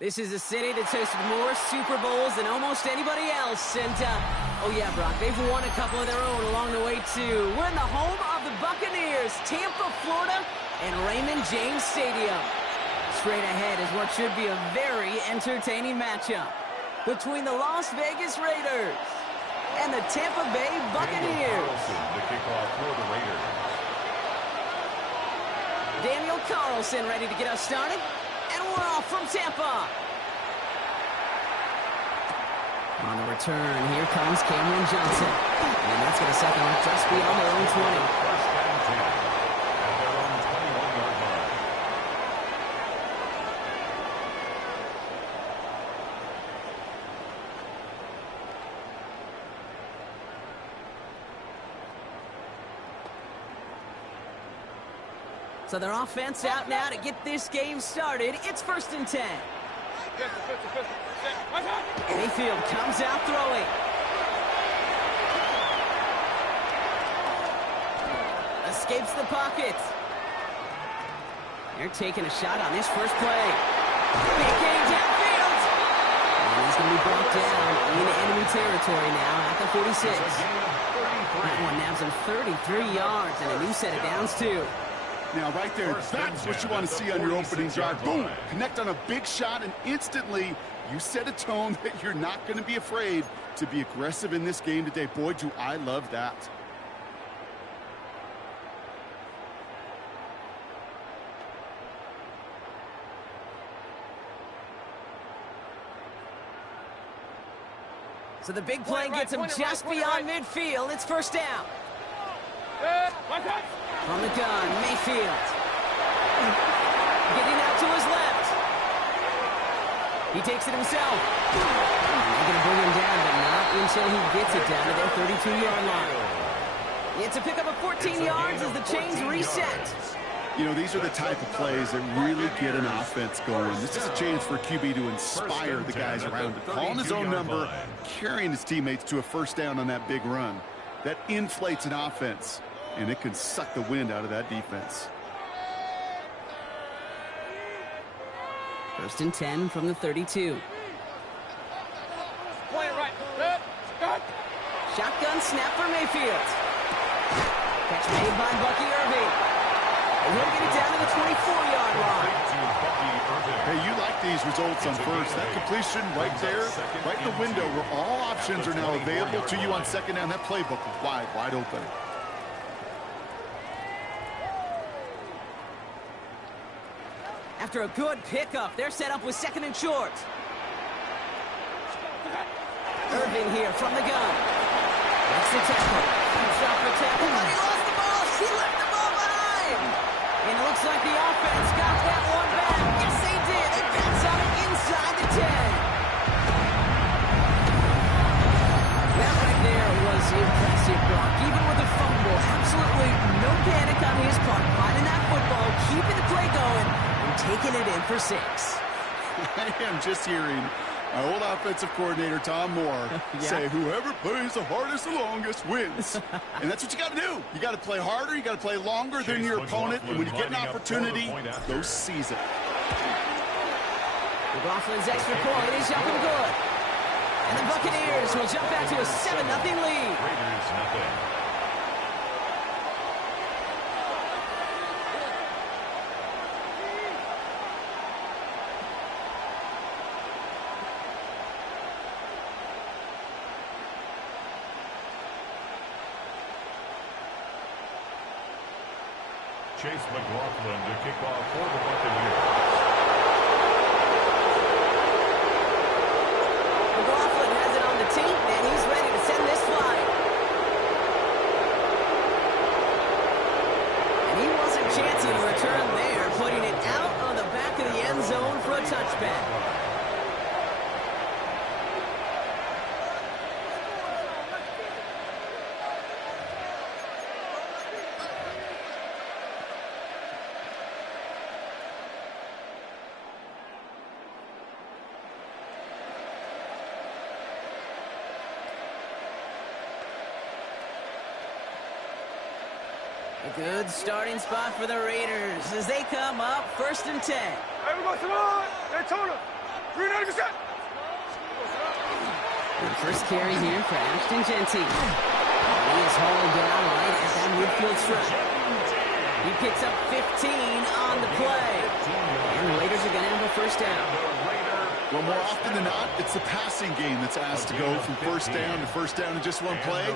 This is a city that's hosted more Super Bowls than almost anybody else. And, oh yeah, Brock, they've won a couple of their own along the way, too. We're in the home of the Buccaneers, Tampa, Florida, and Raymond James Stadium. Straight ahead is what should be a very entertaining matchup between the Las Vegas Raiders and the Tampa Bay Buccaneers. The kickoff for the Raiders. Daniel Carlson ready to get us started. And we're off from Tampa. On the return, here comes Cameron Johnson. And that's going to set them up just beyond their own 20. First and 10 at their own 21-yard line. So their offense out now to get this game started. It's 1st and 10. Mayfield comes out throwing. Escapes the pocket. They're taking a shot on this first play. Big game downfield. And he's going to be brought down into enemy territory now at the 46. That one nabs him 33 yards and a new set of downs, too. Now, right there, that's what you want to see on your opening drive. Boom! Connect on a big shot, and instantly you set a tone that you're not going to be afraid to be aggressive in this game today. Boy, do I love that. So the big play gets him just beyond midfield. It's 1st down. From the gun, Mayfield. Getting out to his left. He takes it himself. They're going to bring him down, but not until he gets it down to their 32-yard line. It's a pickup of 14 yards as the chains reset. You know, these are the type of plays that really get an offense going. This is a chance for QB to inspire the guys around him. Calling his own number, carrying his teammates to a 1st down on that big run. That inflates an offense, and it can suck the wind out of that defense. 1st and 10 from the 32. Shotgun snap for Mayfield. Catch made by Bucky Irving. And he'll get it down to the 24-yard line. Hey, you like these results on first. That completion right there, right in the window where all options are now available to you on 2nd down. That playbook is wide open. After a good pickup, they're set up with 2nd and short. Irving here from the gun. That's the tackle. Stop the tackle, but he lost the ball. He left the ball behind. And it looks like the offense got that one back. Yes, they did. They pass on it inside the 10. That right there was impressive, Brock. Even with the fumble, absolutely no panic on his part. Finding that football, keeping the play going, and taking it in for 6. I am just hearing my old offensive coordinator, Tom Moore, say, whoever plays the hardest and longest wins. And that's what you got to do. You got to play harder. You got to play longer than your opponent. And when you get an opportunity, go seize it. McLaughlin's extra point is up and good. And the Buccaneers will jump back to a 7-0 lead. Raiders nothing. Chase McLaughlin to kick off for the Buccaneers. McLaughlin has it on the team, and he's ready to send this flying. And he wasn't chancing a return there, putting it out on the back of the end zone for a touchback. A good starting spot for the Raiders as they come up 1st and 10. Hey, we go, come on! Hey, Tona! 3 The first carry here for Ashton Genty. He is hauled down right at that midfield stripe. He picks up 15 on the play. And the Raiders are going to have a first down. Well, more often than not, it's the passing game that's asked to go from first down in just one play.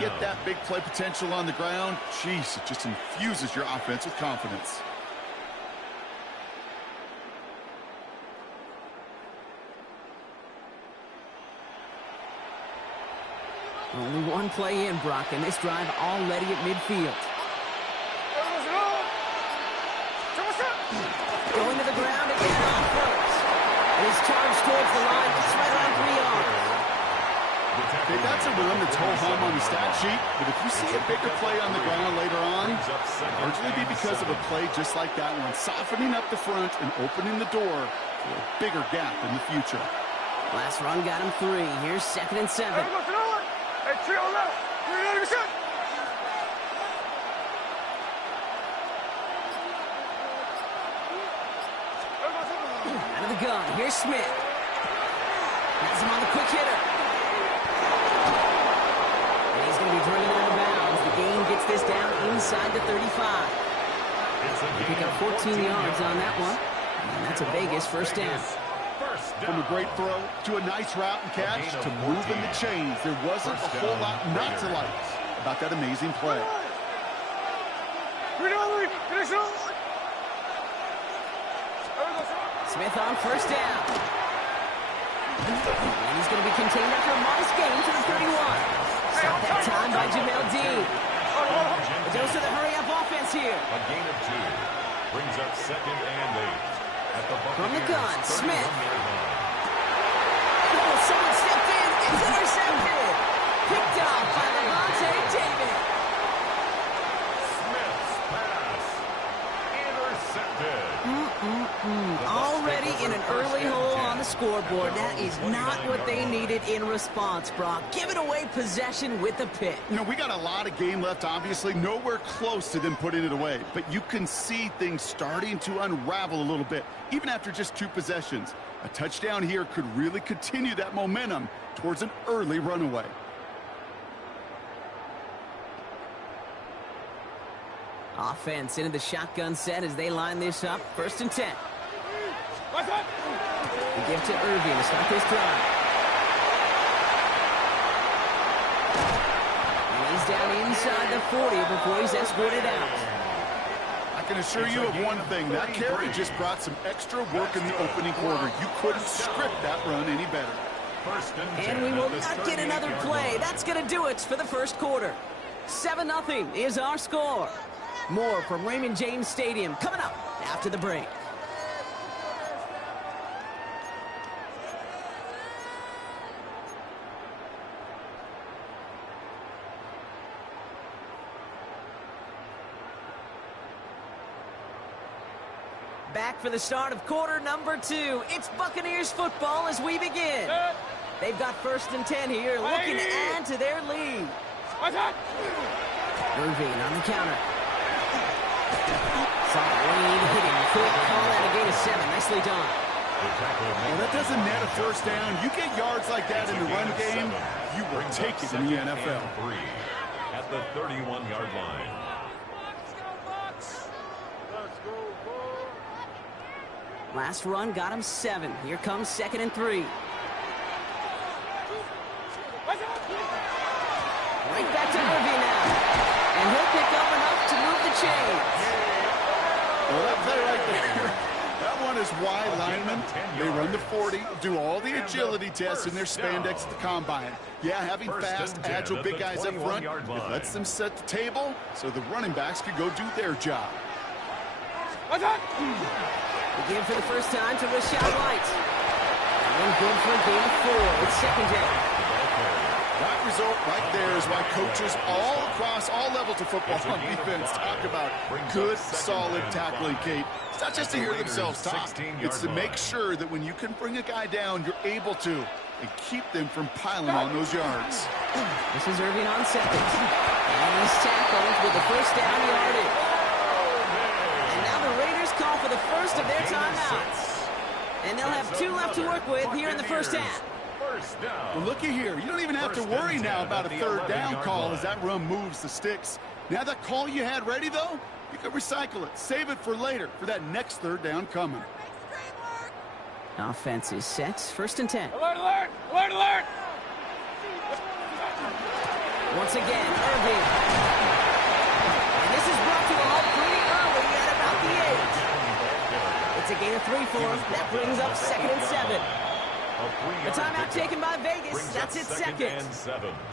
Get that big play potential on the ground. Jeez, it just infuses your offense with confidence. Only one play in, Brock, and this drive already at midfield. Going to the ground again on first. His charge towards the line. It's right around 3 yards. Okay, that's a run that's ho-hum on the stat sheet, but if you see a bigger play on the ground later on, it'll largely be because of a play just like that one, softening up the front and opening the door for a bigger gap in the future. Last run got him 3. Here's 2nd and 7. Out of the gun. Here's Smith. Has him on the quick hitter. And he's going to be driven out of bounds. The gain gets this down inside the 35. They pick up 14 yards on that one. And that's a Vegas first down. From a great throw to a nice route and catch to moving the chains, there wasn't a whole lot not to like about that amazing play. Smith on first down. And he's going to be contained after a modest gain to the 31. Stopped that time by Jamel Dean. A dose of the hurry-up offense here. A gain of 2 brings up 2nd and 8. From the gun, Smith. Oh, someone stepped in. It's intercepted. Picked off by Levante David. Smith's pass intercepted. Already in an early hole on the scoreboard. That is not what they needed in response, Brock. Giving away possession with the pick. You know, we got a lot of game left, obviously. Nowhere close to them putting it away. But you can see things starting to unravel a little bit, even after just 2 possessions. A touchdown here could really continue that momentum towards an early runaway. Offense into the shotgun set as they line this up. 1st and 10. The give to Irving to start this drive. And he's down inside the 40 before he's escorted out. I can assure you of one thing. That carry just brought some extra work in the opening quarter. You couldn't script that run any better. And we will not get another play. That's going to do it for the first quarter. 7-0 is our score. More from Raymond James Stadium coming up after the break. Back for the start of quarter number 2. It's Buccaneers football as we begin. They've got 1st and 10 here, looking to add to their lead. Irving on the counter. Solid lead, hitting quick, call at a gain of 7. Nicely done. Well, that doesn't net a first down. You get yards like that in the run game, you will take it in the NFL. At the 31-yard line. Last run got him 7. Here comes 2nd and 3. Right back to Irving now. And he'll pick up enough to move the chains. Well, that play right there, that one is wide linemen. They run the 40, do all the agility tests in their spandex at the combine. Yeah, having fast, agile big guys up front, it lets them set the table so the running backs can go do their job. Again for the first time to Rashad White. And good for a gain of 4. It's 2nd down. That result right there is why coaches all across all levels of football on defense talk about good, solid tackling, Kate. It's not just to hear themselves talk. It's to make sure that when you can bring a guy down, you're able to and keep them from piling on those yards. This is Irving on 2nd. And he's tackled with the first down yardage. And now the Raiders call for the first of their timeouts. And they'll have 2 left to work with here in the first half. First down. Well, looky here. You don't even have to worry now about a third down call as that run moves the sticks. Now that call you had ready, though, you can recycle it. Save it for later for that next third down coming. Offense is set. First and 10. Alert, alert! Alert, alert! Once again, Irving. And this is brought to a halt pretty early at about the 8. It's a gain of 3 for him. That brings up 2nd and 7. The timeout taken by Vegas. That's it, second.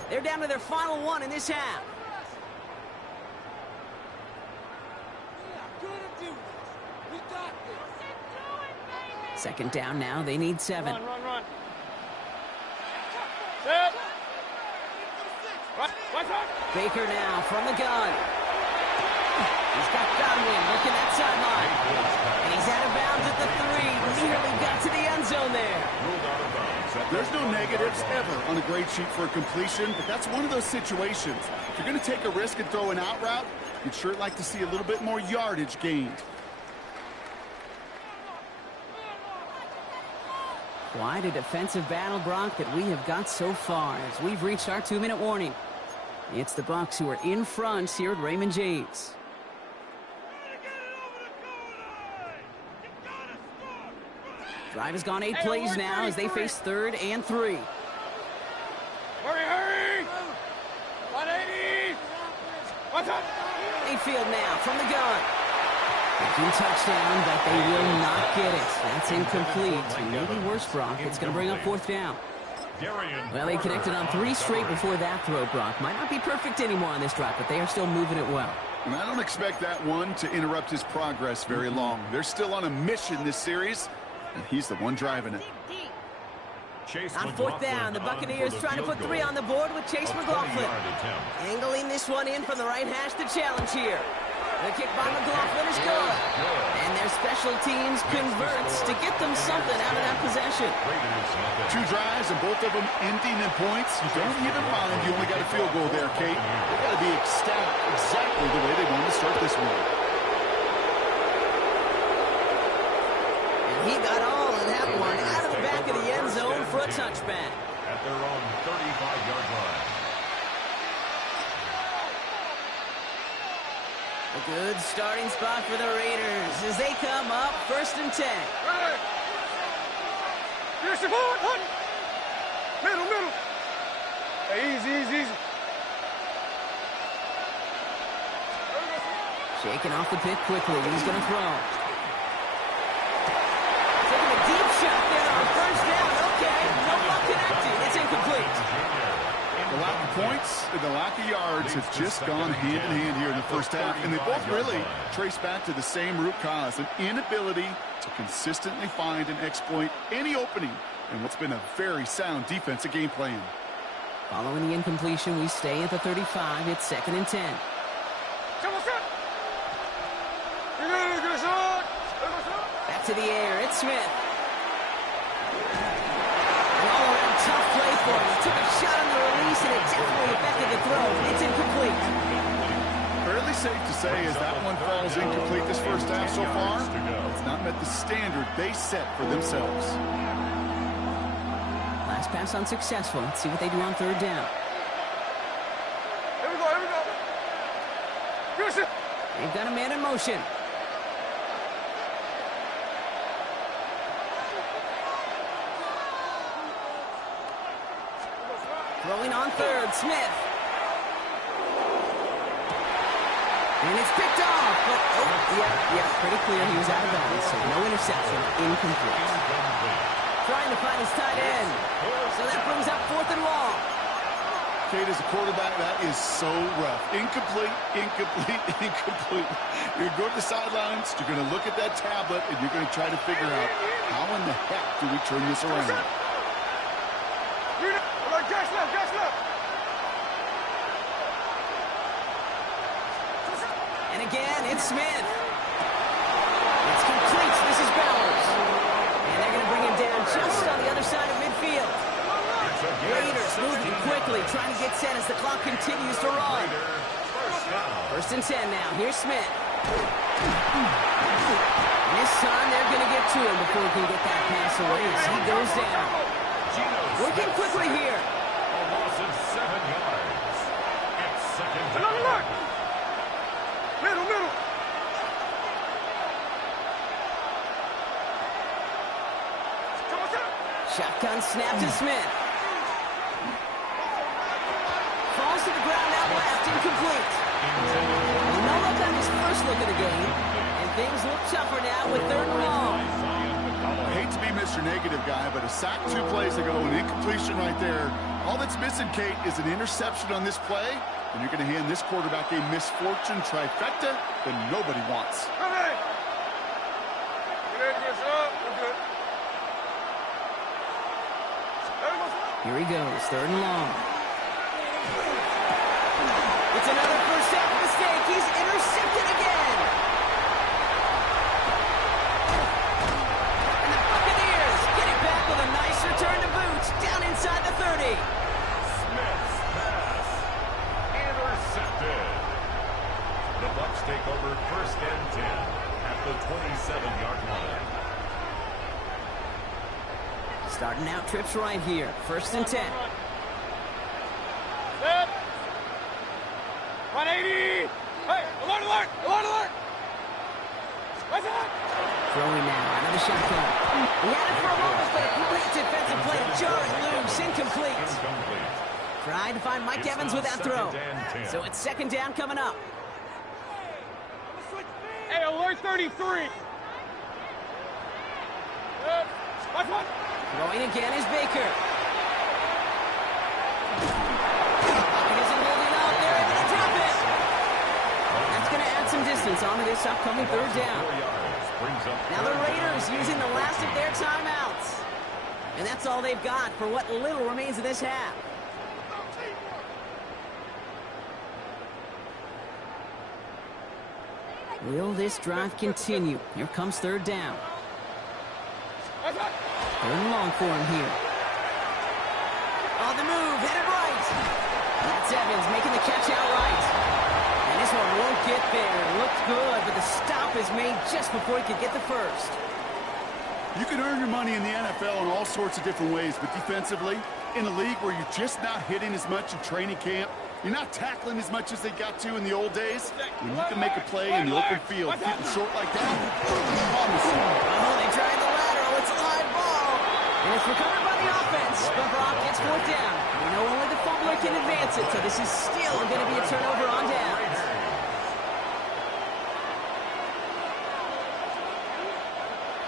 They're down to their final 1 in this half. Second down now. They need 7. Run, run, run. Set. Baker now from the gun. He's got Godwin looking at sideline. And he's out of bounds at the 3. Nearly got to the end zone there. There's no negatives ever on a grade sheet for a completion, but that's one of those situations. If you're going to take a risk and throw an out route, you'd sure like to see a little bit more yardage gained. Quite a defensive battle, Brock, that we have got so far as we've reached our 2-minute warning. It's the Bucs who are in front here at Raymond James. Drive has gone 8 plays now as they face 3rd and 3. Hurry, hurry! 180! What's up? Mayfield now from the gun. Making touchdown, but they will not get it. That's incomplete. And maybe worse, Brock, it's going to bring up 4th down. Well, they connected on 3 straight before that throw, Brock. Might not be perfect anymore on this drive, but they are still moving it well. And I don't expect that one to interrupt his progress very long. They're still on a mission this series, and he's the one driving it. On 4th down, the Buccaneers trying to put 3 on the board with Chase McLaughlin. Angling this one in from the right hash to challenge here. The kick by McLaughlin is good. And their special teams converts to get them something out of that possession. 2 drives and both of them ending in points. You don't even mind you only got a field goal there, Kate. They've got to be ecstatic exactly the way they want to start this one. And he got all of that one out of the back of the end zone for a touchback. At their own 35-yard line. A good starting spot for the Raiders as they come up 1st and 10. Ready! Here's the forward, one! Middle, middle! Hey, easy, easy, easy. Shaking off the pick quickly. He's going to throw. Taking a deep shot there on 1st down. Okay, no one connected. It's incomplete. The lack of points and the lack of yards have just gone hand in hand here in the first half, and they both really trace back to the same root cause, an inability to consistently find and exploit any opening in what's been a very sound defensive game plan. Following the incompletion, we stay at the 35. It's 2nd and 10. Back to the air. It's Smith. An all-around tough play for him. He took a shot on the release, and it definitely affected the throw. It's incomplete. Fairly safe to say as that one falls incomplete this first half so far, it's not met the standard they set for themselves. Last pass unsuccessful. Let's see what they do on 3rd down. Here we go, here we go. Pearson! They've got a man in motion. Throwing on 3rd, Smith. And it's picked off, but, pretty clear he was out of bounds, so no interception, incomplete. Trying to find his tight end. So that brings up 4th and long. Kate, as a quarterback, that is so rough. Incomplete, incomplete, incomplete. You're going to go to the sidelines, you're going to look at that tablet, and you're going to try to figure out how in the heck do we turn this around. Gas left, gas left. And again, it's Smith. It's complete. This is Bowers. And they're going to bring him down just on the other side of midfield. Raiders moving quickly, trying to get set as the clock continues to run. 1st and 10 now. Here's Smith. This time they're going to get to him before he can get that pass away as he goes down. Working quickly here. A loss of 7 yards. It's second down. Another look. Middle. Shotgun snap to Smith. Falls to the ground out left, incomplete. No look on his first look of the game, and things look tougher now with 3rd and long. I hate to be Mr. Negative guy, but a sack 2 plays ago, an incompletion right there. All that's missing, Kate, is an interception on this play, and you're going to hand this quarterback a misfortune trifecta that nobody wants. Here he goes, 3rd and long. It's another first half mistake. He's intercepted again. And the Buccaneers get it back with a nice return to boot down inside the 30. Smith's pass. Intercepted. The Bucs take over 1st and 10 at the 27-yard line. Starting out trips right here. 1st and 10. Set. 180. Hey, alert. What's that? Throwing now out of the shotgun. He had it for a moment, but a complete defensive play to jar it loose. Incomplete. Trying to find Mike Evans with that throw. So it's 2nd down coming up. Hey, alert 33. Watch one. Throwing again is Baker. He isn't holding up. They're able to drop it. That's going to add some distance onto this upcoming 3rd down. Now the Raiders using the last of their timeouts. And that's all they've got for what little remains of this half. Will this drive continue? Here comes 3rd down. 3rd and long for him here. On the move, headed right. That's Evans making the catch outright. And this one won't get there. Looked good, but the stop is made just before he could get the first. You can earn your money in the NFL in all sorts of different ways, but defensively, in a league where you're just not hitting as much in training camp, you're not tackling as much as they got to in the old days, when you can make a play in the open field, getting short like that, promising. Oh, they tried the lateral. It's a live ball. And it's recovered by the offense. But Brock gets 4th down. We know only the fumbler can advance it, so this is still going to be a turnover on downs.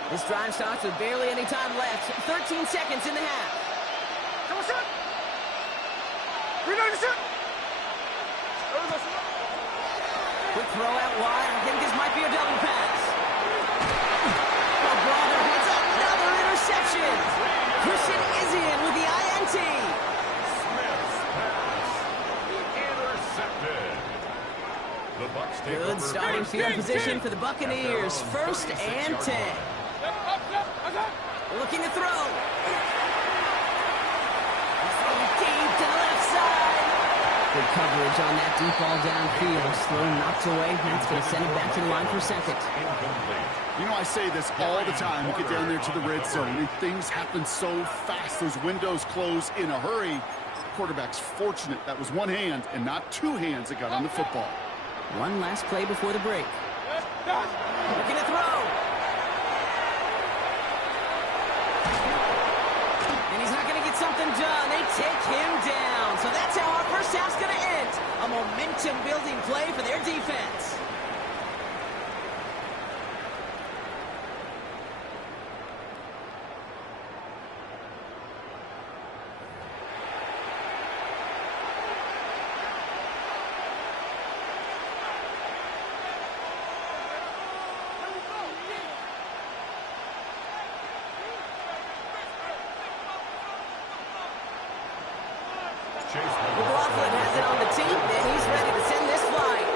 This drive starts with barely any time left. 13 seconds in the half. Come on, shot. Reload the shot. Quick throw out wide. I think this might be a double pass. Oh, brother, it's another interception. Christian Izien with the INT. Smith's pass. Intercepted. The Bucs take Good over starting field position for the Buccaneers. 1st and 10. Looking to throw. He's throwing deep to the left side. Good coverage on that deep ball downfield. Slow knocked away. That's going to send it back to the line for 2nd. You know, I say this all the time. You get down there to the red zone, and things happen so fast. Those windows close in a hurry. Quarterback's fortunate that was one hand and not 2 hands that got on the football. One last play before the break. Looking to throw. And he's not going to get something done. They take him down. So that's how our first half's going to end. A momentum-building play for their defense. McLaughlin has it on the team, and he's ready to send this flying.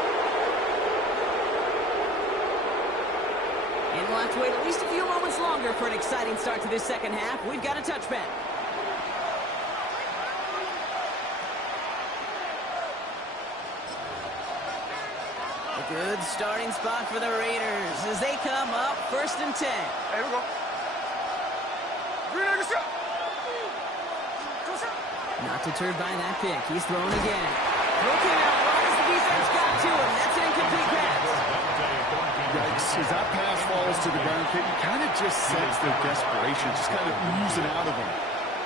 And we'll have to wait at least a few moments longer for an exciting start to this 2nd half. We've got a touchback. The A good starting spot for the Raiders as they come up 1st and 10. Hey, here we go. Green egg shot. Not deterred by that pick. He's thrown again. Throw came out right as the defense got to him. That's an incomplete pass. Yikes. As that pass falls to the ground, Kate, you kind of just sense their desperation, just kind of oozing out of them.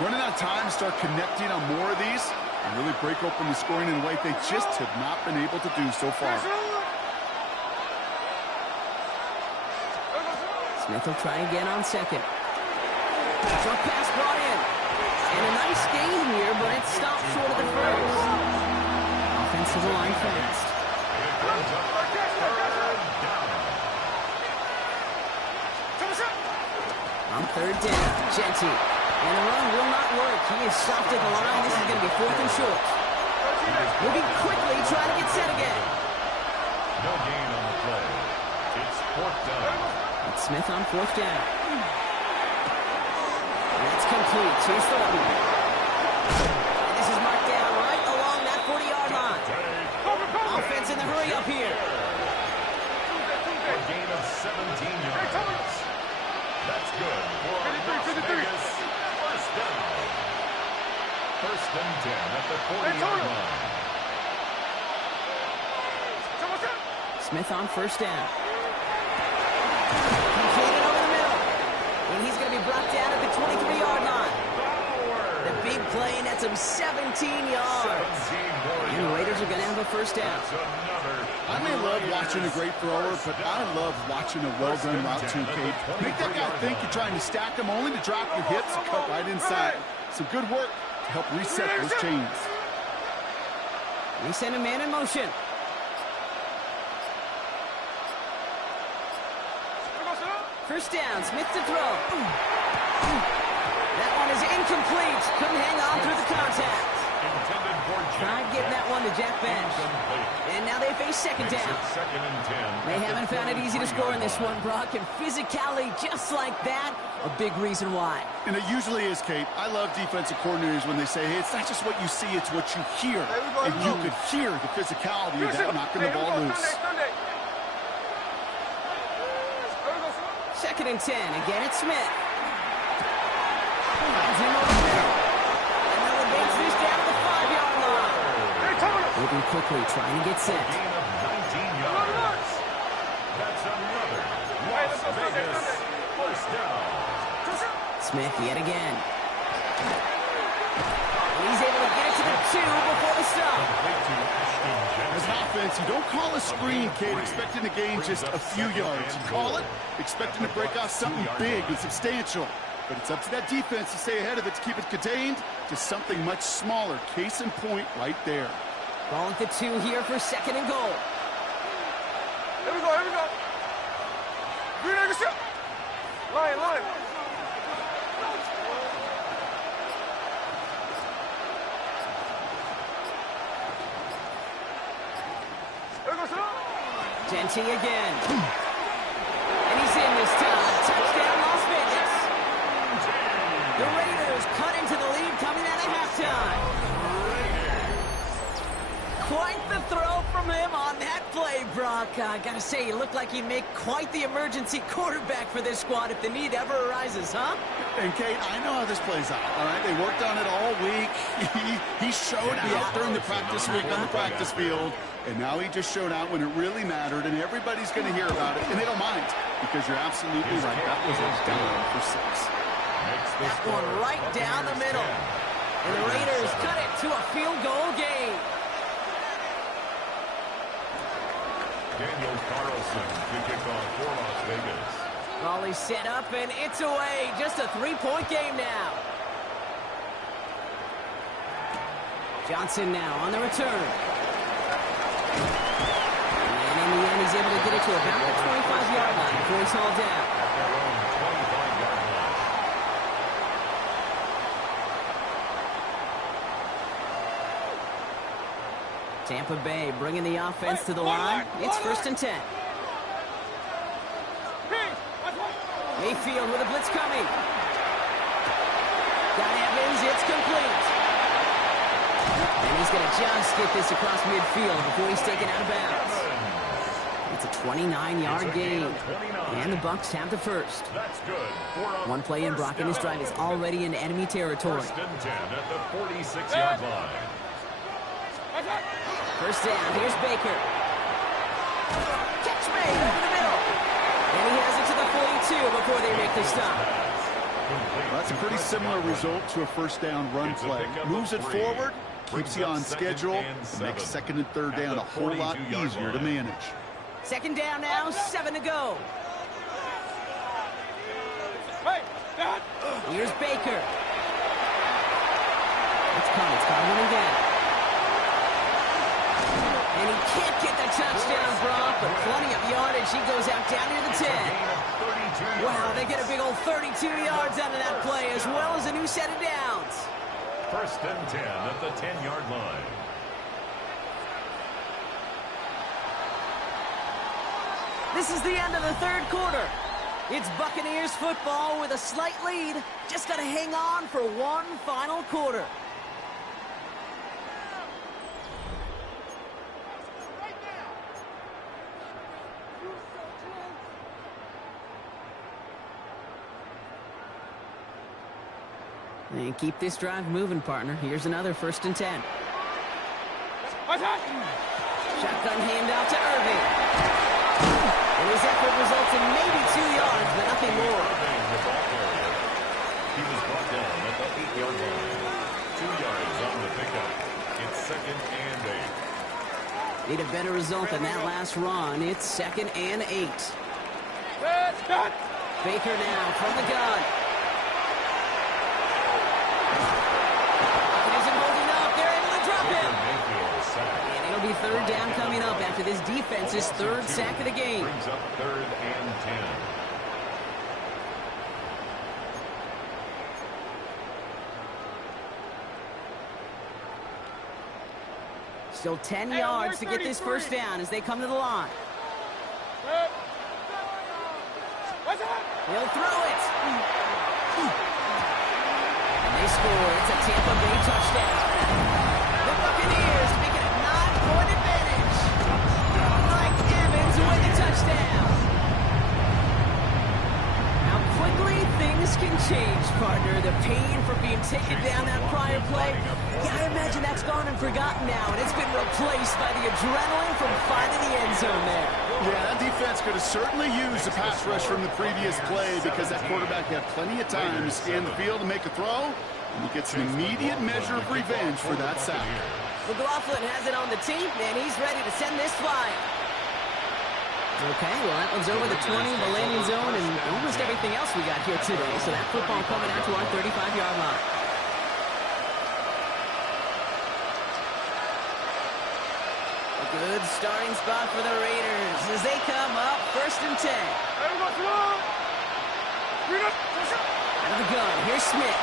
Running out of time to start connecting on more of these and really break open the scoring in a way they just have not been able to do so far. Smith will try again on 2nd. Short pass brought in. And a nice gain here, but it stopped short of the first. Offensive line fast. On 3rd down, Genty. And the run will not work. He is stopped at the line. This is going to be 4th and short. Moving quickly, trying to get set again. No gain on the play. It's 4th down. It's Smith on 4th down. That's complete. Here's Thornton. And this is marked down right along that 40-yard line. Offense in the hurry up here. A gain of 17 yards. That's good for Las Vegas. 1st down. 1st and 10 at the 40-yard line. Smith on 1st down. Completed over the middle. And he's going to be brought down at the 23-yard line. The big play, and that's him 17 yards. And the Raiders are going to have a 1st down. I may love watching a great thrower, but I love watching a well-done route too, Kate. Make that guy think you're trying to stack him only to drop your hips and cut right inside. Some good work to help reset those chains. We send a man in motion. First down, Smith to throw. That one is incomplete. Couldn't hang on through the contact. Tried getting that one to Jack Bench. And now they face 2nd down. 2nd and 10. They haven't found it easy to score in this one, Brock. And physicality just like that, a big reason why. And it usually is, Kate. I love defensive coordinators when they say, hey, it's not just what you see, it's what you hear. And you could hear the physicality of that knocking the ball loose. 2nd and 10. Again, it's Smith. Finds him over the middle. And they'll advance this down the 5-yard line. Moving quickly, trying to get set. Gain of 19 yards. That's another Las Vegas 1st down. Smith yet again. And he's able to get it to the 2 before the stop. As an offense, you don't call a screen, Kate, expecting to gain just a few yards. You call it expecting to break off something big and substantial. But it's up to that defense to stay ahead of it, to keep it contained to something much smaller. Case in point right there. Ball at the 2 here for 2nd and goal. Here we go, here we go. Green egg shot. Line. Genty again. And he's in this time. Touchdown, Las Vegas. The Raiders cut into the lead coming out of halftime. Quite the throw from him on that play, Brock. I gotta say, he looked like he'd make quite the emergency quarterback for this squad if the need ever arises, huh? And, Kate, I know how this plays out, all right? They worked on it all week. He showed out during the practice week on the practice field, and now he just showed out when it really mattered, and everybody's going to hear about it, and they don't mind, because you're absolutely right. That was a down for 6. That one right down the middle. And the Raiders cut it to a field goal game. Daniel Carlson to kick off for Las Vegas. Volley set up, and it's away. Just a 3-point game now. Johnson now on the return. And in the end, he's able to get it to about the 25-yard line before he's hauled down. At their own 25-yard line. Tampa Bay bringing the offense to the line. It's 1st and 10. Mayfield with a blitz coming. Got Evans, it's complete. And he's going to just get this across midfield before he's taken out of bounds. 29-yard gain. And the Bucs have the first. That's good. One play in, Brock, and his drive is already in enemy territory. First and 10 at the 46-yard line. First down, here's Baker. Catch made over the middle. And he has it to the 42 before they make the stop. Well, that's a pretty similar result to a first down run play. Moves it forward, keeps you on schedule, and makes second and third down a whole lot easier to manage. Second down now, 7 to go. Here's Baker. It's coming again. And he can't get the touchdown, Brock, but plenty of yardage. He goes out down near the 10. Wow, they get a big old 32 yards out of that play, as well as a new set of downs. First and 10 at the 10-yard line. This is the end of the third quarter. It's Buccaneers football with a slight lead. Just got to hang on for one final quarter. And keep this drive moving, partner. Here's another first and 10. Shotgun handoff to Irving. And his effort results in maybe 2 yards, but nothing more. He was brought down at the 8-yard line. 2 yards on the pickup. It's second and 8. Need a better result than that last run. It's second and 8. Baker now from the gun. And it'll be third down coming up after this defense's third sack of the game. Brings up third and 10. Still 10 yards to get this first down as they come to the line. He'll throw it. And they score. It's a Tampa Bay touchdown. The Buccaneers make it a 9-point advantage. Mike Evans with a touchdown. How quickly things can change, partner. The pain for being taken down that prior play. Yeah, I imagine that's gone and forgotten now, and it's been replaced by the adrenaline from finding the end zone there. Yeah, that defense could have certainly used the pass rush from the previous play because that quarterback had plenty of time to scan the field and make a throw, and he gets an immediate measure of revenge for that sack. McLaughlin has it on the team, and he's ready to send this flying. Okay, well, that one's over the 20, the landing zone, and almost everything else we got here today. So that football coming out to our 35-yard line. A good starting spot for the Raiders as they come up first and 10. Out of the gun, here's Smith.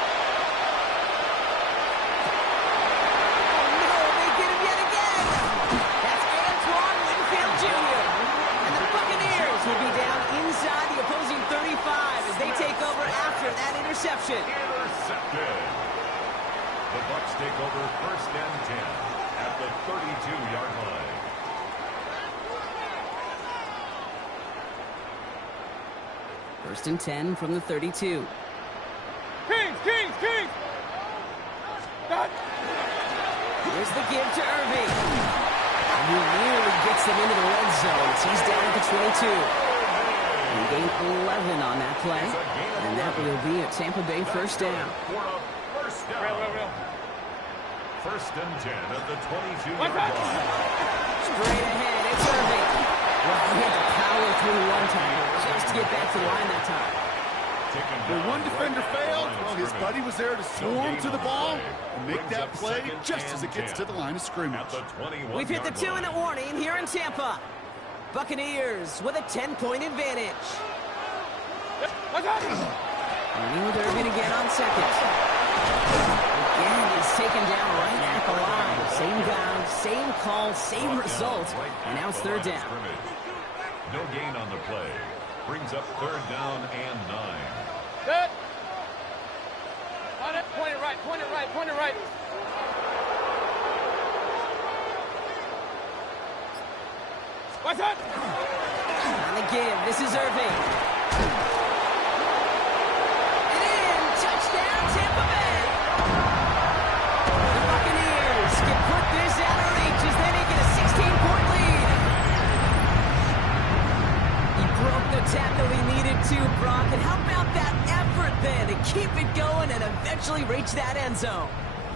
Will be down inside the opposing 35 as they take over after that interception. Intercepted. The Bucs take over first and 10 at the 32-yard line. First and 10 from the 32. Kings! Here's the give to Irving. And he nearly gets them into the red zone. He's down at the 22. He gained 11 on that play. And that will be a Tampa Bay first down. First and 10 at the 22-yard line. Straight ahead, it's Irving. Well, he had to power through one time just to get back to the line that time. When one defender failed, well, his buddy was there to swarm to the ball and make that play just as it gets to the line of scrimmage. We've hit the 2-minute warning here in Tampa. Buccaneers with a 10-point advantage. Running with Irving again on second. Again, he's taken down right at the line. Same guy, same call, same result. And now it's third down. No gain on the play. Brings up third down and 9. Good. On it. Point it right. What's up? On the give, this is Irving. And in, touchdown, Tampa Bay. The Buccaneers can put this out of reach as they make it a 16-point lead. He broke the tackle he needed to, Brock. And how about that effort then to keep it going and eventually reach that end zone?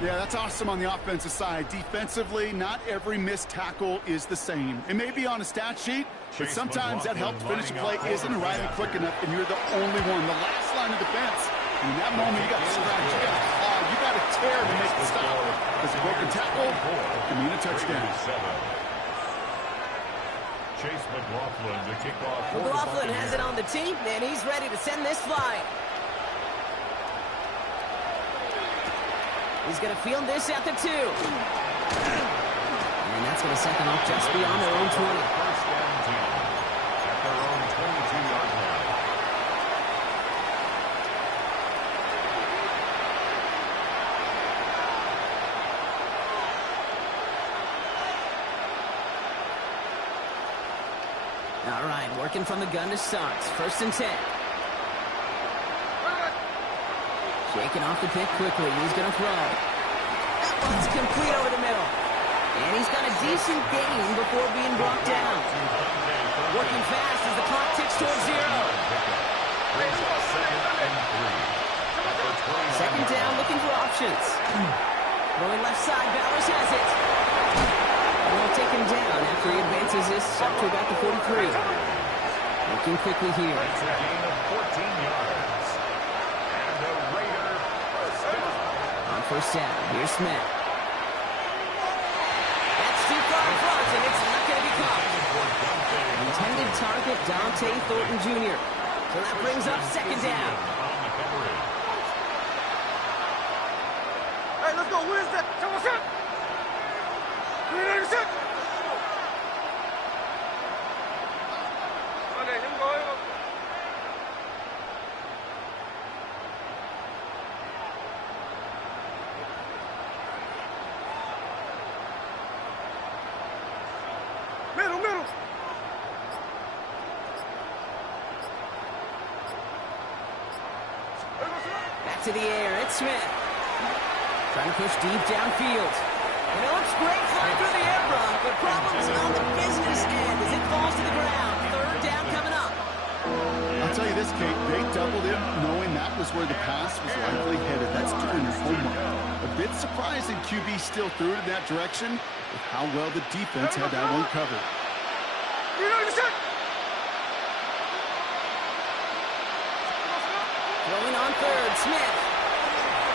Yeah, that's awesome on the offensive side. Defensively, not every missed tackle is the same. It may be on a stat sheet, but sometimes that help to finish a play isn't arriving quick enough, and you're the only one. The last line of defense. And in that moment, you got to scratch, you got to claw, you got to tear to make the stop. Because a broken tackle can mean a touchdown. Chase McLaughlin to kick off. McLaughlin has it on the tee, and he's ready to send this flying. He's going to field this at the 2. And that's going to set them up just beyond their own 20. First and 10 at their own 22-yard line. All right, working from the gun to start. First and 10. Shaking off the pick quickly. He's going to throw. That one's complete over the middle. And he's got a decent gain before being brought down. Working fast as the clock ticks towards 0. Second down, looking for options. Going left side, Bowers has it. And they'll take him down after he advances this up to about the 43. Looking quickly here. That's a gain of 14 yards. And the Raider on first down, here's Smith. That's too far in front, and it's not going to be caught. Intended target, Dante Thornton Jr. So that brings up second down. Hey, let's go. Where's that? Come on, set. 386. Okay, here we go. Middle. Back to the air, it's Smith. Trying to push deep downfield. And it looks great flying through the air, Brock, but problems on the business end as it falls to the ground. Third down coming up. I'll tell you this, Kate, they doubled it knowing that was where the pass was likely headed. That's doing your homework. A bit surprising QB still threw it in that direction with how well the defense had that one covered. Throwing on third, Smith.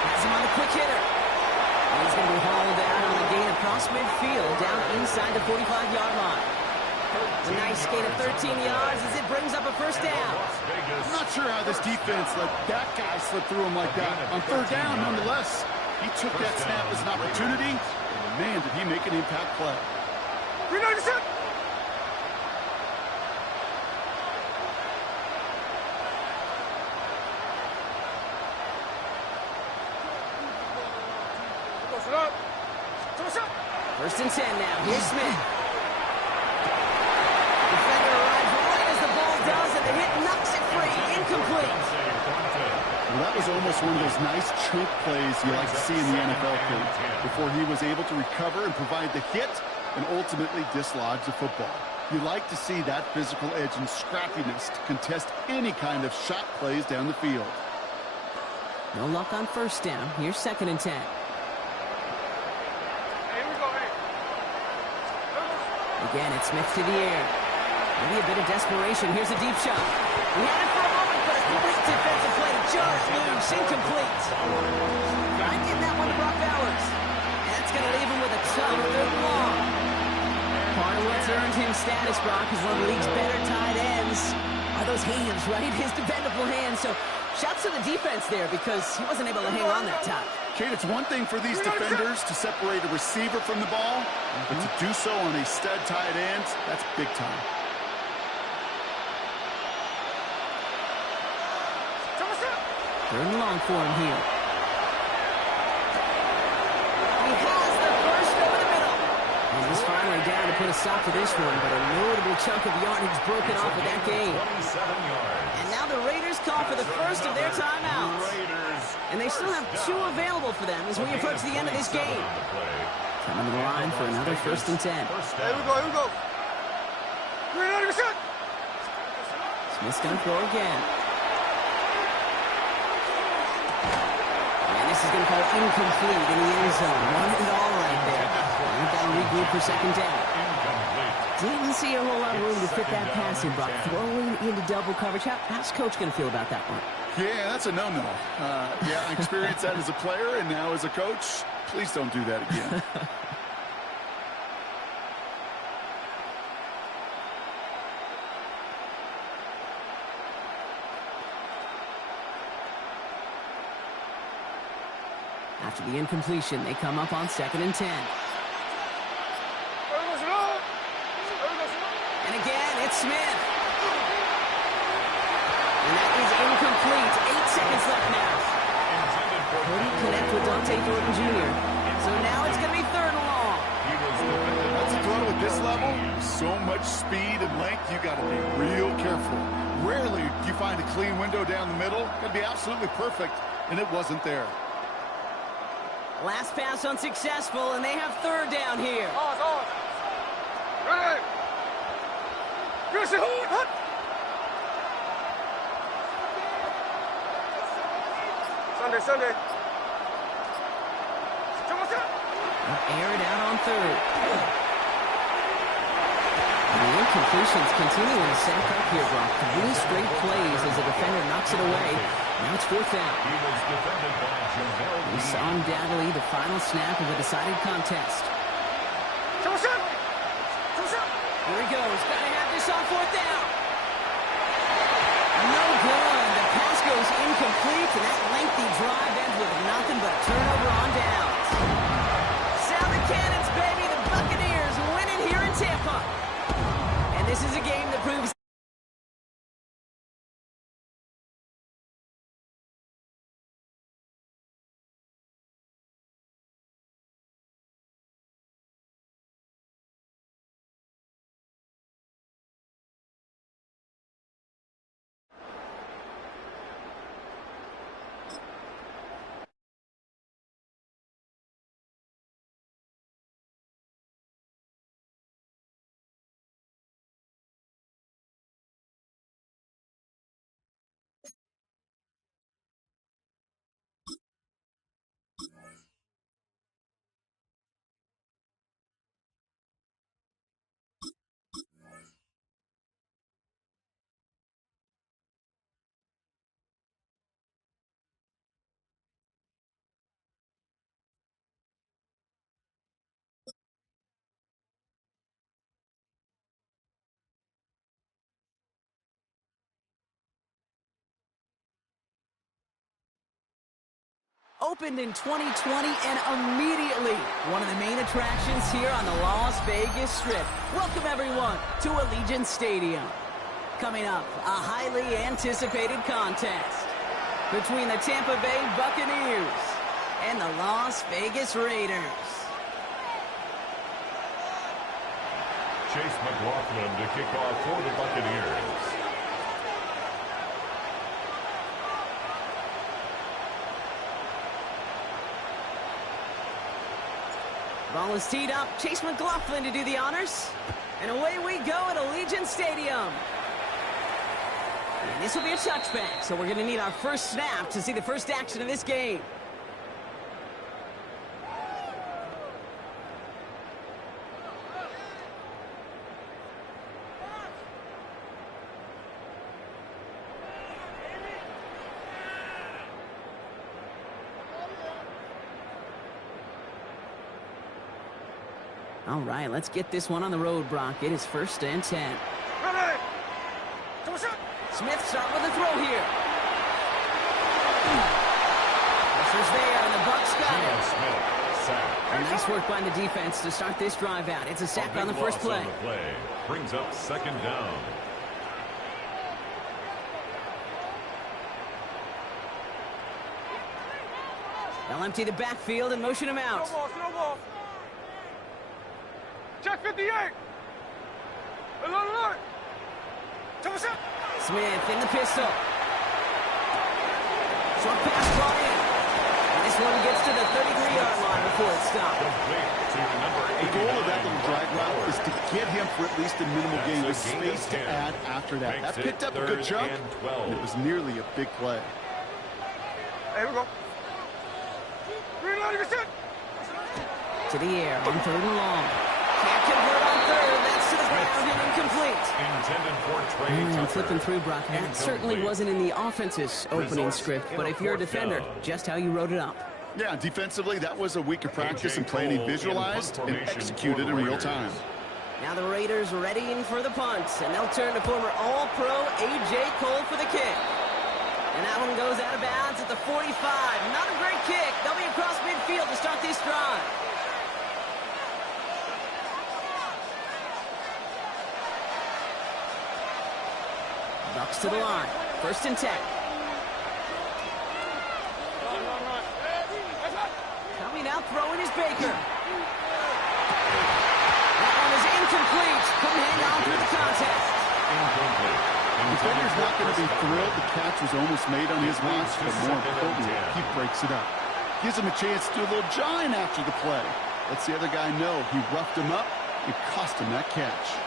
Has him on the quick hitter. And he's going to be hauled out on a gain across midfield down inside the 45-yard line. A nice gain of 13 yards as it brings up a first down. I'm not sure how this defense let that guy slip through him like that. On third down, nonetheless, he took that snap as an opportunity, and man, did he make an impact play. 397. First and 10 now. Here's Smith. Defender arrives right as the ball does, and the hit knocks it free. Incomplete. Well, that was almost one of those nice chunk plays you like to see in the NFL, Kate, before he was able to recover and provide the hit and ultimately dislodge the football. You like to see that physical edge and scrappiness to contest any kind of shot plays down the field. No luck on first down. Here's second and 10. Again, it's Smith to the air. Maybe a bit of desperation. Here's a deep shot. He had it for a moment, but a quick defensive play just loose, incomplete. Trying to get that one to Brock Bowers. And that's going to leave him with a tough third and long. Part of what's earned him status, Brock, is one of the league's better tight ends. Are those hands, right? His dependable hands. So shouts to the defense there because he wasn't able to hang on that time. Kate, it's one thing for these defenders to separate a receiver from the ball, but to do so on a stud tight end, that's big time. Third and long for him here. He has the first over the middle. And He's finally down to put a stop to this one, but a notable chunk of yardage broken off with that gain. 27 yards. And now the Raiders call for the first of their timeouts. And they still have 2 available for them as we approach the end of this game. Coming to the line for another 1st and 10. Here we go, here we go. Smith's going to throw again. And this is going to fall incomplete in the end zone. 1 and all right there. And got to regroup for 2nd down. Didn't see a whole lot of room to fit that pass in, Brock. Throwing into double coverage. How's Coach going to feel about that one? Yeah, that's a no-no. Yeah, I experienced that as a player, and now as a coach, please don't do that again. After the incompletion, they come up on 2nd and 10. And again, it's Smith. And that is incomplete. 8 seconds left now. Couldn't connect with Dante Thornton Jr. So now it's going to be 3rd and long. That's a throw at this level. So much speed and length, you got to be real careful. Rarely do you find a clean window down the middle. Got to be absolutely perfect, and it wasn't there. Last pass unsuccessful, and they have 3rd down here. Ready? Sunday. Air it out on 3rd. And the incompletions continuing to sack up here, Brock. 3 straight plays as the defender knocks it away. Now it's 4th down. We saw undoubtedly the final snap of a decided contest. Here he goes. Got to have this on 4th down. No good. The pass goes incomplete, and that lengthy drive ends with nothing but a turnover on downs. Sound the cannons, baby. The Buccaneers winning here in Tampa. And this is a game that proves opened in 2020 and immediately one of the main attractions here on the Las Vegas Strip. Welcome, everyone, to Allegiant Stadium. Coming up, a highly anticipated contest between the Tampa Bay Buccaneers and the Las Vegas Raiders. Chase McLaughlin to kick off for the Buccaneers. Ball is teed up. Chase McLaughlin to do the honors. And away we go at Allegiant Stadium. And this will be a touchback, so we're going to need our first snap to see the first action of this game. All right, let's get this one on the road, Brock. It is 1st and 10. Ready? Smith start with a throw here. Pressure's there, and the Bucs got it. Smith, sack. And nice work by the defense to start this drive out. It's a sack on the first play. On the play. Brings up 2nd down. They'll empty the backfield and motion him out. No ball. Check 58. Alert. Smith in the pistol. Short pass brought in. And this one gets to the 33-yard line before it stopped. The goal of that little drag route is to get him for at least a minimal gain with space to add after that. That picked up a good chunk, and it was nearly a big play. Hey, we go. Green light, you're set. To the air on 3rd and long. Can't convert on 3rd. That's to the ground and incomplete. Intended for Trey Flipping through, Brock. That certainly wasn't in the offense's opening script, but if you're a defender, just how you wrote it up. Yeah, defensively, that was a week of practice and planning visualized and executed in real time. Now the Raiders readying for the punt, and they'll turn to former All-Pro A.J. Cole for the kick. And that one goes out of bounds at the 45. Not a great kick. They'll be across midfield to start this drive. Bucks to the line. 1st and 10. Coming out, throwing is Baker. That one is incomplete. Couldn't hang on through the contest. The defender's not going to be thrilled. The catch was almost made on his watch, but more importantly, he breaks it up. Gives him a chance to do a little jawing after the play. Lets the other guy know he roughed him up and cost him that catch.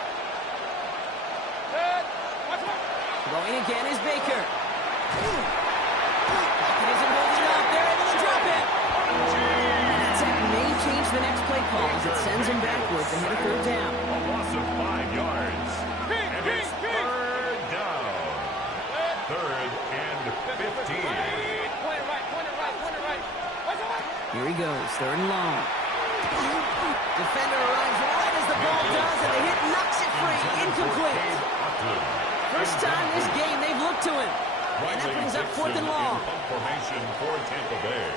Throwing again is Baker. Pocket isn't holding up. They're able to drop it. And that sack may change the next play call as it sends him backwards ahead of 3rd down. A loss of 5 yards. And it's 3rd down. 3rd and 15. Point it right. Here he goes, 3rd and long. Defender arrives right as the ball does, and the hit knocks it free. Incomplete. First time this game they've looked to him. And that brings up 4th and long. Formation for Tampa Bay.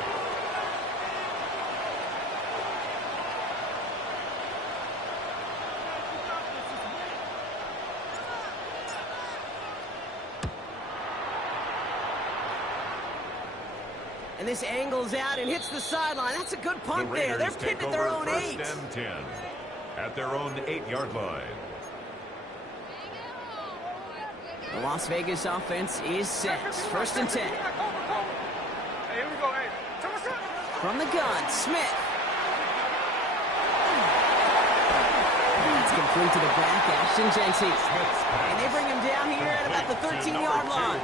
And this angles out and hits the sideline. That's a good punt there. They're pinned at their own 8. 1st and 10 at their own 8-yard line. The Las Vegas offense is set. 1st and 10. Hey, here we go. Hey, From the gun, Smith. That's complete to the back, Ashton Genty. And they bring him down here at about the 13-yard line.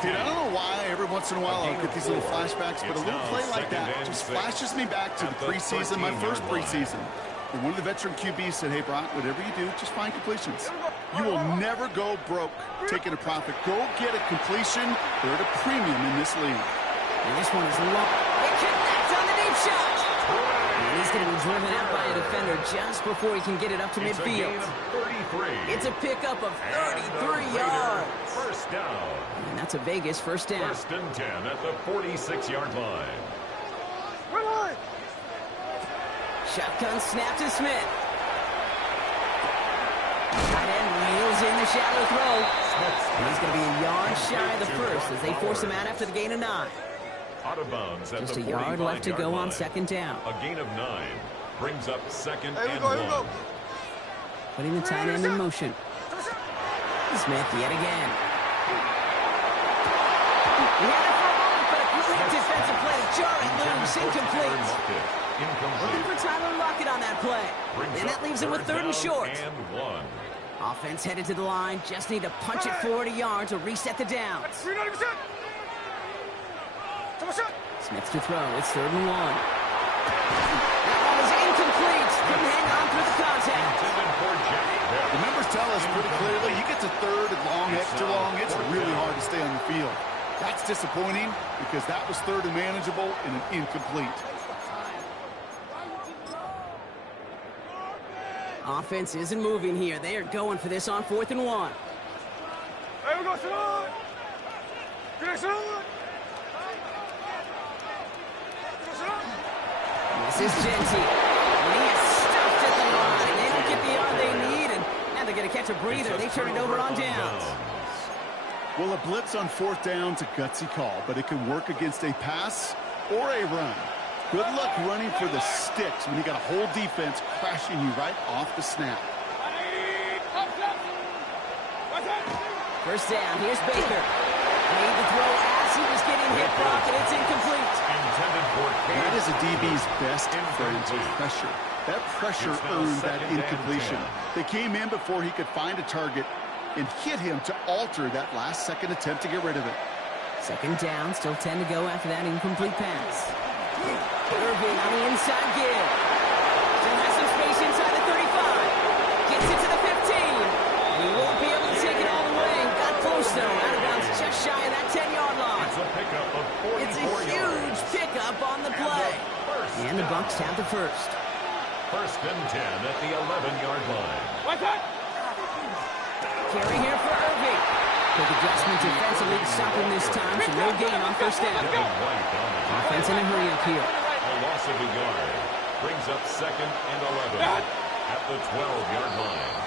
Dude, I don't know why every once in a while I'll get these little flashbacks, but a little play like that just flashes me back to the preseason, my first preseason. And one of the veteran QBs said, hey, Brock, whatever you do, just find completions. You will never go broke taking a profit. Go get a completion. They're at a premium in this league. And this one is long. They connect on the deep shot. And he's going to be driven out by a defender just before he can get it up to midfield. It's a pickup of 33 yards. 1st down. And that's a Vegas 1st down. 1st and 10 at the 46-yard line. Shotgun snap to Smith. Tight end wheels in the shallow throw. And he's going to be a yard shy of the 1st as they force him out after the gain of 9. Out of bounds at Just the a yard left to go on 2nd down. A gain of 9 brings up 2nd Here and we 1. go. Putting the tight end in motion. Smith yet again. He had it for a moment, but a great defensive play to jar it loose. Incomplete. Looking for Tyler Lockett on that play. And that leaves him with 3rd and short. And 1. Offense headed to the line. Just need to punch it forward a yard to reset the downs. Smith to throw. It's 3rd and 1. That one was incomplete. Couldn't hang on through the contact. The numbers tell us pretty clearly, you get to 3rd and long, extra long, it's really hard to stay on the field. That's disappointing because that was 3rd and manageable and an incomplete. Offense isn't moving here. They are going for this on 4th and 1. Hey, we go, Salon. Get Salon. This is Genty. And he is stuffed at the line. They don't get the yard they need, and now they're going to catch a breather. They turn it over on downs. Well, a blitz on 4th down's a gutsy call, but it can work against a pass or a run. Good luck running for the sticks when you got a whole defense crashing you right off the snap. First down, here's Baker. Made the throw as he was getting hit, Brock, and it's incomplete. That is a DB's best friend, pressure. That pressure earned that incompletion. They came in before he could find a target and hit him to alter that last-second attempt to get rid of it. Second down, still 10 to go after that incomplete pass. Irving on the inside give. Still has some space inside the 35. Gets it to the 15. And he won't be able to take it all the way. Got close, though. Out of bounds just shy of that 10-yard line. It's a huge pickup on the play. And the Bucs have the first. First and 10 at the 11-yard line. What's that? Carry here for Irving. Quick adjustment defensively to stop him this time, so no gain on first down. Offense in a hurry up here. A loss of a yard brings up second and 11 at the 12-yard line.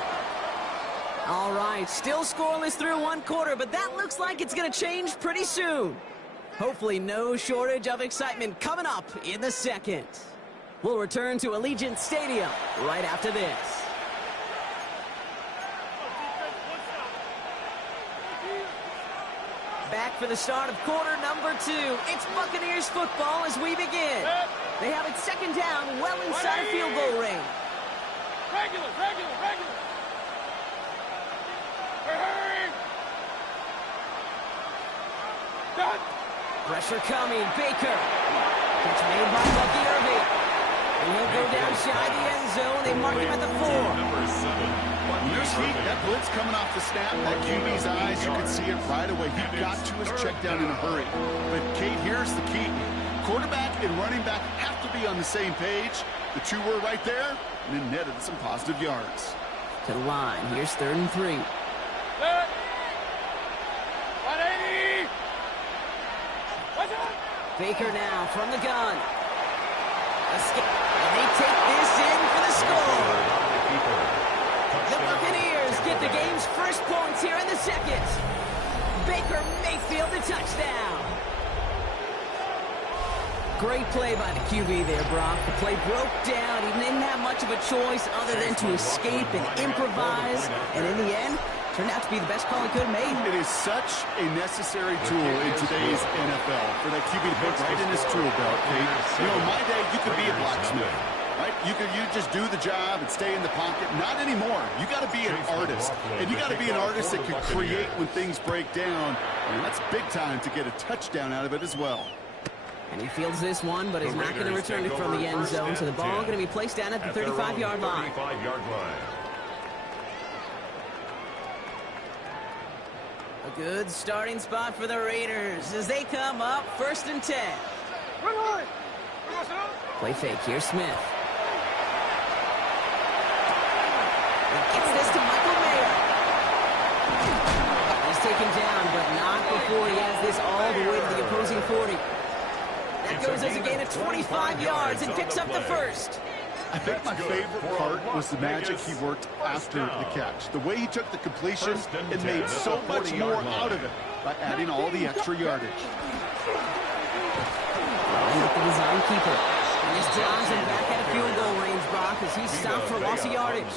All right, still scoreless through one quarter, but that looks like it's going to change pretty soon. Hopefully no shortage of excitement coming up in the second. We'll return to Allegiant Stadium right after this. Back for the start of quarter number 2. It's Buccaneers football as we begin. They have it second down, well inside field goal range. Regular. Hurry. Done. Pressure coming, Baker. It's made by Bucky Irving. And he'll go down shy of the end zone. They mark him at the 4. Number 7. There's heat. That blitz coming off the snap. That QB's eyes, you could see it right away. He got to his check down in a hurry. But, Kate, here's the key. Quarterback and running back have to be on the same page. The two were right there, and then netted some positive yards. To the line. Here's 3rd and 3. 180. What's up? Baker now from the gun. Escape. And they take this in for the score. The Buccaneers get the game's first points here in the second. Baker Mayfield the touchdown. Great play by the QB there, Brock. The play broke down. He didn't have much of a choice other than to escape and improvise. And in the end, turned out to be the best call he could have made. It is such a necessary tool in today's NFL for that QB to put right in his tool belt, Kate. You know, in my day, you could be a blacksmith, right? You just do the job and stay in the pocket. Not anymore. You got to be an artist. And you got to be an artist that can create when things break down. And that's big time to get a touchdown out of it as well. And he fields this one, but is not going to return it from the end zone. So the ball going to be placed down at the 35-yard line. A good starting spot for the Raiders as they come up 1st and 10. Play fake. Here's Smith. He gets this to Michael Mayer. He's taken down, but not before he has this all the way to the opposing 40. That goes as a gain of 25 yards and picks up the first. I think my favorite part was the magic he worked after the catch. The way he took the completion and made so much more out of it by adding all the extra yardage. Line up the design keeper. And this drives him back at a field goal range, Brock, as he's stopped for loss of yardage.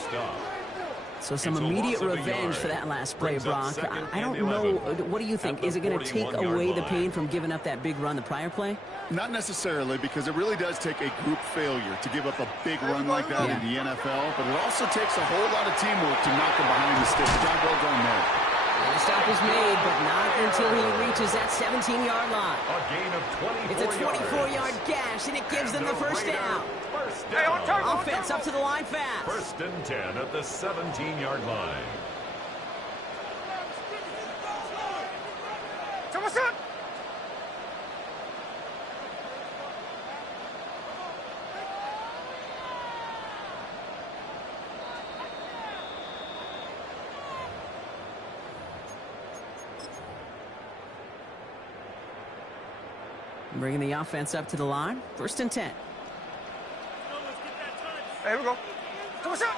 So some immediate revenge for that last play, Brock. I don't know. What do you think? Is it going to take away the pain from giving up that big run the prior play? Not necessarily, because it really does take a group failure to give up a big run like that in the NFL, but it also takes a whole lot of teamwork to knock him behind the sticks. Job well done there. And the stop is made, but not until he reaches that 17-yard line. A gain of 24 It's a 24-yard gash, and it gives them the first down. Offense up to the line fast. 1st and 10 at the 17-yard line. So what's up? Bringing the offense up to the line. 1st and 10. Here we go. So what's up?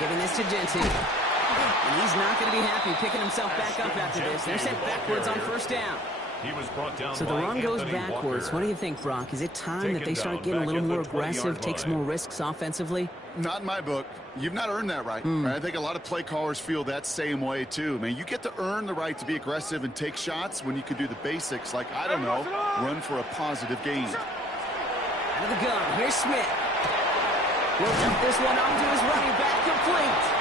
Giving this to Gentry. And he's not going to be happy picking himself back up after this. They're sent backwards on 1st down. He was brought down So the by run goes Anthony backwards. Walker. What do you think, Brock? Is it time that they Taken start down getting a back little at the more 20-yard aggressive, take some line. more risks offensively? Not in my book. You've not earned that right. Right? I think a lot of play callers feel that same way, too. Man, you get to earn the right to be aggressive and take shots when you can do the basics, like, I don't know, run for a positive gain. Out of the gun, here's Smith. He'll dump this one onto his running back, complete.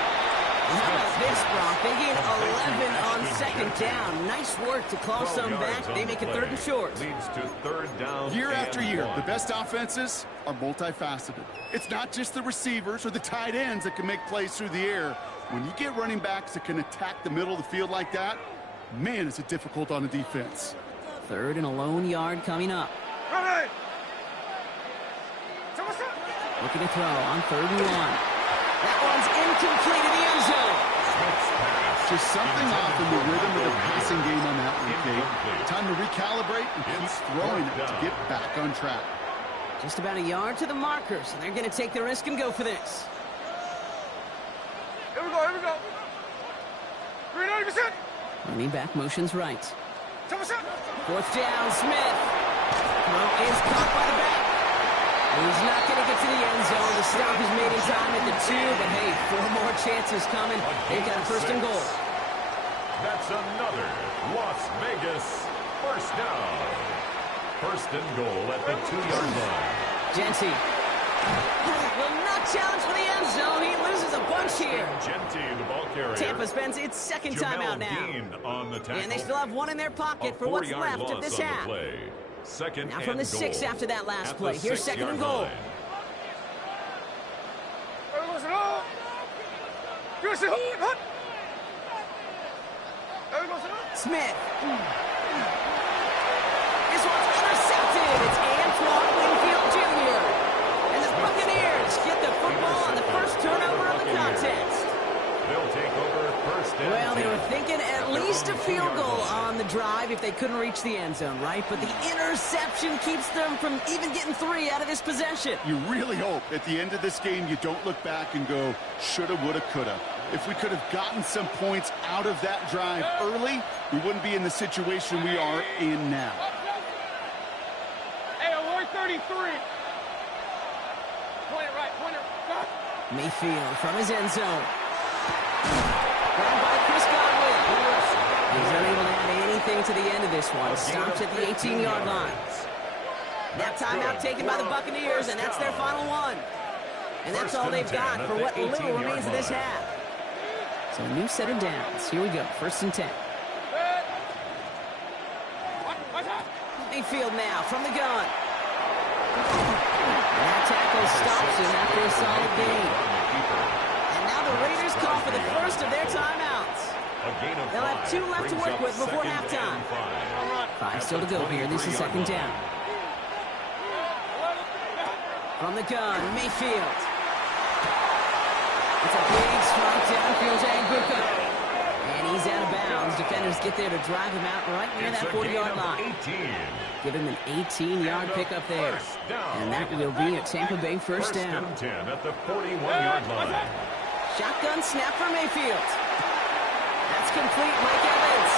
How about this, Brock? They gain 11 on second down. Nice work to claw some back. They make it 3rd and short. Leads to 3rd down. Year after year, 1. the best offenses are multifaceted. It's not just the receivers or the tight ends that can make plays through the air. When you get running backs that can attack the middle of the field like that, man, is it difficult on a defense. 3rd and a lone yard coming up. Ready. Looking to throw on 3rd and 1. That one's incomplete in the end zone. Just something off in the rhythm of the passing game on that one, Kate. Time to recalibrate and keep throwing it to get back on track. Just about a yard to the marker, so they're going to take the risk and go for this. Here we go, here we go. 390%. Running back motions right. 10%. 4th down, Smith. Throw is caught by the back. He's not going to get to the end zone. The stop is made in time at the 2, but hey, 4 more chances coming. They've got 1st and goal. That's another Las Vegas 1st down. 1st and goal at the 2-yard line. Genty will not challenge for the end zone. He loses a bunch here. Genty, the ball carrier. Tampa spends its 2nd timeout now. Dean on the tackle. And they still have 1 in their pocket for what's left of this half. Play. 2nd Now from the 6 after that last play. Here's 2nd and goal. Smith. This one's intercepted. It's Antoine Winfield Jr. And the Buccaneers get the football on the first turnover of the contest. They'll take over 1st and Well, they 10. were thinking at least a field goal on the drive if they couldn't reach the end zone, right? But the interception keeps them from even getting 3 out of this possession. You really hope at the end of this game you don't look back and go, shoulda, woulda, coulda. If we could have gotten some points out of that drive early, we wouldn't be in the situation we are in now. Hey, Lloyd 33. Point it right, point it right. Mayfield from his end zone. Grabbed by Chris Godwin. He's unable to add anything to the end of this one. Stops at the 18-yard line. That timeout taken by the Buccaneers, and that's their final one. And that's all they've got for what little remains of this half. So a new set of downs. Here we go. 1st and 10. Mayfield now from the gun. And that tackle stops him after a solid gain. And now the Raiders call for the first of their timeouts. They'll have 2 left to work with before halftime. 5 still to go here. This is 2nd down. From the gun, Mayfield. It's a big strike downfield to Anguka. And he's out of bounds. Defenders get there to drive him out right near that 40-yard line. Give him an 18-yard pickup there. And that will be a Tampa Bay 1st down. 1st and 10 at the 41-yard line. Shotgun snap for Mayfield. That's complete, Mike Evans.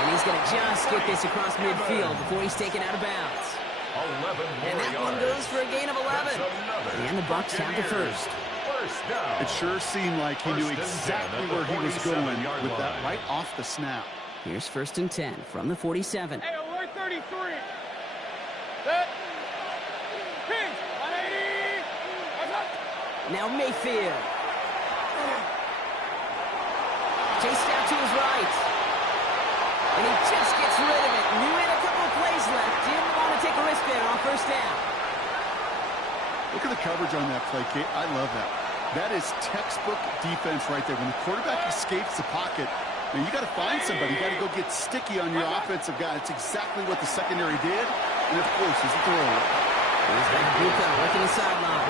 And he's going to just get this across midfield before he's taken out of bounds. 11 And that one goes for a gain of 11. And the Bucs have the first. It sure seemed like he knew exactly where he was going with that right off the snap. Here's 1st and 10 from the 47. Hey, Lloyd 33. Set. Pins. 180. Now Mayfield. Chased out to his right. And he just gets rid of it. Knew he had a couple of plays left. Didn't want to take a risk there on 1st down. Look at the coverage on that play, Kate. I love that. That is textbook defense right there. When the quarterback escapes the pocket, man, you got to find somebody. You got to go get sticky on your offensive guy. It's exactly what the secondary did. And, of course, it's a throwaway. Here's that Buka working the sideline.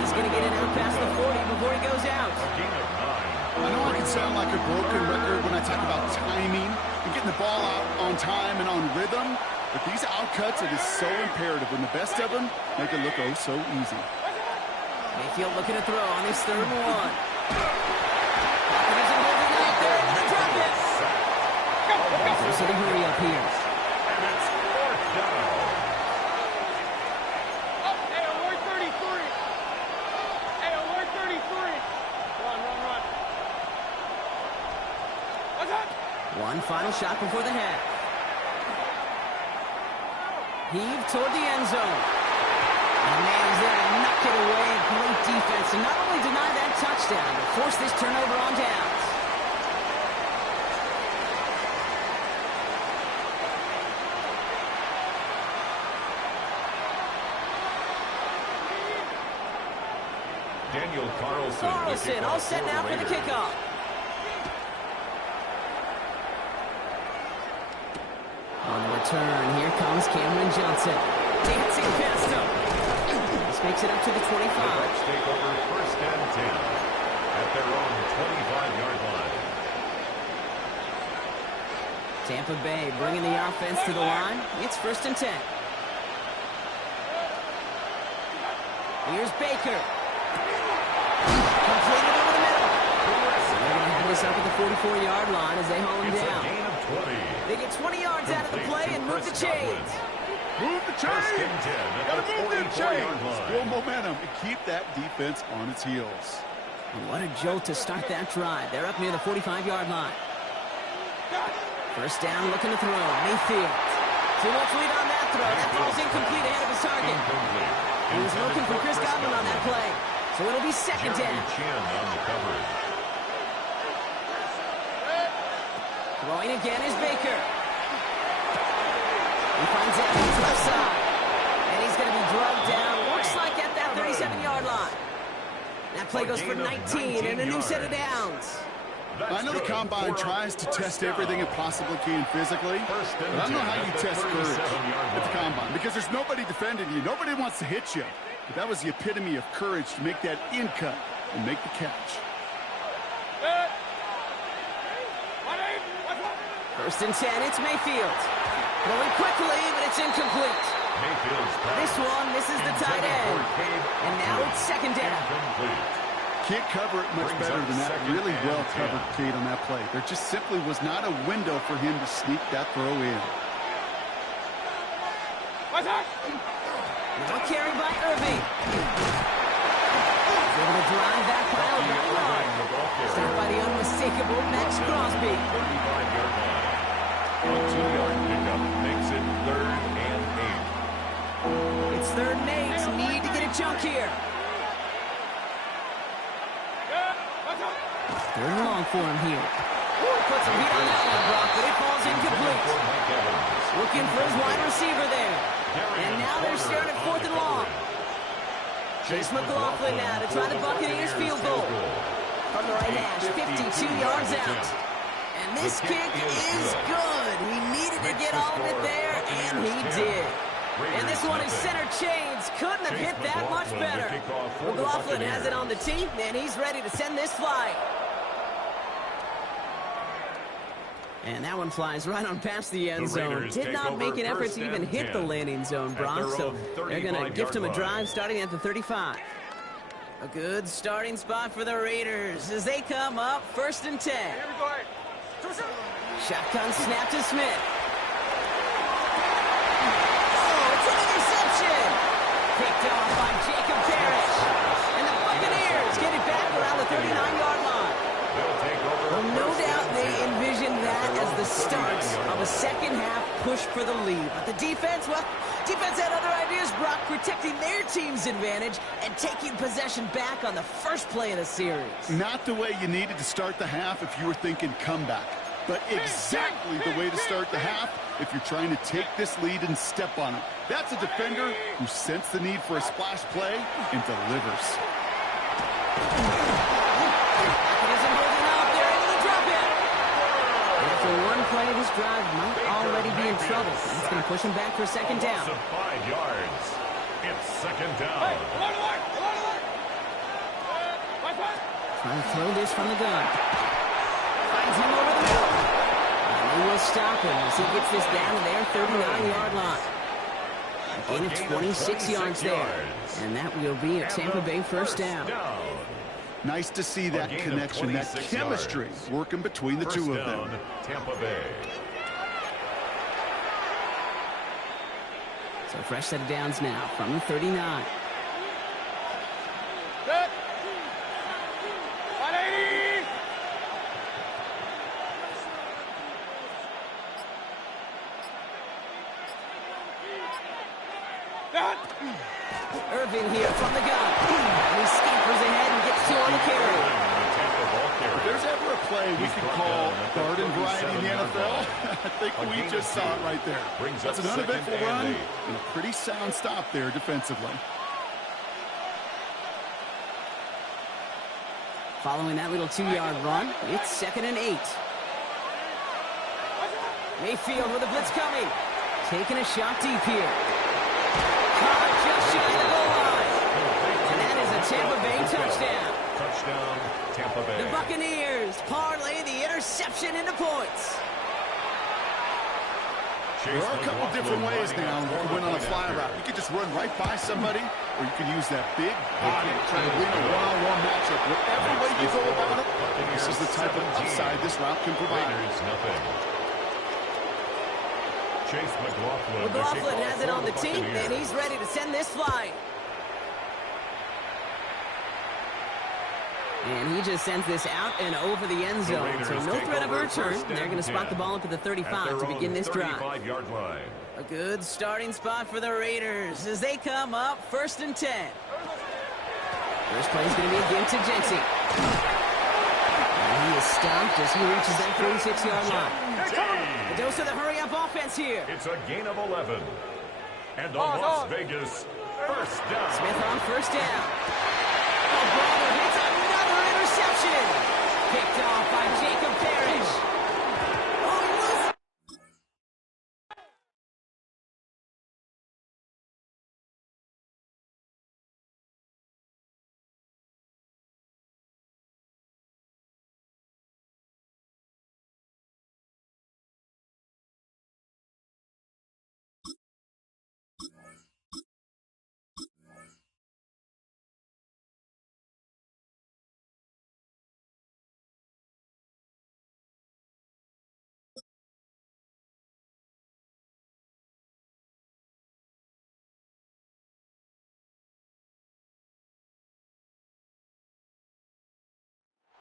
He's going to get it out past the 40 before he goes out. I know I can sound like a broken record when I talk about timing and getting the ball out on time and on rhythm, but these outcuts, it is so imperative. And the best of them make it look oh so easy. Mayfield looking to throw on his 3rd and 1. He isn't holding out there. Drop it. There's a hurry up here. And it's fourth down. Oh, hey, alert 33. Hey, alert 33. Run. What's up? One final shot before the half. Heave toward the end zone. And man's there to knock it away. Great defense to not only deny that touchdown, but force this turnover on downs. Daniel Carlson all set now for the kickoff. On the return, here comes Cameron Johnson. Dancing past him. This makes it up to the 25. The Bucs take over first and 10 at their own 25-yard line. Tampa Bay bringing the offense to the line. It's first and 10. Here's Baker. Completed over the middle. So they're going to have this up at the 44-yard line as they haul him down. It's a gain of 20. They get 20 yards out of the play and move the chains. Move the chains. First and 10 at Gotta the move them 44-yard chains. line. Build momentum and keep that defense on its heels. And what a jolt to start that drive. They're up near the 45-yard line. First down, looking to throw. Mayfield. Too much lead on that throw. That ball's incomplete ahead of his target. He was looking for Chris Godwin on that play. So it'll be second down. Chin on the coverage. Throwing again is Baker. He finds out his left side. And he's going to be drugged down. Looks like at that 37-yard line. That play goes for 19 and a new set of downs. I know the Combine tries to test everything it possibly can physically, but I don't know how you test courage at the Combine because there's nobody defending you. Nobody wants to hit you. But that was the epitome of courage to make that in cut and make the catch. First and 10, it's Mayfield. Throwing quickly, but it's incomplete. This one misses the tight end. And now it's second down. Can't cover it much better than that. Really well covered, Kate, on that play. There just simply was not a window for him to sneak that throw in. Now carried by Irving. He's able to drive that pile back on. Stopped by the unmistakable Max Crosby. 35-yard line. A 2-yard pickup makes it third and 8. It's third and 8. Need to get a chunk here. Third and long for him here. He puts some heat on that one, Brock, but it falls incomplete. Looking for his wide receiver there. And now they're staring at fourth and long. Chase McLaughlin now to try the Buccaneers field goal. From the right hash, 52 yards out. And this kick is good. He needed to get all of it there, and he did. And this one is center chains. Couldn't have hit that much better. McLaughlin has it on the tee, and he's ready to send this flying. And that one flies right on past the end zone. Did not make an effort to even hit the landing zone, Brock, so they're going to gift him a drive starting at the 35. A good starting spot for the Raiders as they come up first and 10. Shotgun snap to Smith. Oh, it's an interception. Picked off by Jacob Parrish. And the Buccaneers get it back around the 39-yard line. Well, no doubt they envisioned that as the start of a second-half push for the lead. But the defense, well, defense had other ideas, Brock, protecting their team's advantage and taking possession back on the first play of the series. Not the way you needed to start the half if you were thinking comeback, but exactly the way to start the half if you're trying to take this lead and step on it. That's a defender who sensed the need for a splash play and delivers. One play of this drive might already be in trouble. It's going to push him back for second down. 5 yards. It's second down. Trying to throw this from the gun. Finds him over the middle. And he will stop him as he gets this down to their 39-yard line. A gain of 26 yards there. And that will be a Tampa Bay first down. Nice to see that connection, that chemistry working between the two of them. Tampa Bay. So fresh set of downs now from the 39. Set. 180. Set. Irvin here from the gun. And he scampers ahead and gets 2 on the carry. If there's ever a play we can call garden variety in the NFL, I think we just saw it right there. That's an uneventful run and a pretty sound stop there defensively. Following that little 2-yard run, it's 2nd and 8. Mayfield with a blitz coming. Taking a shot deep here. Caught just shy of the goal line. And that is a Tampa Bay touchdown. Touchdown, Tampa Bay. The Buccaneers parlay the interception into points. There are a couple different ways now you can win on a fly route. You can just run right by somebody, or you can use that big body trying to win a one-on-one matchup. Whatever way you go about it, this is the type of upside this route can provide. Nothing. Chase McLaughlin. McLaughlin has it on the team, and he's ready to send this flying. And he just sends this out and over the end zone. So no threat of a return. They're going to spot the ball up at the 35 to begin this drive. A good starting spot for the Raiders as they come up 1st and 10. First play is going to be again to Jency. And he is stumped as he reaches that 36-yard line. A dose of the hurry-up offense here. It's a gain of 11. And the Las Vegas first down. Smith on first down. Oh, brother, hits another interception. Picked off by Jacob Parrish. Oh, he loses.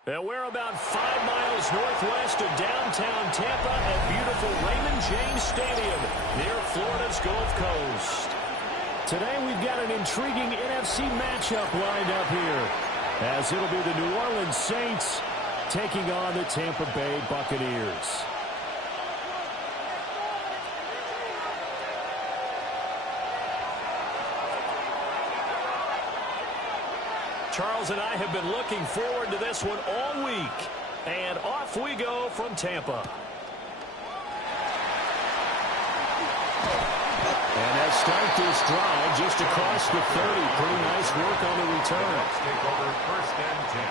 And we're about 5 miles northwest of downtown Tampa at beautiful Raymond James Stadium near Florida's Gulf Coast. Today we've got an intriguing NFC matchup lined up here, as it'll be the New Orleans Saints taking on the Tampa Bay Buccaneers. Charles and I have been looking forward to this one all week. And off we go from Tampa. And they start this drive just across the 30. Pretty nice work on the return. Take over 1st and 10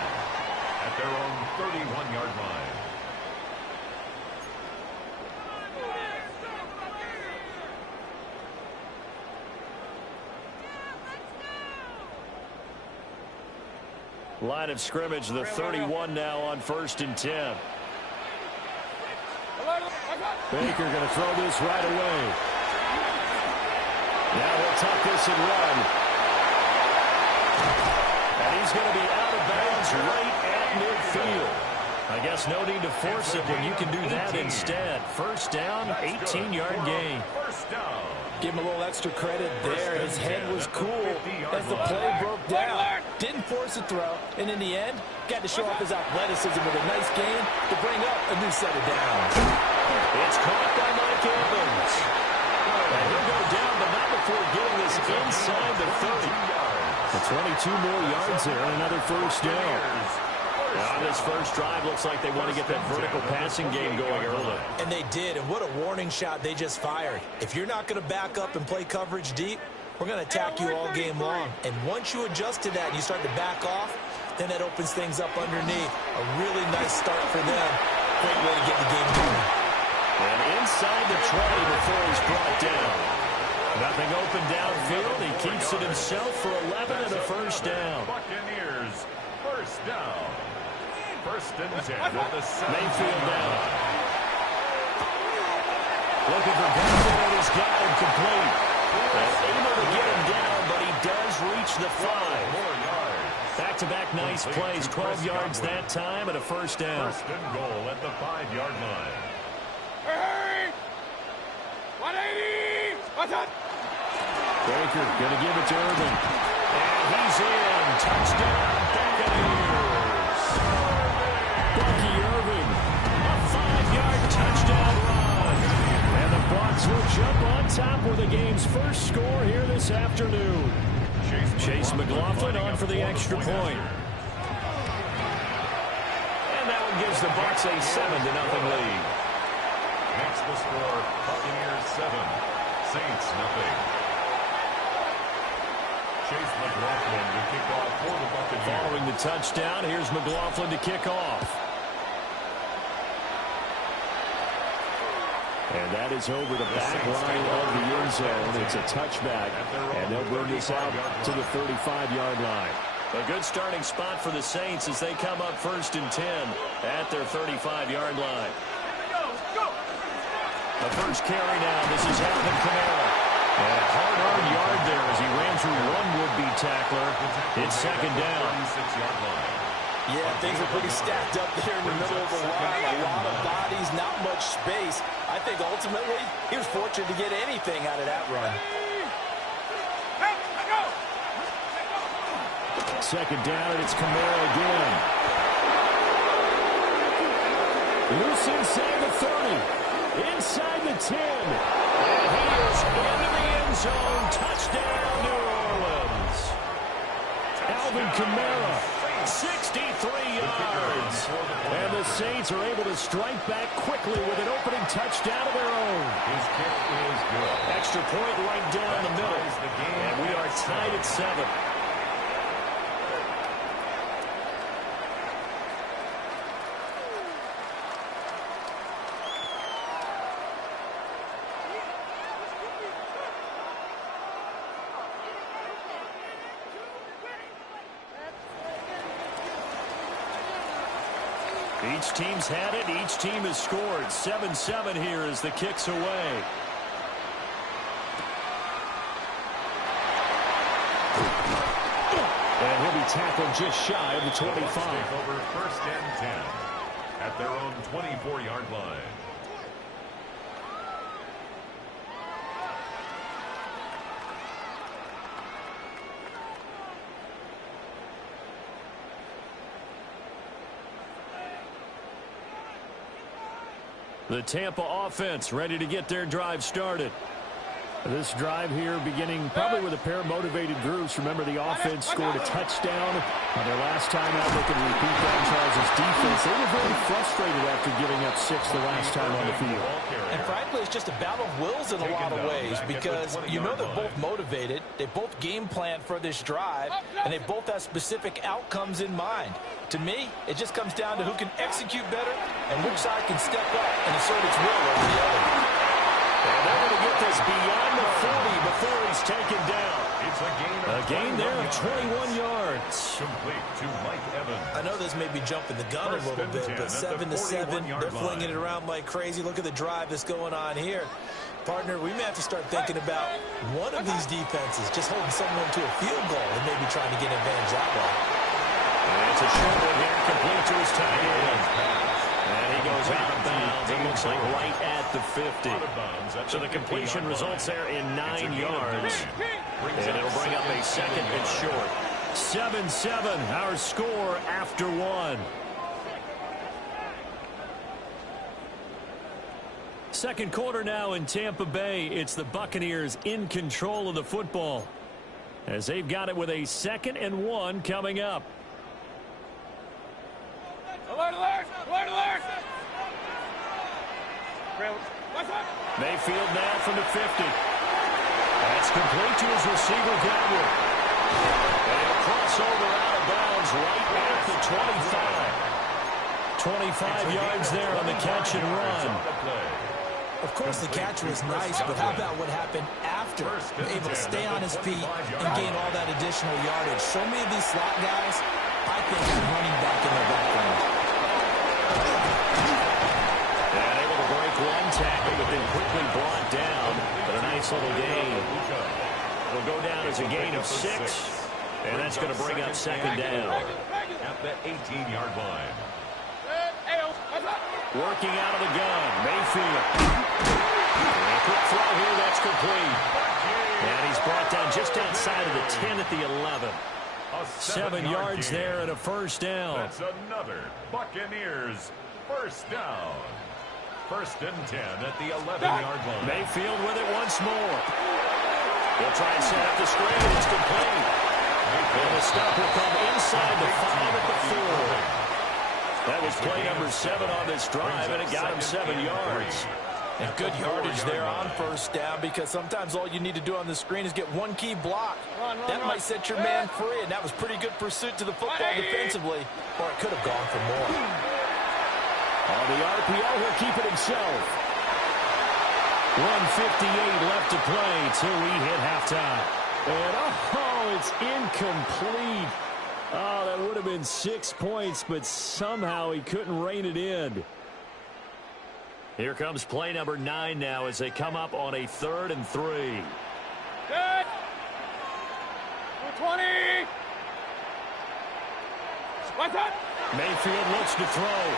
at their own 31-yard line. Line of scrimmage, the 31 now on 1st and 10. Baker going to throw this right away. Now he'll tuck this and run. And he's going to be out of bounds right at midfield. I guess no need to force it when you can do that instead. First down, 18-yard gain. First down. Give him a little extra credit there. His head was cool as the play broke down. Didn't force a throw, and in the end, got to show off his athleticism with a nice gain to bring up a new set of downs. It's caught by Mike Evans. And he'll go down, but not before getting this inside the 30. So 22 more yards there and another first down. On this first drive, looks like they want to get that vertical passing game going early. And they did, and what a warning shot they just fired. If you're not going to back up and play coverage deep, we're going to attack you all game long. And once you adjust to that and you start to back off, then that opens things up underneath. A really nice start for them. Great way to get the game going. And inside the 20 before he's brought down. Nothing open downfield. He keeps it himself for 11 and a first down. Buccaneers, first down. 1st and 10 at the Mayfield down. Looking for Benson, and he's got him complete. And able to get him down, but he does reach the 5. Back-to-back nice plays, 12 yards that time and a first down. First and goal at the 5-yard line. Hey! 180! What's up? Baker going to give it to Irvin. And he's in. Touchdown, Buccaneers. Bucky Irving, a 5-yard touchdown run. And the Bucs will jump on top with the game's first score here this afternoon. Chase McLaughlin on for the extra point. And that one gives the Bucs a 7-0 lead. Next the score, Buccaneers 7, Saints 0. Chase McLaughlin to kick off for the Buccaneers. Following the touchdown, here's McLaughlin to kick off. And that is over the back line of the end zone. It's a touchback, and they'll bring this out to the 35-yard line. A good starting spot for the Saints as they come up 1st and 10 at their 35-yard line. The first carry now. This is Alvin Kamara. And a hard-earned yard there as he ran through one would-be tackler. It's 2nd down. 36-yard line. Yeah, things are pretty stacked up there in the middle of the line. A lot of bodies, not much space. I think ultimately he was fortunate to get anything out of that run. 2nd down, and it's Kamara again. Loose inside the 30. Inside the 10. And he is into the end zone. Touchdown, New Orleans. Alvin Kamara, 63 yards. And the Saints are able to strike back quickly with an opening touchdown of their own. His kick is good. Extra point right down the middle. And we are tied at 7. Each team's had it. Each team has scored. 7-7 here as the kick's away. And he'll be tackled just shy of the 25. Over 1st and 10 at their own 24-yard line. The Tampa offense ready to get their drive started. This drive here beginning probably with a pair of motivated groups. Remember, the offense scored a touchdown on their last time out. They can repeat that in Charles' defense. They were very frustrated after giving up 6 the last time on the field. And frankly, it's just a battle of wills in a lot of ways because you know they're both motivated. They both game plan for this drive, and they both have specific outcomes in mind. To me, it just comes down to who can execute better and which side can step up and assert its will over the other. And they're going to get this beyond the 40 before he's taken down. It's a gain there of 21 yards. Complete to Mike Evans. I know this may be jumping the gun a little bit, but 7-7, they're flinging it around like crazy. Look at the drive that's going on here. Partner, we may have to start thinking about one of these defenses just holding someone to a field goal and maybe trying to get advantage that way. And it's a short one here, complete to his tight end. And he goes out of bounds. It looks like right at the 50. So the completion results there in 9 yards. And it'll bring up a 2nd and short. 7-7, our score after 1. Second quarter now in Tampa Bay. It's the Buccaneers in control of the football as they've got it with a 2nd and 1 coming up. Alert, alert! Alert, alert! Mayfield now from the 50. That's complete to his receiver, Godwin. And he'll cross over out of bounds right at the 25. 25 yards there on the catch and run. Of course, the catch was nice, but how about what happened after? Able to stay on his feet and gain all that additional yardage. So many of these slot guys, I think, have running back in their background. And able to break one tackle, but then quickly brought down. But a nice nice little gain. Will go down as a gain of 6, and that's going to bring up second down. At the 18-yard line. Working out of the gun, Mayfield. And a quick throw here, that's complete. And he's brought down just outside of the 10 at the 11. 7 yards there and a first down. That's another Buccaneers first down. First and 10 at the 11-yard line. Mayfield with it once more. He'll try and set up the screen. It's complete. And the stop will come inside the 5 at the 4. That was play number 7 on this drive, and it got him 7 yards. And good yardage there on first down, because sometimes all you need to do on the screen is get one key block. That might set your man free, and that was pretty good pursuit to the football defensively, or it could have gone for more. On the RPO, he'll keep it himself. 1:58 left to play till we hit halftime. And, it's incomplete. Oh, that would have been 6 points, but somehow he couldn't rein it in. Here comes play number 9 now as they come up on a 3rd and 3. Good. 220. What's that? Mayfield looks to throw.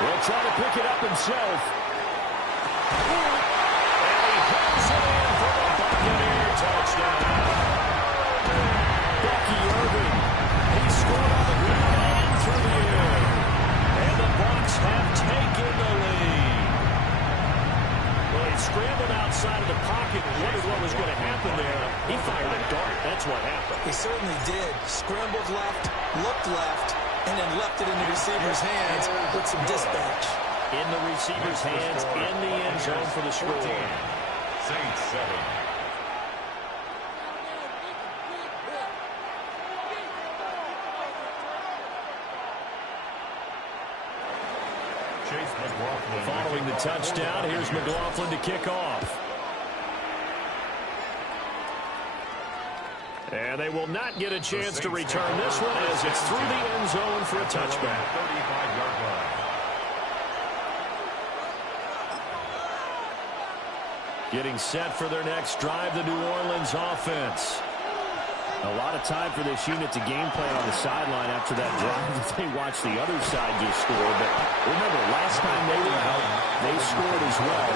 He'll try to pick it up himself. Touchdown. Bucky Irving. He scored on the ground and through the air. And the Bucs have taken the lead. Well, he scrambled outside of the pocket and wondered what was going to happen there. He fired a dart. That's what happened. He certainly did. Scrambled left, looked left, and then left it in the receiver's hands with some dispatch. In the receiver's hands, in the end zone for the score. Saints 7. Following the touchdown, here's McLaughlin to kick off. And they will not get a chance to return this one as it's through the end zone for a touchback. 35-yard line. Getting set for their next drive, the New Orleans offense. A lot of time for this unit to game plan on the sideline after that drive. They watched the other side just score. But remember, last time they were out, they scored as well.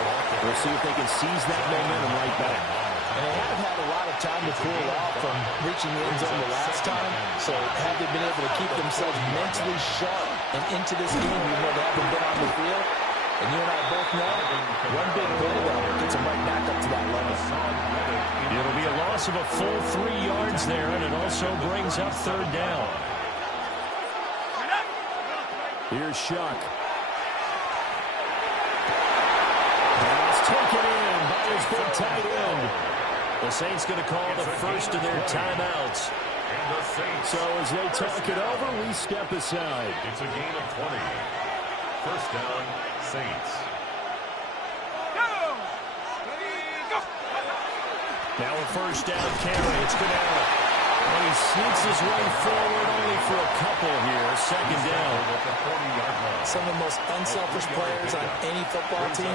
We'll see if they can seize that momentum right back. And they haven't had a lot of time to cool off from reaching the end zone the last time. So have they been able to keep themselves mentally sharp and into this game, even though they haven't been on the field? And you and I both know one big win gets them right back up to that level. It'll be a loss of a full 3 yards there, and it also brings up 3rd down. Here's Shuck. And it's taken in by his big tight end. The Saints going to call the first of their timeouts. So as they talk it over, we step aside. It's a gain of 20. First down, Saints. Now a first down carry. It's Canara. And he sneaks his way forward only for a couple here. Second down. Some of the most unselfish players on any football team,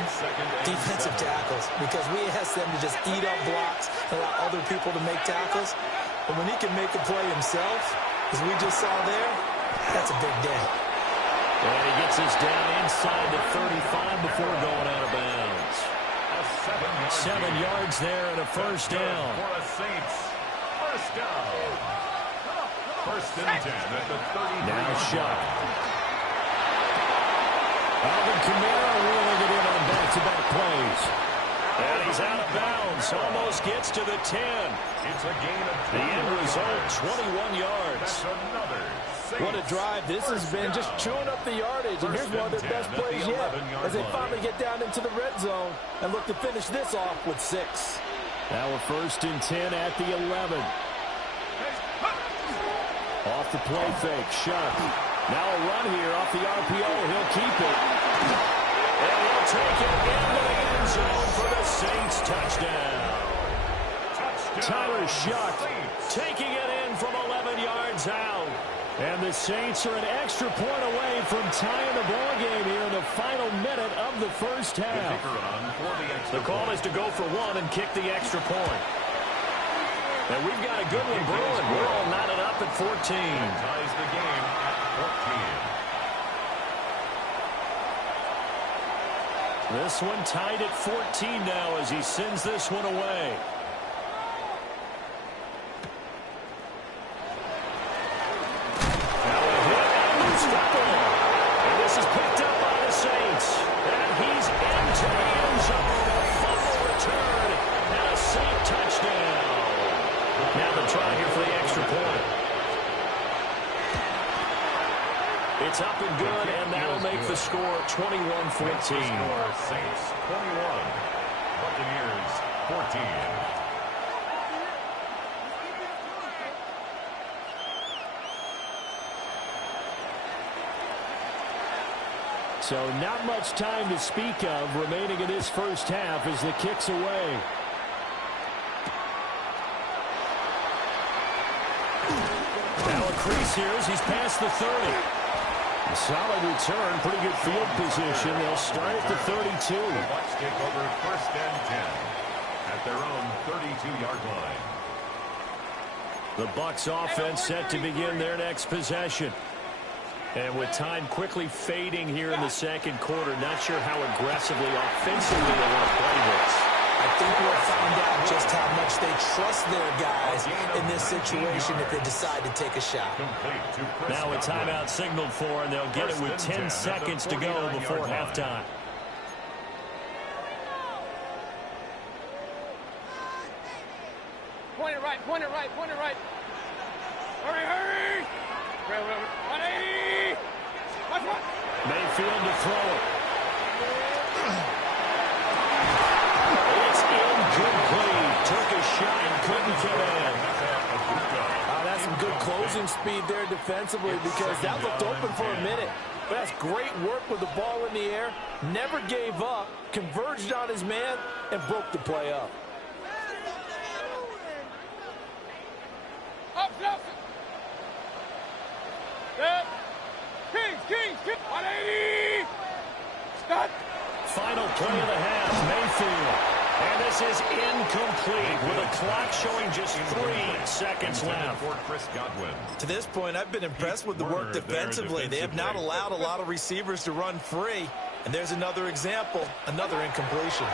defensive tackles. Because we ask them to just eat up blocks, allow other people to make tackles. But when he can make a play himself, as we just saw there, that's a big day. And he gets us down inside the 35 before going out of bounds. 7 yards there and a first down. For the Saints. First down. First and 10 at the 30. Now Shuck. Alvin Kamara wheeling it in on back-to-back plays. And he's out of bounds. Almost gets to the 10. It's a gain of 2. The end result, 21 yards. That's another. What a drive this has been, just chewing up the yardage. And here's one of their best plays yet as they finally get down into the red zone and look to finish this off with 6. Now a first and 10 at the 11. Off the play fake, Shuck. Now a run here off the RPO. He'll keep it. And he'll take it into the end zone for the Saints touchdown. Tyler Shuck taking it in from 11 yards out. And the Saints are an extra point away from tying the ball game here in the final minute of the first half. The call is to go for one and kick the extra point. And we've got a good one brewing. We're all knotted up at 14. Ties the game at 14. This one tied at 14 now as he sends this one away. Now a hit and loose football. And this is picked up by the Saints. And he's into the end zone. A fumble return and a safe touchdown. Now the try here for the extra point. It's up and good, and that'll make the score 21-14. Saints 21, Buccaneers 14. So not much time to speak of remaining in this first half as the kick's away. Now a crease here as he's past the 30. A solid return, pretty good field position. They'll start at the 32. The Bucs take over first and 10 at their own 32-yard line. The Bucs offense set to begin their next possession. And with time quickly fading here in the second quarter, not sure how aggressively, offensively they want to play this. I think we'll find out just how much they trust their guys in this situation if they decide to take a shot. Now a timeout signaled for, and they'll get it with 10 seconds to go before halftime. Point it right, point it right, point it right. Hurry, hurry! 180! Watch one! Mayfield to throw it. It's incomplete. Took a shot and couldn't get in. That's some good closing speed there defensively because that looked open for a minute. But that's great work with the ball in the air. Never gave up, converged on his man, and broke the play up. Up, up! Yep. Kings, 180! Stop! Final play of the half, Mayfield. And this is incomplete with a clock showing just 3 seconds left. To this point, I've been impressed with the work defensively. They have not allowed a lot of receivers to run free. And there's another example, another incompletion.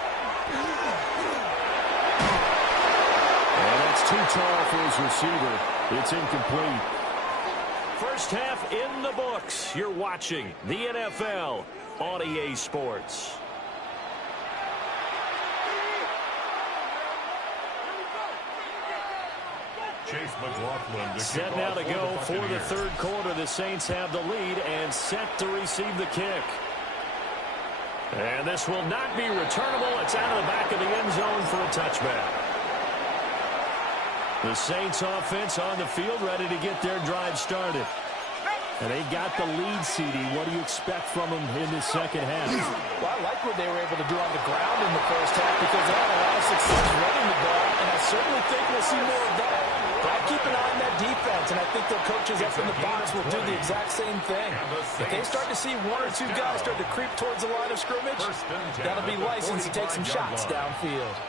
And that's too tall for his receiver. It's incomplete. First half in the books. You're watching the NFL on EA Sports. Chase McLaughlin set now to go for the third quarter. The Saints have the lead and set to receive the kick. And this will not be returnable. It's out of the back of the end zone for a touchback. The Saints offense on the field ready to get their drive started. And they got the lead, CD. What do you expect from them in the second half? Well, I like what they were able to do on the ground in the first half because they had a lot of success running the ball, and I certainly think we'll see more of that. But I keep an eye on that defense, and I think their coaches up in the box will do the exact same thing. If they start to see 1 or 2 guys start to creep towards the line of scrimmage, that'll be license to take some shots downfield.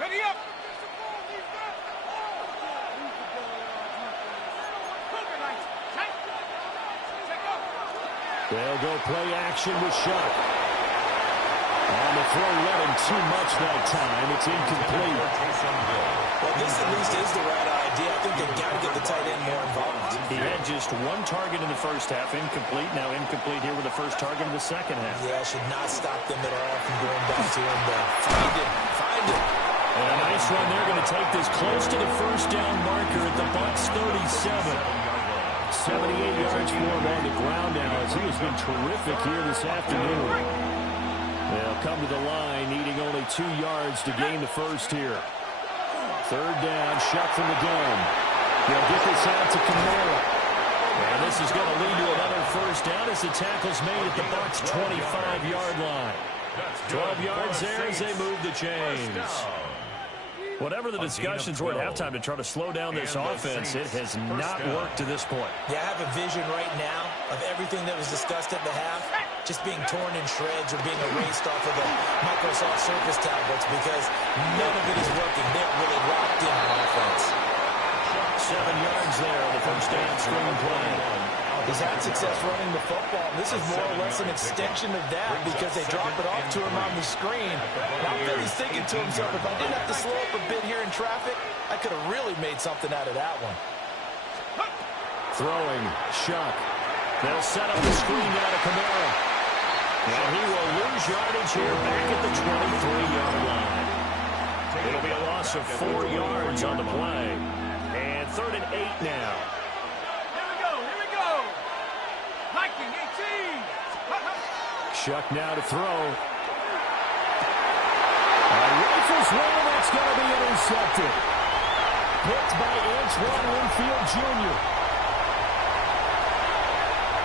Ready up! They'll go play action with Sharp. On the throw, let him too much that time. It's incomplete. Well, this at least is the right idea. I think they've got to get the tight end more involved. He had just 1 target in the first half, incomplete. Now incomplete here with the first target in the second half. Yeah, should not stop them at all from going back to him. Find it. And a nice run. They're going to take this close to the first down marker at the Bucs 37. 78 yards for him on the ground now as he has been terrific here this afternoon. They'll come to the line needing only 2 yards to gain the first here. Third down, shot from the dome. They'll get this out to Kamara. And this is going to lead to another first down as the tackle's made at the Bucs 25-yard line. 12 yards there as they move the chains. Whatever the discussions were at halftime to try to slow down this offense, it has not worked to this point. Yeah, I have a vision right now of everything that was discussed at the half just being torn in shreds or being erased off of the Microsoft Surface tablets because none of it is working. They're really locked in on offense. 7 yards there on the first down screen play. He's had success running the football, and this is more or less an extension of that because they drop it off to him on the screen. And I bet he's thinking to himself, if I didn't have to slow up a bit here in traffic, I could have really made something out of that one. Throwing, Shuck. They'll set up the screen now to Kamara. And he will lose yardage here back at the 23-yard line. It'll be a loss of 4 yards on the play. And 3rd and 8 now. Shuck now to throw. Rifles one, that's going to be intercepted. Picked by Antoine Winfield Jr.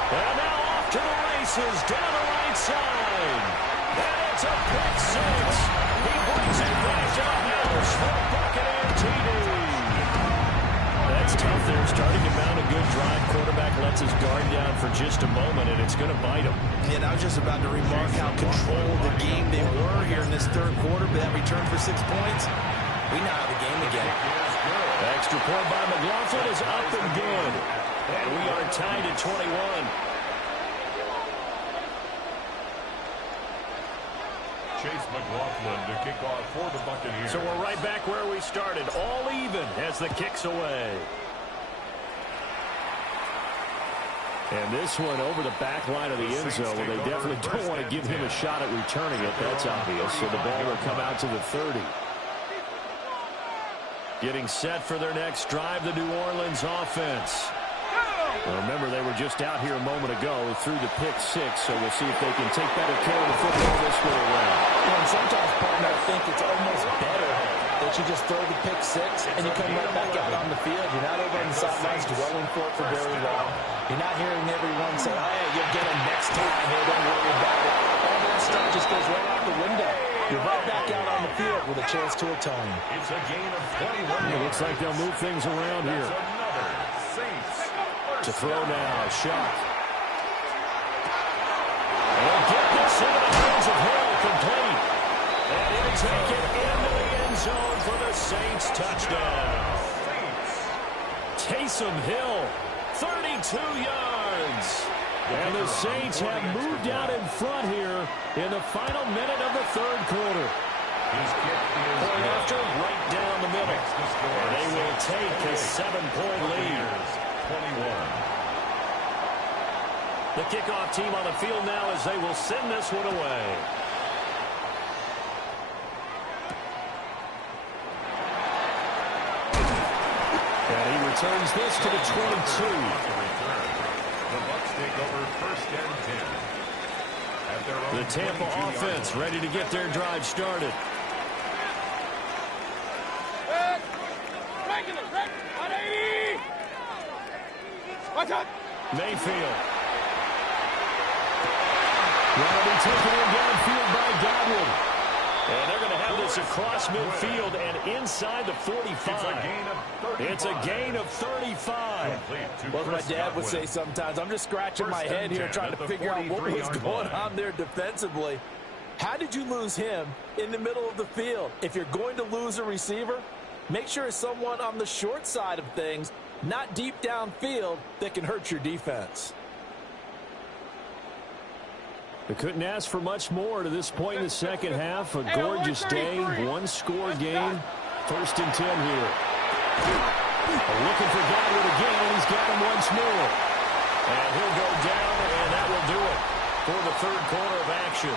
And now off to the races down the right side. And it's a pick six. He brings it back to the house for Buccaneer TD. That's tough there, starting to mount a good drive. Quarterback lets his guard down for just a moment, and it's going to bite him. And I was just about to remark how controlled the game they were here in this third quarter, but that return for 6 points, we now have the game again. Extra point by McLaughlin is up and good. And we are tied at 21. Chase McLaughlin to kick off for the Buccaneers. So we're right back where we started, all even as the kick's away. And this one over the back line of the end zone, where they definitely don't want to give him a shot at returning it. That's obvious. So the ball will come out to the 30. Getting set for their next drive, the New Orleans offense. Well, remember, they were just out here a moment ago through the pick six, so we'll see if they can take better care of the football this way around. And sometimes, partner, I think it's almost better that you just throw the pick six and you come right back out on the field. You're not over on the sidelines dwelling for very long. You're not hearing everyone say, hey, you'll get him next time. Hey, don't worry about it. All that stuff just goes right out the window. You're right back out on the field with a chance to atone. It's a gain of 21. It looks like they'll move things around here. To throw now, Shuck. And get this into the hands of Hill, complete. And he'll take it into the end zone for the Saints touchdown. Taysom Hill, 32 yards. And the Saints have moved out in front here in the final minute of the third quarter. Point after, right down the middle. And they will take a 7-point lead. 21. The kickoff team on the field now as they will send this one away. And he returns this to the 22. The Bucs take over 1st and 10. At their own The Tampa offense ready to get their drive started. Mayfield. Going to be taken in downfield by Godwin. And they're going to have this across midfield and inside the 45. It's a gain of 35. Well, as my dad would say sometimes, I'm just scratching my head here trying to figure out what was going on there defensively. How did you lose him in the middle of the field? If you're going to lose a receiver, make sure it's someone on the short side of things, not deep downfield, that can hurt your defense. They couldn't ask for much more to this point in the second half. A gorgeous day, one-score game. 1st and 10 here. Looking for Godwin again, and he's got him once more. And he'll go down, and that will do it for the third quarter of action.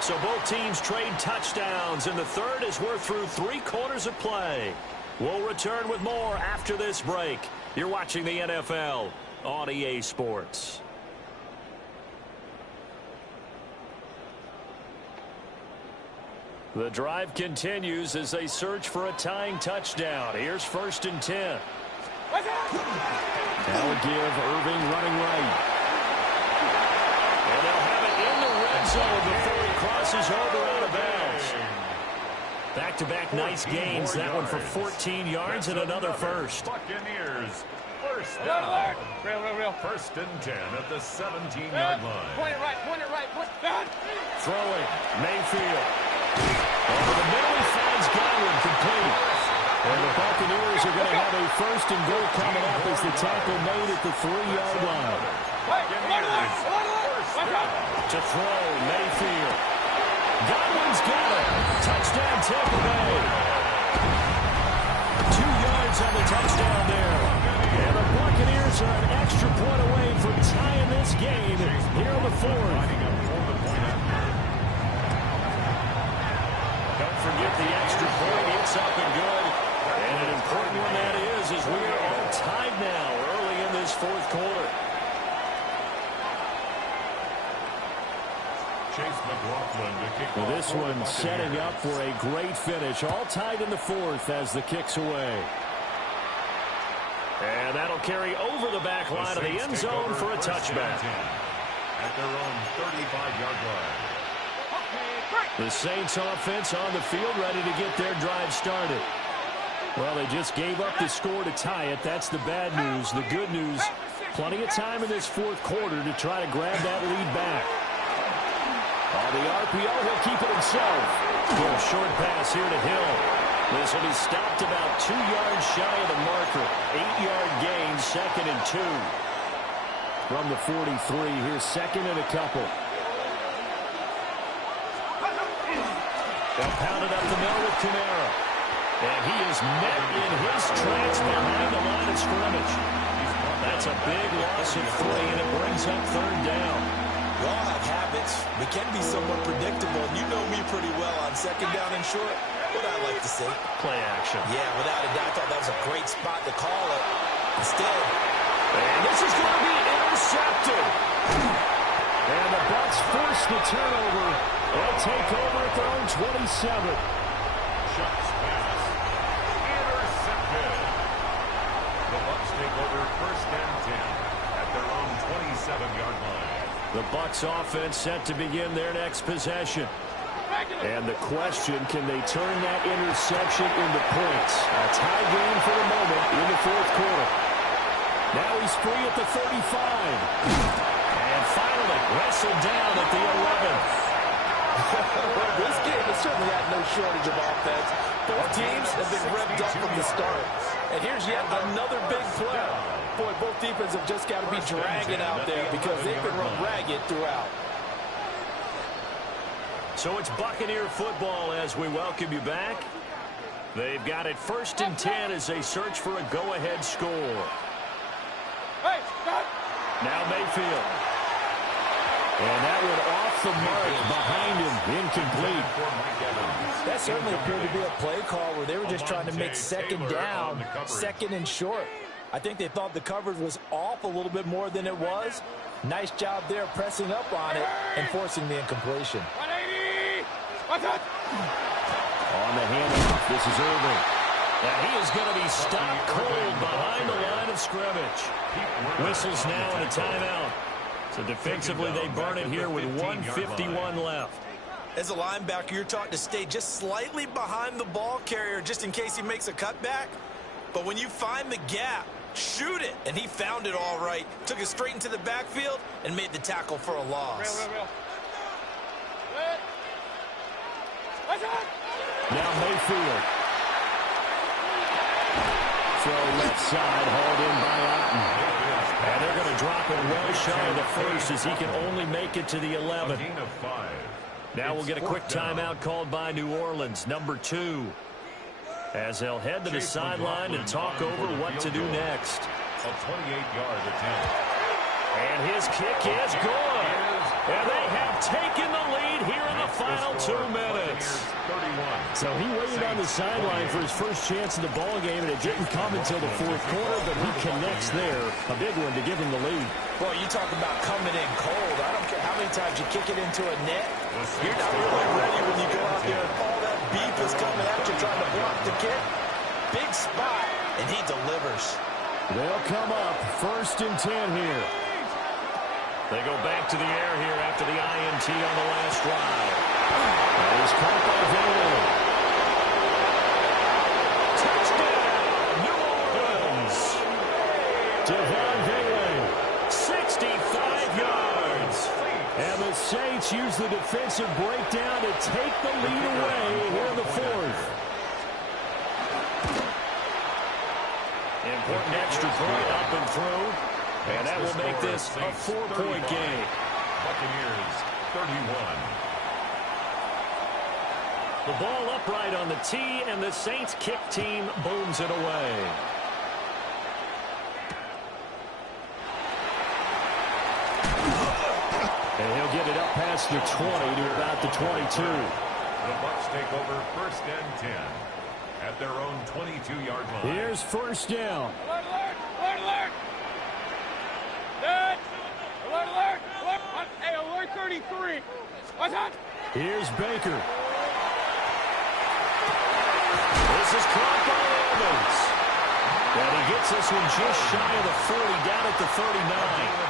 So both teams trade touchdowns in the third as we're through 3 quarters of play. We'll return with more after this break. You're watching the NFL on EA Sports. The drive continues as they search for a tying touchdown. Here's 1st and 10. That'll give Irving running right. And they'll have it in the red zone before he crosses over out of bounds. Back-to-back nice gains. That one for 14 yards and another first. Buccaneers. First down. Real. First and 10 at the 17-yard line. Point it right. Throwing. Mayfield. Over the middle, he finds Godwin complete. And the Buccaneers are going to have a first and goal coming up as the tackle made at the 3-yard line. To throw, Mayfield. Godwin's got it. Touchdown, Tampa Bay. 2 yards on the touchdown there. And the Buccaneers are an extra point away from tying this game here in the fourth. Don't forget the extra point. It's up and good. And an important one that is as we are all tied now early in this fourth quarter. Well, this one setting up for a great finish. All tied in the fourth as the kick's away. And that'll carry over the back line of the end zone for a touchback. At their own 35-yard line. The Saints offense on the field ready to get their drive started. Well, they just gave up the score to tie it. That's the bad news. The good news, plenty of time in this fourth quarter to try to grab that lead back. On the RPO, he'll keep it himself. Little short pass here to Hill. This will be stopped about 2 yards shy of the marker. 8-yard gain, 2nd and 2. From the 43, here's 2nd and a couple. They'll pound it up the middle with Kamara. And he is met in his tracks behind the line of scrimmage. That's a big loss of 3, and it brings up 3rd down. We all have habits. We can be somewhat predictable. And you know me pretty well on 2nd down and short. What I like to say? Play action. Yeah, without a doubt, I thought that was a great spot to call it. Instead. And this is going to be intercepted. And the Bucs force the turnover. They'll take over at their own 27. Shots pass. Intercepted. The Bucs take over 1st and 10 at their own 27-yard line. The Bucs offense set to begin their next possession. And the question, can they turn that interception into points? A tie game for the moment in the fourth quarter. Now he's free at the 35. And finally wrestled down at the 11th. Well, this game has certainly had no shortage of offense. Both teams have been revved up from the start. And here's yet another big play. Boy, both defenses have just got to be dragging out there because they've been run ragged throughout. So it's Buccaneer football as we welcome you back. They've got it 1st and 10 as they search for a go-ahead score. Now Mayfield. And that one off the mark behind him, incomplete. That certainly appeared to be a play call where they were just trying to make 2nd down, 2nd and short. I think they thought the coverage was off a little bit more than it was. Nice job there pressing up on it and forcing the incompletion. On the handoff, this is Irving. And he is going to be stopped cold behind the line of scrimmage. Whistles now and a timeout. So defensively, they burn it here with 1:51 left. As a linebacker, you're taught to stay just slightly behind the ball carrier just in case he makes a cutback. But when you find the gap, shoot it. And he found it all right. Took it straight into the backfield and made the tackle for a loss. Now Mayfield. Throw left side, hauled in by Otten. And they're going to drop it well shy of the first as he can only make it to the 11. Now we'll get a quick timeout called by New Orleans, number 2. As they'll head to the sideline and talk over what to do next. A 28-yard attempt. And his kick is good. And they have taken the lead here in the final 2 minutes. So he waited on the sideline for his first chance in the ball game, and it didn't come until the fourth quarter, but he connects there. A big one to give him the lead. Well, you talk about coming in cold. I don't care how many times you kick it into a net. You're not really ready when you go out there and all that beef is coming at you trying to block the kick. Big spot, and he delivers. They'll come up 1st and 10 here. They go back to the air here after the INT on the last drive. That is caught by Van. the Saints use the defensive breakdown to take the lead away here in the fourth. Important extra point up and through. And that will make this a 4-point game. Buccaneers 31. The ball upright on the tee, and the Saints kick team booms it away. And he'll get it up past the 20 to about the 22. The Bucs take over first and 10 at their own 22-yard line. Here's first down. Alert, alert, alert, alert. Dead. Alert, alert, alert. Hey, alert 33. What's that? Here's Baker. This is caught by Evans. And he gets this one just shy of the 40, down at the 39.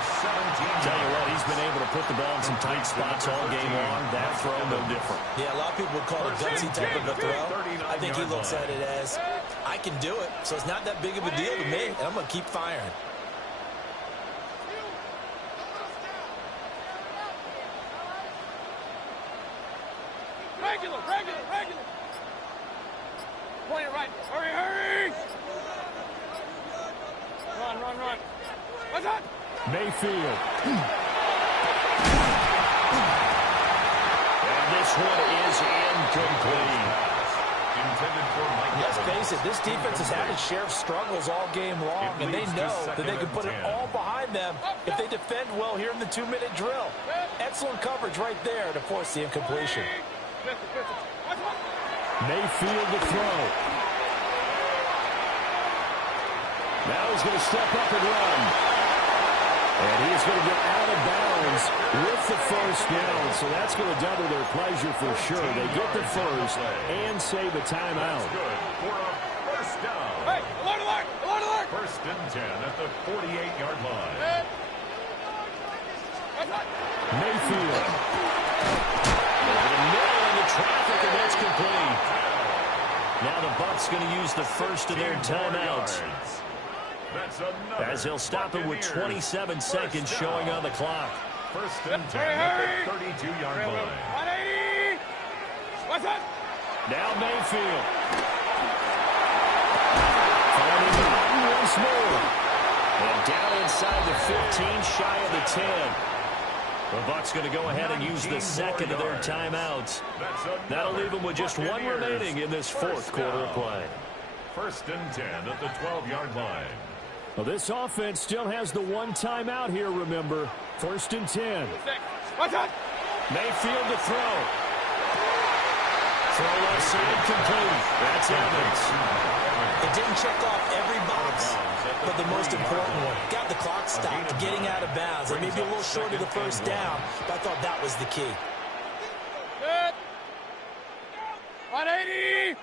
Tell you what, he's been able to put the ball in some tight spots all game long. That throw, no different. Yeah, a lot of people would call it gutsy type of a throw. I think he looks at it as, I can do it, so it's not that big of a deal to me, and I'm going to keep firing. Regular, regular, regular. Play it right. Hurry, hurry. Run, run, run. What's that? Mayfield. And this one is incomplete. Intended for Mike. Let's face it, this defense has had its share of struggles all game long, and they know that they can put it all behind them if they defend well here in the 2-minute drill. Excellent coverage right there to force the incompletion. Mayfield to throw. Now he's going to step up and run. And he's going to get out of bounds with the first down. So that's going to double their pleasure for sure. They get the first and save a timeout. Good for a first down. Hey, alert, alert, alert, alert. First and 10 at the 48-yard line. Mayfield. Over the middle into traffic, and that's complete. Now the Bucs going to use the first of their timeouts, as he'll stop it with 27 seconds showing on the clock. First and 10 at the 32-yard line. What's that? Now Mayfield. Finding Martin once more. And down inside the 15, shy of the 10. The Bucs going to go ahead and use the second of their timeouts. That'll leave them with just one remaining in this fourth quarter of play. First and 10 at the 12-yard line. Well, this offense still has the one timeout here, remember. First and 10. What's that? Mayfield to throw. Throw left side complete. That's Evans. It didn't check off every box, but the most important one. Got the clock stopped, getting out of bounds. It may be a little short of the first down, but I thought that was the key. Good. 180.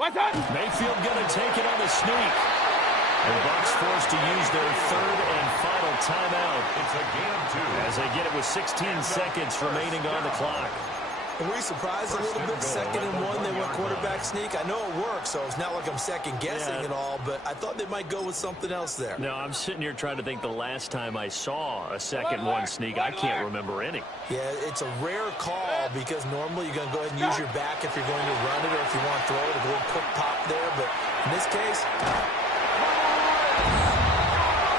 What's that? Mayfield going to take it on the sneak. The Bucs forced to use their third and final timeout. It's a gain of 2. As they get it with 16 seconds remaining on the clock. Were we surprised a little bit? Second and 1, they went quarterback sneak. I know it works, so it's not like I'm second-guessing at all, but I thought they might go with something else there. No, I'm sitting here trying to think the last time I saw a second one sneak. I can't remember any. Yeah, it's a rare call because normally you're going to go ahead and use your back if you're going to run it or if you want to throw it, a little quick pop there, but in this case...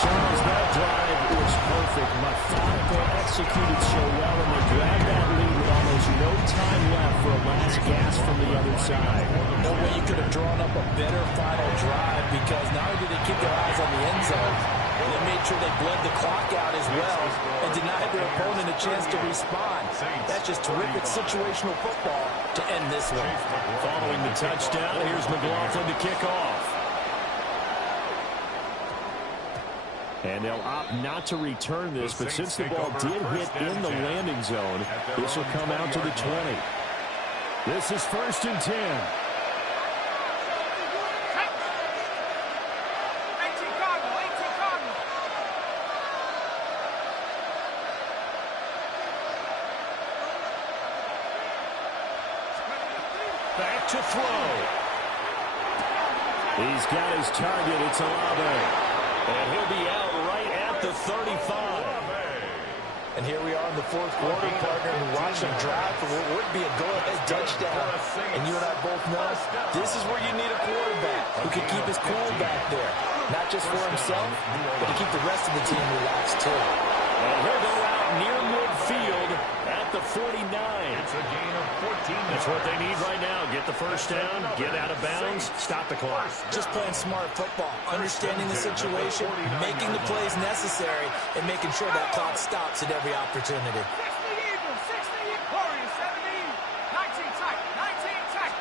Charles, that drive was perfect, methodical, executed so well, and they grabbed that lead with almost no time left for a last gasp from the other side. No way you could have drawn up a better final drive because not only did they keep their eyes on the end zone, they made sure they bled the clock out as well and denied their opponent a chance to respond. That's just terrific situational football to end this one. Following the touchdown, here's McLaughlin to kick off. And they'll opt not to return this, but since the ball did hit in the landing zone, this will come out to the 20. This is first and 10. Back to throw. He's got his target. It's Olave. And he'll be out right at the 35. And here we are in the fourth quarter, partner, and watching drive for what would be a go-ahead touchdown. And you and I both know this is where you need a quarterback who can keep his cool back there. Not just for himself, but to keep the rest of the team relaxed, too. And he'll go out near midfield at the 49. It's a gain of 14. That's what they need right now. Get the first down, get out of bounds, stop the clock. Just playing smart football, understanding the situation, making the plays necessary, and making sure that clock stops at every opportunity. 60 Eagles, 60 Warriors, 17, 19 tight, 19 tight.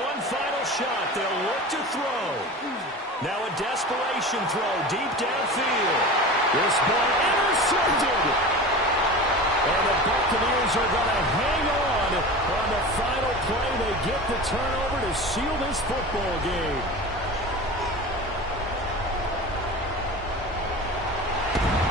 One final shot. They'll look to throw. Now a desperation throw deep downfield. This ball intercepted. And the Buccaneers are going to hang on the final play. They get the turnover to seal this football game.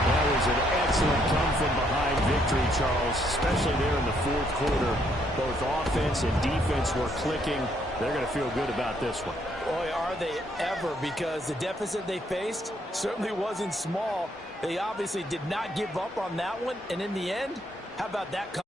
That was an excellent come-from-behind victory, Charles, especially there in the fourth quarter. Both offense and defense were clicking. They're going to feel good about this one. Boy, are they ever, because the deficit they faced certainly wasn't small. They obviously did not give up on that one, and in the end, how about that?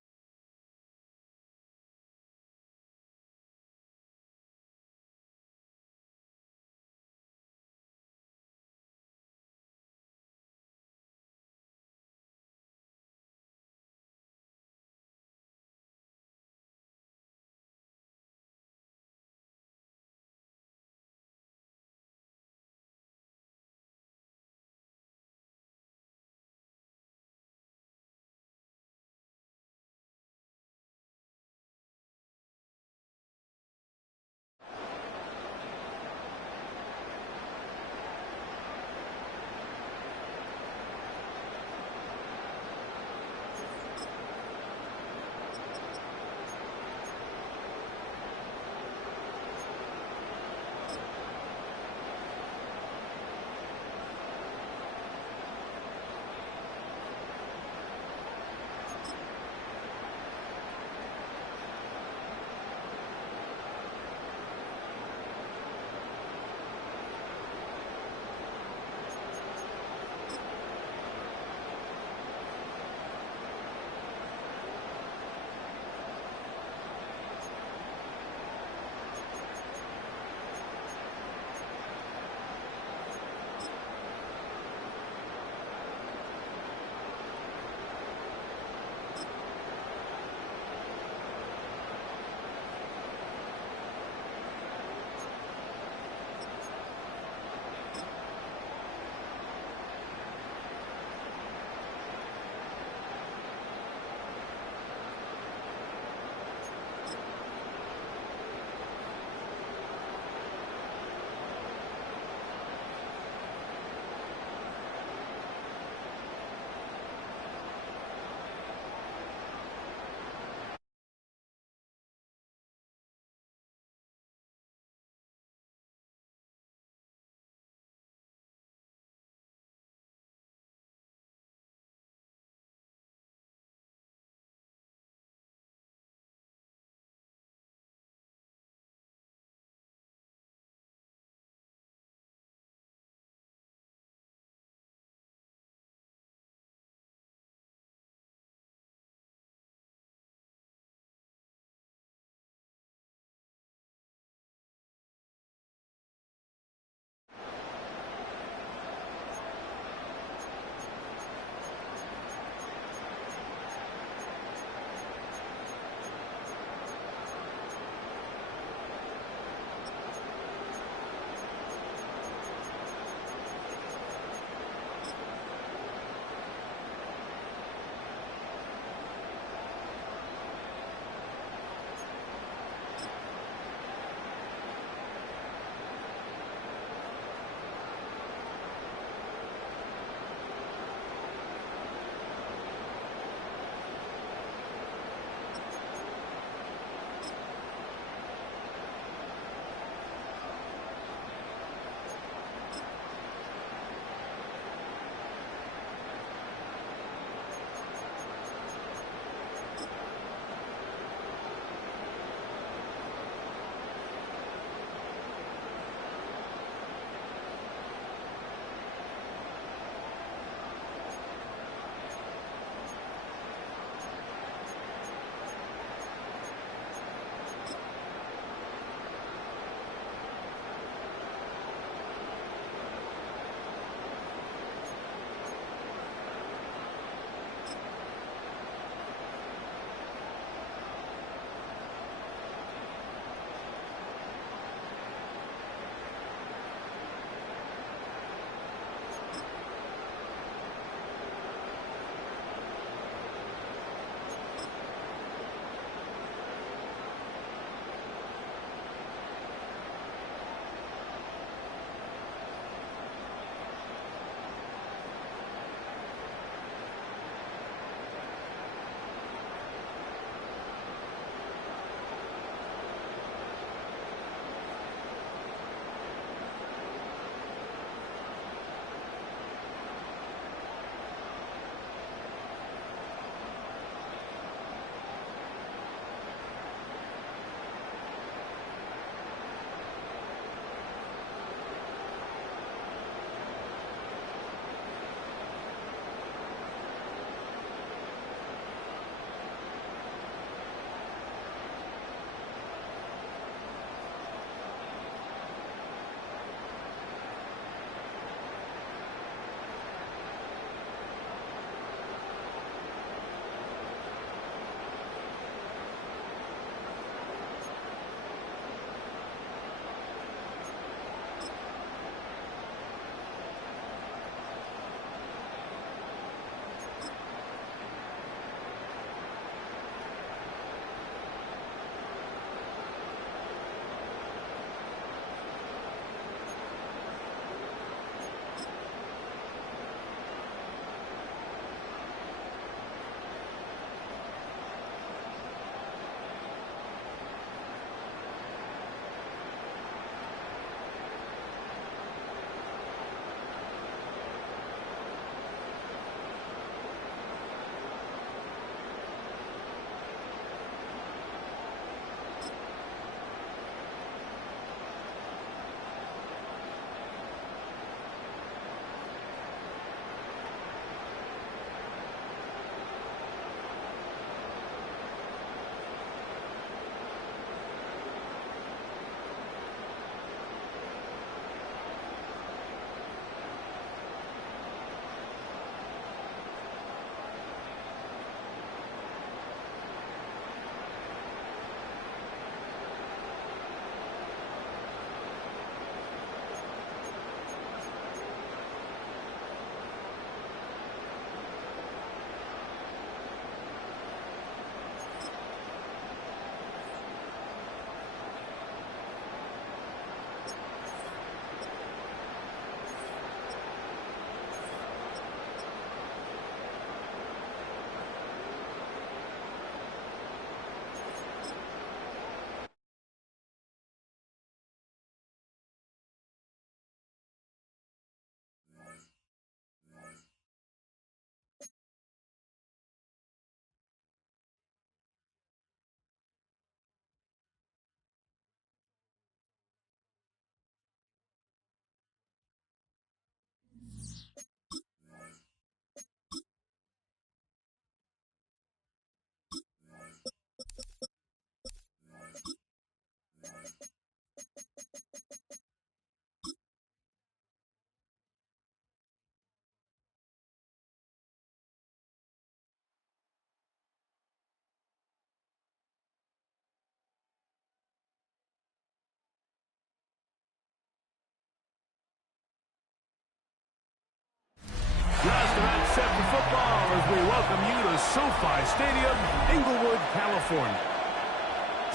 that's set for football as we welcome you to SoFi Stadium, Inglewood, California.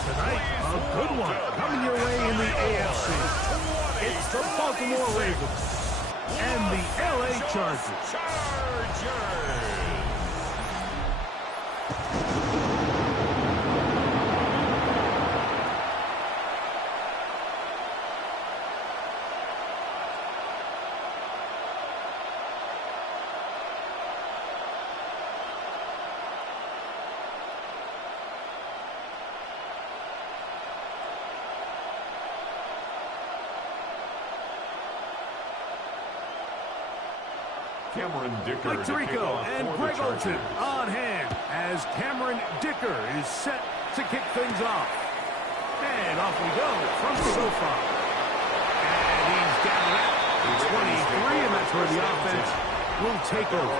Tonight, a good one coming your way in the AFC. It's the Baltimore Ravens and the LA Chargers. Mike Tirico and Greg Olsen on hand as Cameron Dicker is set to kick things off. And off we go from SoFi. And he's down at 23, and that's where the offense will take over.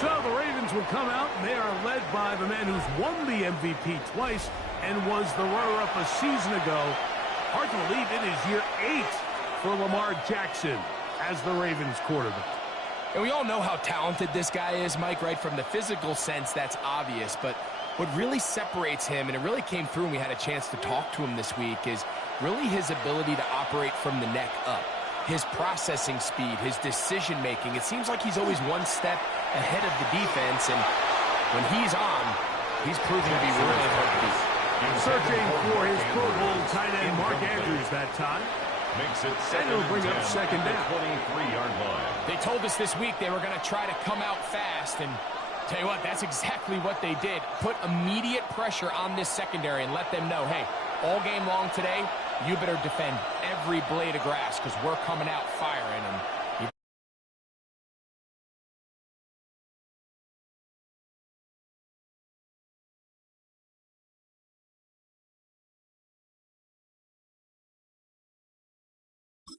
So the Ravens will come out, and they are led by the man who's won the MVP twice and was the runner-up a season ago. Hard to believe it is year 8 for Lamar Jackson as the Ravens quarterback. And we all know how talented this guy is, Mike, right? From the physical sense, that's obvious. But what really separates him, and it really came through when we had a chance to talk to him this week, is really his ability to operate from the neck up. His processing speed, his decision-making. It seems like he's always one step ahead of the defense. And when he's on, he's proven to be really hard to beat. Searching for his Pro Bowl tight end Mark Andrews that time. Makes it and it'll bring up second down. 23-yard line. They told us this week they were going to try to come out fast, and tell you what, that's exactly what they did. Put immediate pressure on this secondary and let them know, hey, all game long today, you better defend every blade of grass because we're coming out firing. And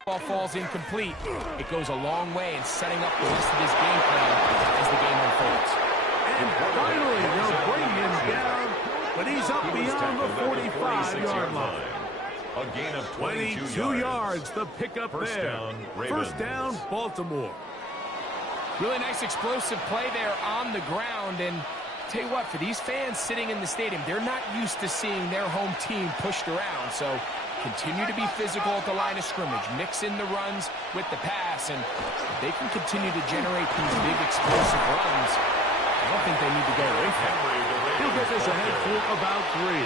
ball falls incomplete. It goes a long way in setting up the rest of this game plan as the game unfolds. And finally, they'll bring him down, but he's up beyond the 45-yard line. A gain of 22 yards, the pickup there. First down, Baltimore. Really nice explosive play there on the ground, and tell you what, for these fans sitting in the stadium, they're not used to seeing their home team pushed around, so continue to be physical at the line of scrimmage, mix in the runs with the pass, and they can continue to generate these big explosive runs. I don't think they need to go away from it. He'll get this ahead for about 3.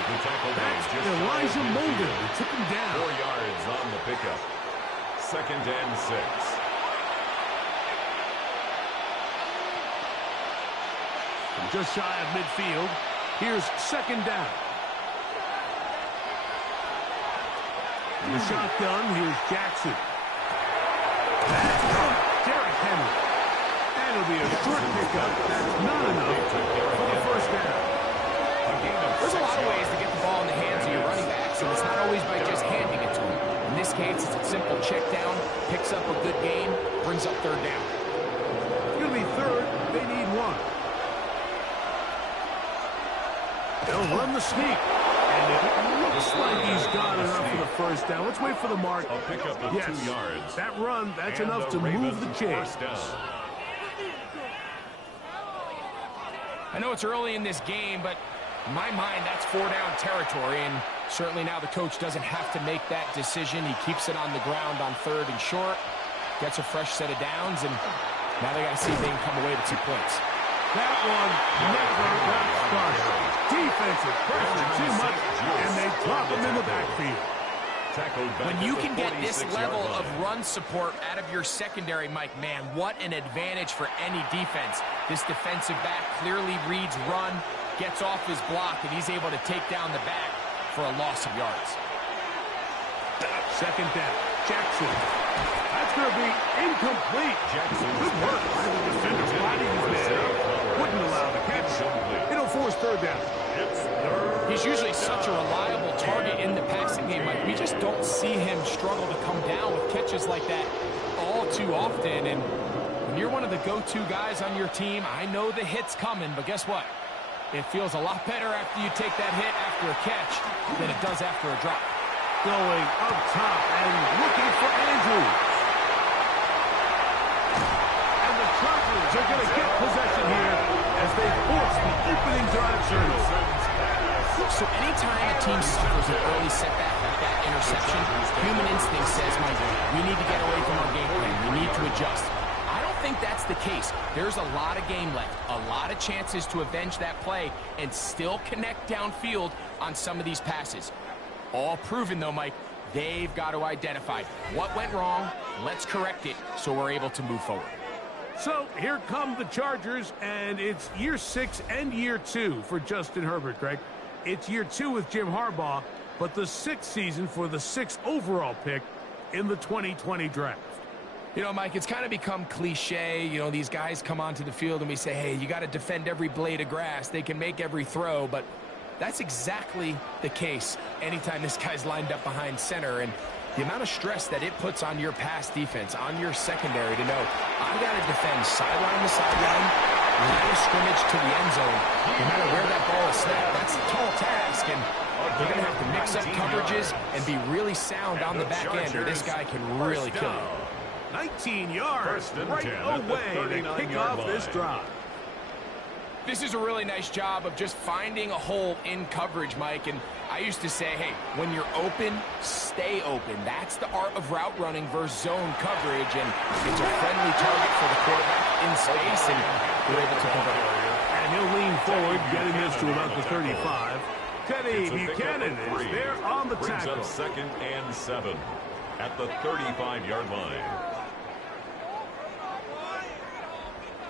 That's Elijah Molden who took him down. 4 yards on the pickup. Second and 6. From just shy of midfield, here's second down. In the shotgun, here's Jackson. Derrick Henry. That'll be a short pickup. That's not enough for the first down. There's a lot of ways to get the ball in the hands of your running backs, and it's not always by just handing it to them. In this case, it's a simple check down, picks up a good game, brings up third down. It's going to be third. They need 1. They'll run the sneak. And it looks like he's got enough for the first down. Let's wait for the mark. A pickup of 2 yards. That run, that's enough to move the chains. I know it's early in this game, but in my mind, that's 4-down territory, and certainly now the coach doesn't have to make that decision. He keeps it on the ground on third and short, gets a fresh set of downs, and now they got to see if they can come away with 2 points. That one never got started. Defensive pressure too much, and they drop him in the backfield. When you can get this level of run support out of your secondary, Mike, man, what an advantage for any defense. This defensive back clearly reads run, gets off his block, and he's able to take down the back for a loss of yards. Second down, Jackson. That's going to be incomplete. Good work by the defender sliding his man up. Wouldn't allow the catch. It'll force third down. He's usually such a reliable target in the passing game. Like, we just don't see him struggle to come down with catches like that all too often. And when you're one of the go-to guys on your team, I know the hit's coming, but guess what? It feels a lot better after you take that hit after a catch than it does after a drop. Going up top and looking for Andrews. And the Chargers Chargers are going to get possession here as they force the opening drive turnover. So anytime a team suffers an early setback like that interception, human instinct says, Mike, we need to get away from our game plan. We need to adjust. I don't think that's the case. There's a lot of game left, a lot of chances to avenge that play and still connect downfield on some of these passes. All proven, though, Mike. They've got to identify what went wrong, let's correct it so we're able to move forward. So here come the Chargers, and it's year 6 and year 2 for Justin Herbert, Greg. It's year 2 with Jim Harbaugh, but the 6th season for the 6th overall pick in the 2020 draft. You know, Mike, it's kind of become cliche. You know, these guys come onto the field and we say, hey, you got to defend every blade of grass. They can make every throw, but that's exactly the case anytime this guy's lined up behind center. And the amount of stress that it puts on your pass defense, on your secondary to know, I've got to defend sideline to sideline, line of scrimmage to the end zone, no matter where that ball is snapped. That's a tall task, and you're going to have to mix up coverages and be really sound on the back end, or this guy can really kill you. 19 yards right away to kick off this drive. This is a really nice job of just finding a hole in coverage, Mike. And I used to say, hey, when you're open, stay open. That's the art of route running versus zone coverage. And it's a friendly target for the quarterback in space, and we're able to convert. And he'll lean forward, getting this to about the 35. Teddy Buchanan is there on the tackle. Brings up 2nd and 7 at the 35-yard line.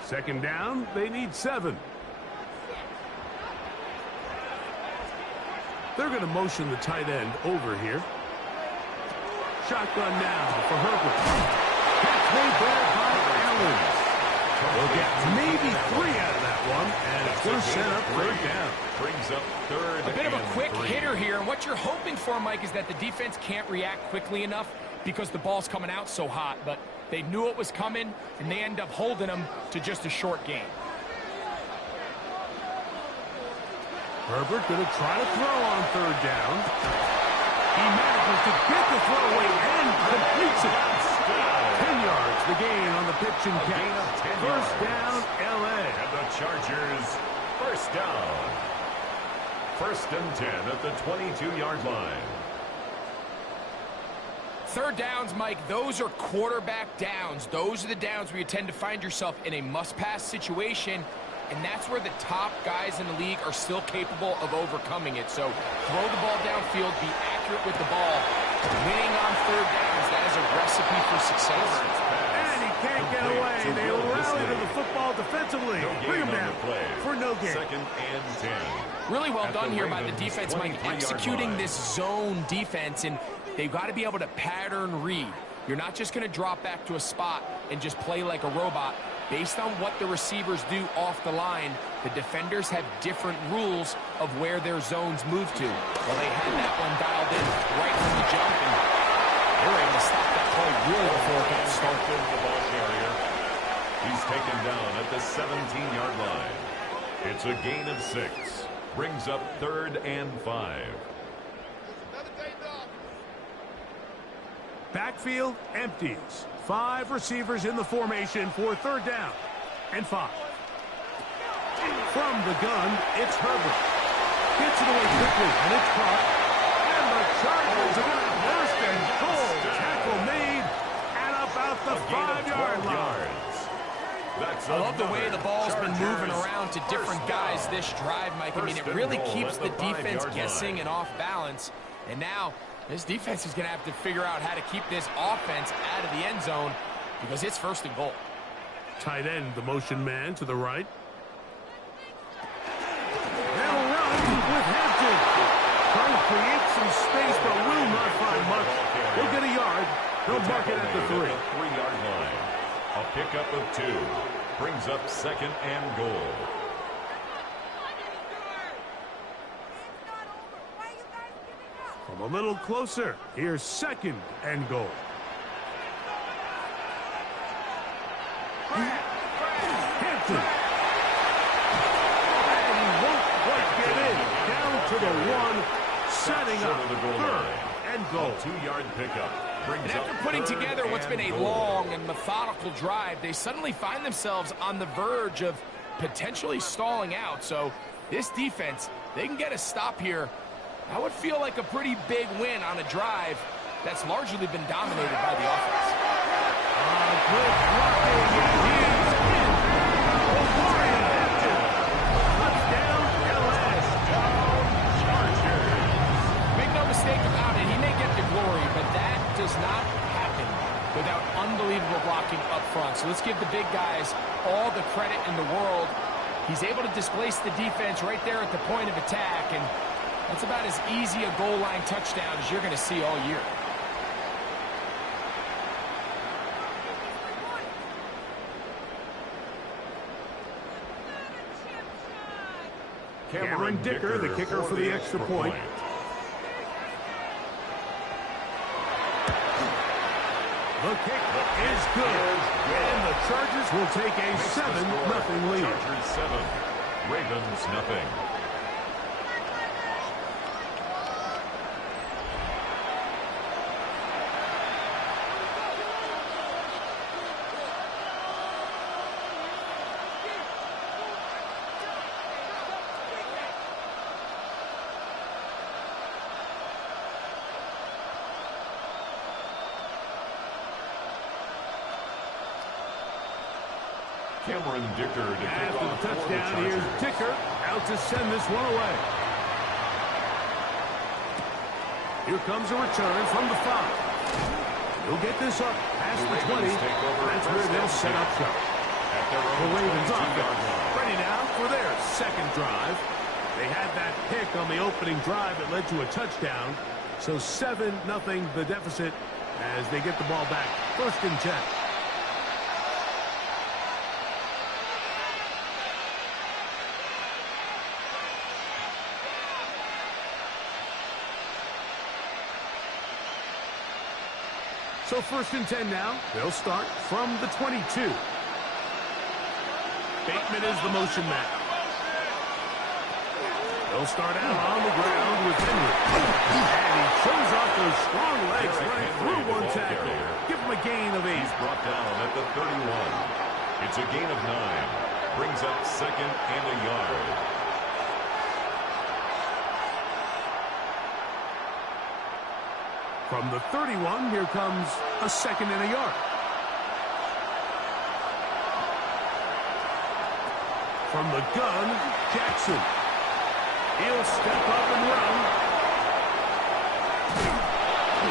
2nd down, they need 7. They're going to motion the tight end over here. Shotgun now for Herbert. Catch made there by Allen. We'll get maybe 3 out of that one, and it's going to set up 3rd down. Brings up 3rd. A bit of a quick hitter here, and what you're hoping for, Mike, is that the defense can't react quickly enough because the ball's coming out so hot, but they knew it was coming, and they end up holding them to just a short game. Herbert going to try to throw on 3rd down. He manages to get the throw away and completes it. 10 yards, the gain on the pitch and catch. 1st down, L.A. And the Chargers, 1st down. 1st and 10 at the 22-yard line. 3rd downs, Mike, those are quarterback downs. Those are the downs where you tend to find yourself in a must-pass situation, and that's where the top guys in the league are still capable of overcoming it. So throw the ball downfield, be accurate with the ball. Winning on 3rd downs, that is a recipe for success. And he can't get away. They rally to the football defensively. Bring him down for no gain. 2nd and 10. Really well done here by the defense, Mike, executing this zone defense, and they've got to be able to pattern read. You're not just going to drop back to a spot and just play like a robot. Based on what the receivers do off the line, the defenders have different rules of where their zones move to. Well, they had that one dialed in right from the jump, and they were able to stop that play really before it got started. The ball carrier. He's taken down at the 17-yard line. It's a gain of 6. Brings up 3rd and 5. Backfield empties. 5 receivers in the formation for 3rd down and 5. From the gun, it's Herbert. Gets it away quickly, and it's caught. And the Chargers are going to burst and goal. Tackle made at about the 5-yard line. I love the way the ball's been moving around to different guys this drive, Mike. I mean, it really keeps the defense guessing and off balance. And now this defense is going to have to figure out how to keep this offense out of the end zone because it's 1st and goal. Tight end, the motion man to the right. They'll run with Hampton. Trying to create some space, but will not find much. He'll get a yard. They'll mark it at the 3. 3-yard line. A pickup of 2. Brings up 2nd and goal. From a little closer, here's 2nd and goal. Hampton. And he won't quite get in. Down to the 1, setting up 3rd and goal. 2-yard pickup. And after putting together what's been a long and methodical drive, they suddenly find themselves on the verge of potentially stalling out. So this defense, they can get a stop here. That would feel like a pretty big win on a drive that's largely been dominated by the offense. Good blocking, and he's in. Touchdown, LS. Make no mistake about it, he may get the glory, but that does not happen without unbelievable blocking up front. So let's give the big guys all the credit in the world. He's able to displace the defense right there at the point of attack, and that's about as easy a goal line touchdown as you're going to see all year. Cameron Dicker, the kicker for the extra point. The kick is good. And the Chargers will take a 7-0 lead. Chargers 7, Ravens nothing. Cameron Dicker to kick After the off for the touchdown, Chargers. here's Dicker out to send this one away. Here comes a return from the 5. He'll get this up past the 20. That's where they'll set up shop. The Ravens offense ready now for their second drive. They had that pick on the opening drive that led to a touchdown. So 7-0 the deficit as they get the ball back. 1st and 10. So 1st and 10 now. They'll start from the 22. Bateman is the motion man. They'll start out on the ground with Henry. And he shows off those strong legs running through one tackle. Give him a gain of 8. He's brought down at the 31. It's a gain of 9. Brings up 2nd and a yard. From the 31, here comes a 2nd and a yard. From the gun, Jackson. He'll step up and run.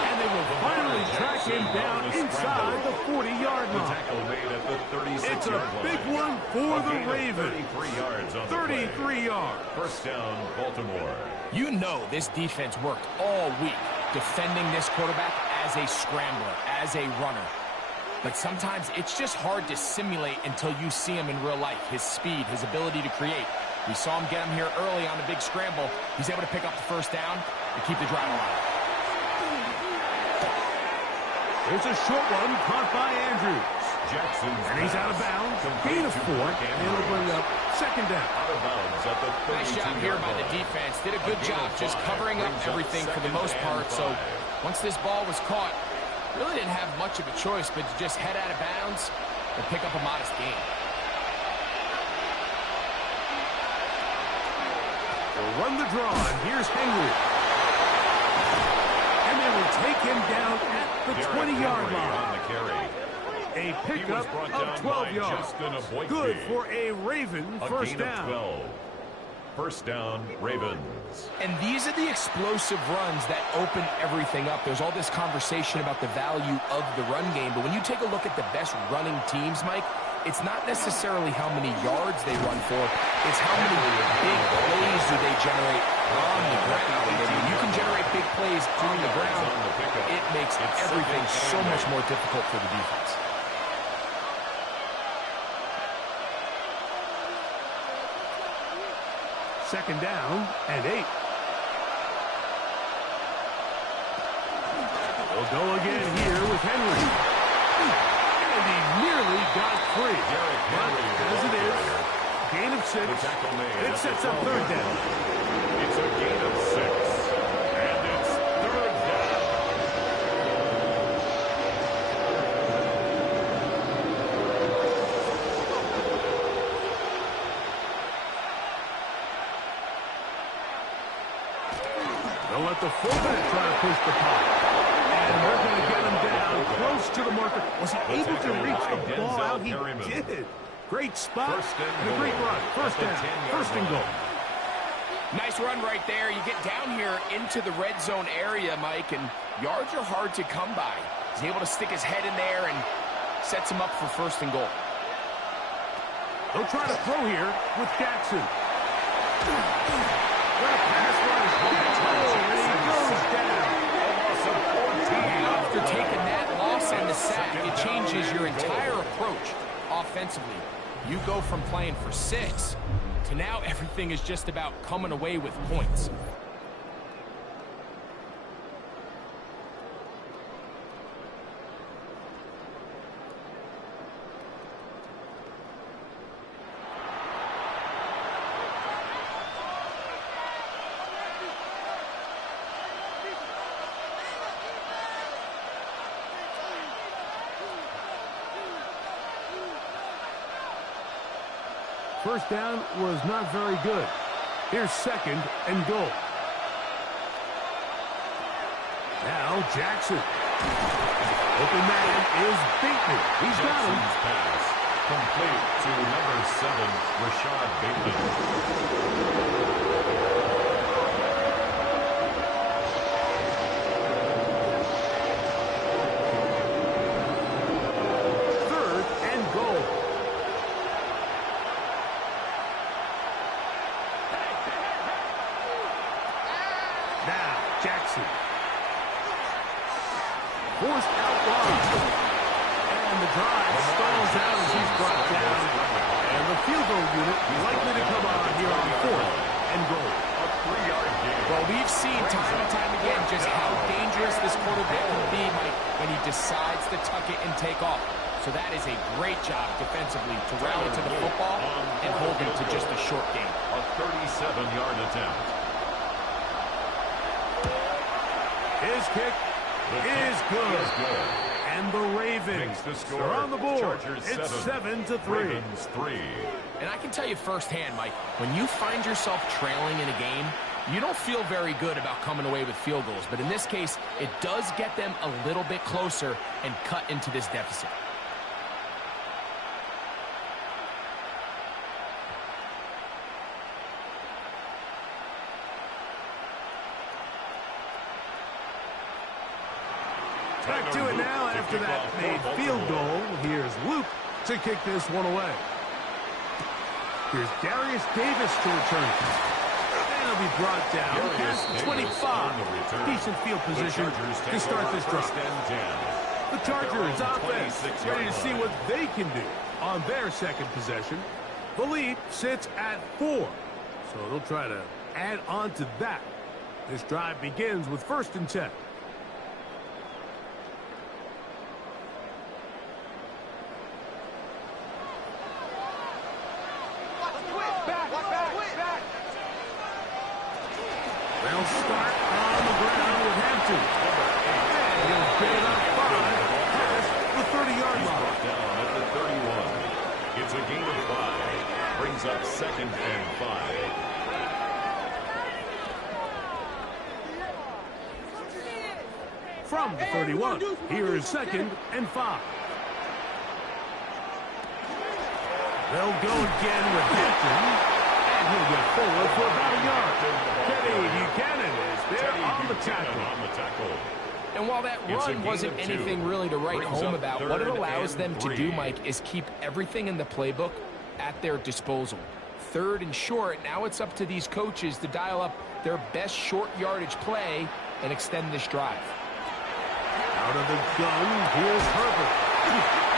And they will finally track him down inside the 40-yard line. Tackle made at the 36-yard line. It's a big one for the Ravens. 33 yards on 33 yards. 1st down, Baltimore. You know this defense worked all week defending this quarterback as a scrambler, as a runner. But sometimes it's just hard to simulate until you see him in real life. His speed, his ability to create. We saw him get him here early on a big scramble. He's able to pick up the 1st down and keep the drive alive. There's a short one caught by Andrews. Jackson's and he's out of bounds. Gain of 4, and it'll bring up 2nd down. Out of bounds at the 32-yard line. Nice job here by the defense. Did a good job just covering up everything for the most part. So once this ball was caught, really didn't have much of a choice but to just head out of bounds and pick up a modest gain. They'll run the draw, and here's Henry. And they will take him down at the 20-yard line. On the carry. A pickup of 12 yards. Good for a Raven first down. 12. 1st down, Ravens. And these are the explosive runs that open everything up. There's all this conversation about the value of the run game, but when you take a look at the best running teams, Mike, it's not necessarily how many yards they run for, it's how many big plays do they generate on the ground. And when you can generate big plays on the ground, it makes everything so much more difficult for the defense. Second down and 8. They'll go again here with Henry. And he nearly got free. But as it is, gain of 6. It sets up 3rd down. It's a gain of 6. And it's 3rd down. let the fullback try to push the pop. And they're going to get him down close to the marker. Was he able to reach the ball out? He did. Great spot and a great run. First down, first and goal. Nice run right there. You get down here into the red zone area, Mike, and yards are hard to come by. He's able to stick his head in there and sets him up for first and goal. They'll try to throw here with Jackson. After taking that loss on the sack, it changes your entire approach offensively. You go from playing for 6 to now everything is just about coming away with points. First down was not very good. Here's second and goal. Now Jackson. Open man is beaten. He's got him. Pass complete to number 7, Rashad Bateman. Jackson. Forced out wide. And the drive stalls out as he's brought down. And the field goal unit likely to come on here on 4th and goal. A 3-yard gain. Well, we've seen time and time again just how dangerous this quarterback can be, Mike, when he decides to tuck it and take off. So that is a great job defensively to rally to the football and hold him to just a short gain. A 37-yard attempt. His kick is good. And the Ravens are on the board. Chargers it's 7-3. Ravens 3. And I can tell you firsthand, Mike, when you find yourself trailing in a game, you don't feel very good about coming away with field goals. But in this case, it does get them a little bit closer and cut into this deficit. Back to it now after that made field goal. Here's Luke to kick this one away. Here's Darius Davis to return. And he'll be brought down past the 25. Decent field position to start this drive. The Chargers offense ready to see what they can do on their second possession. The lead sits at 4. So they'll try to add on to that. This drive begins with 1st and 10. They'll start on the ground with Hampton. And he'll get it up 5 past the 30-yard line. Down at the 31. It's a gain of 5. Brings up 2nd and 5. From the 31, here is 2nd and 5. They'll go again with Hampton. He'll get forward for about a yard. Teddy Buchanan is there on the tackle. And while that run wasn't anything really to write home about, what it allows them to do, Mike, is keep everything in the playbook at their disposal. 3rd and short, now it's up to these coaches to dial up their best short yardage play and extend this drive. Out of the gun, here's Herbert.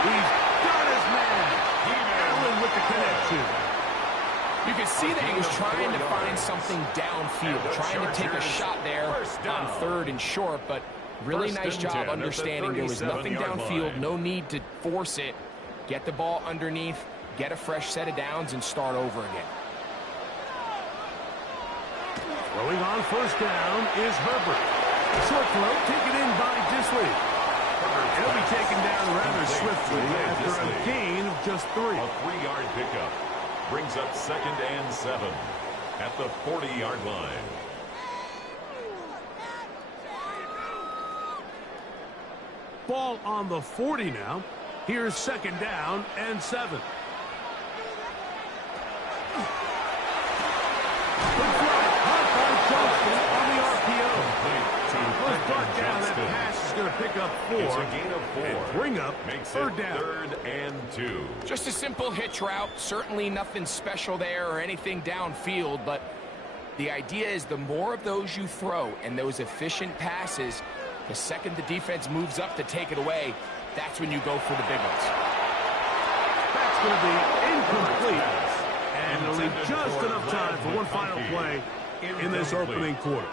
He's got his man. Allen with the connection. You can see that he was trying to find something downfield, trying to take a shot there on 3rd and short, but really nice job understanding there was nothing downfield, no need to force it. Get the ball underneath, get a fresh set of downs, and start over again. Throwing on 1st down is Herbert. Short throw taken in by Disley. He'll be taken down rather swiftly after a gain of just 3. A 3-yard pickup. Brings up 2nd and 7 at the 40-yard line. Ball on the 40 now. Here's 2nd down and 7. Going to pick up 4. It's a gain of 4. And bring up Makes 3rd it down. 3rd and 2. Just a simple hitch route. Certainly nothing special there or anything downfield, but the idea is the more of those you throw and those efficient passes, the second the defense moves up to take it away, that's when you go for the big ones. That's going to be incomplete. And it'll leave just enough time for one final play in this opening quarter.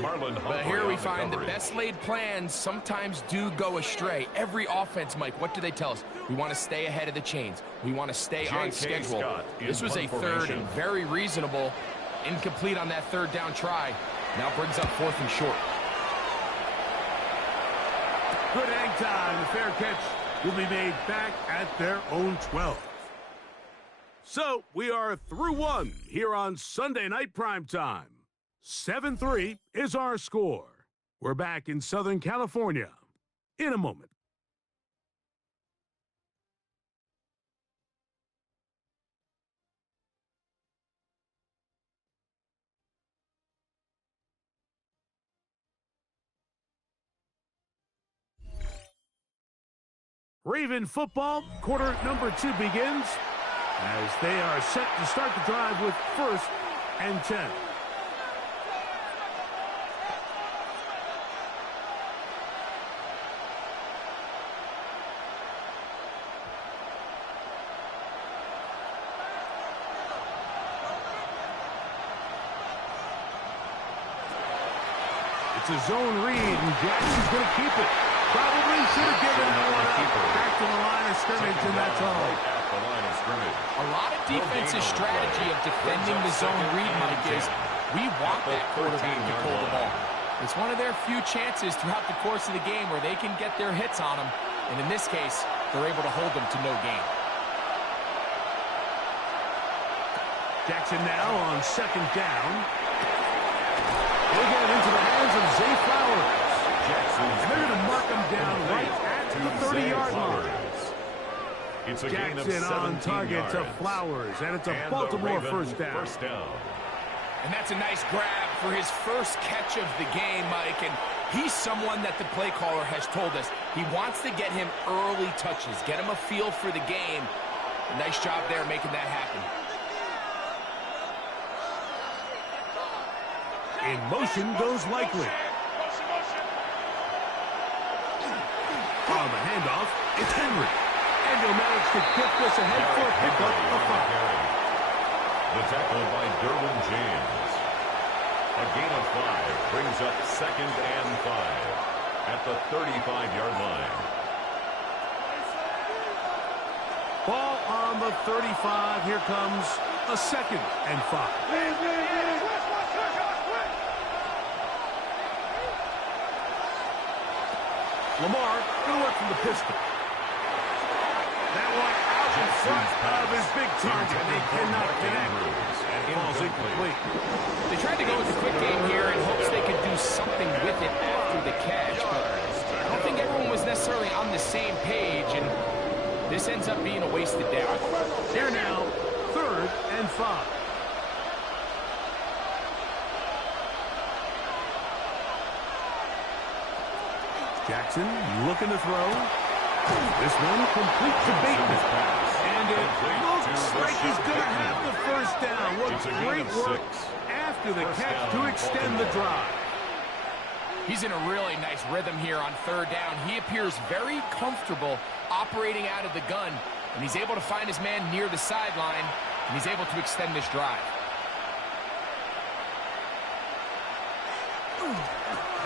But here we find the best laid plans sometimes do go astray. Every offense, Mike, what do they tell us? We want to stay ahead of the chains. We want to stay on schedule. This was a 3rd and very reasonable. Incomplete on that 3rd down try. Now brings up 4th and short. Good hang time. The fair catch will be made back at their own 12. So we are through 1 here on Sunday Night Primetime. 7-3 is our score. We're back in Southern California in a moment. Raven football, quarter number 2 begins as they are set to start the drive with 1st and 10. It's a zone read, and Jackson's going to keep it. Probably should have given that one up. Back to the line of scrimmage, and that's all. A lot of defensive strategy of defending the zone read, Mike, is we want that quarterback to pull the ball. It's one of their few chances throughout the course of the game where they can get their hits on them, and in this case, they're able to hold them to no gain. Jackson now on 2nd down. They'll get it into the hands of Zay Flowers. And they're going to mark him down right at the 30-yard line. It's a Jackson on target to Flowers, and it's a Baltimore first down. And that's a nice grab for his first catch of the game, Mike. And he's someone that the play caller has told us he wants to get him early touches, get him a feel for the game. Nice job there making that happen. In motion goes Likely. On the handoff, it's Henry. And he'll manage to get this ahead for a pickup of 5. The tackle by Derwin James. A gain of 5 brings up 2nd and 5 at the 35-yard line. Ball on the 35. Here comes a 2nd and 5. Lamar going to work from the pistol. That one out in front of his big target. They cannot connect. And falls incomplete. They tried to go with a quick game here in hopes they could do something with it after the catch, but I don't think everyone was necessarily on the same page, and this ends up being a wasted down. They're now 3rd and 5. Jackson looking to throw. This one complete to Bateman. And it looks like he's going to have the first down. What great work after the catch to extend the drive. He's in a really nice rhythm here on 3rd down. He appears very comfortable operating out of the gun, and he's able to find his man near the sideline, and he's able to extend this drive.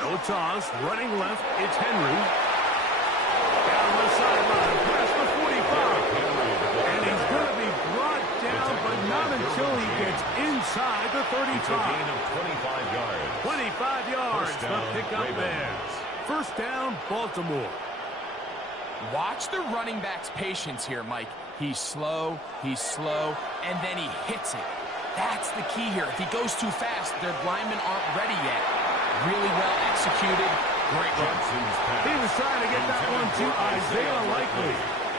No toss, running left, it's Henry. Down the sideline, past the 45. And he's going to be brought down, but not until he gets inside the 35. It's a gain of 25 yards. 25 yards, the pickup there. First down, Baltimore. Watch the running back's patience here, Mike. He's slow, and then he hits it. That's the key here. If he goes too fast, their linemen aren't ready yet. Really well executed, Great run. He was trying to get that one to Isaiah Likely.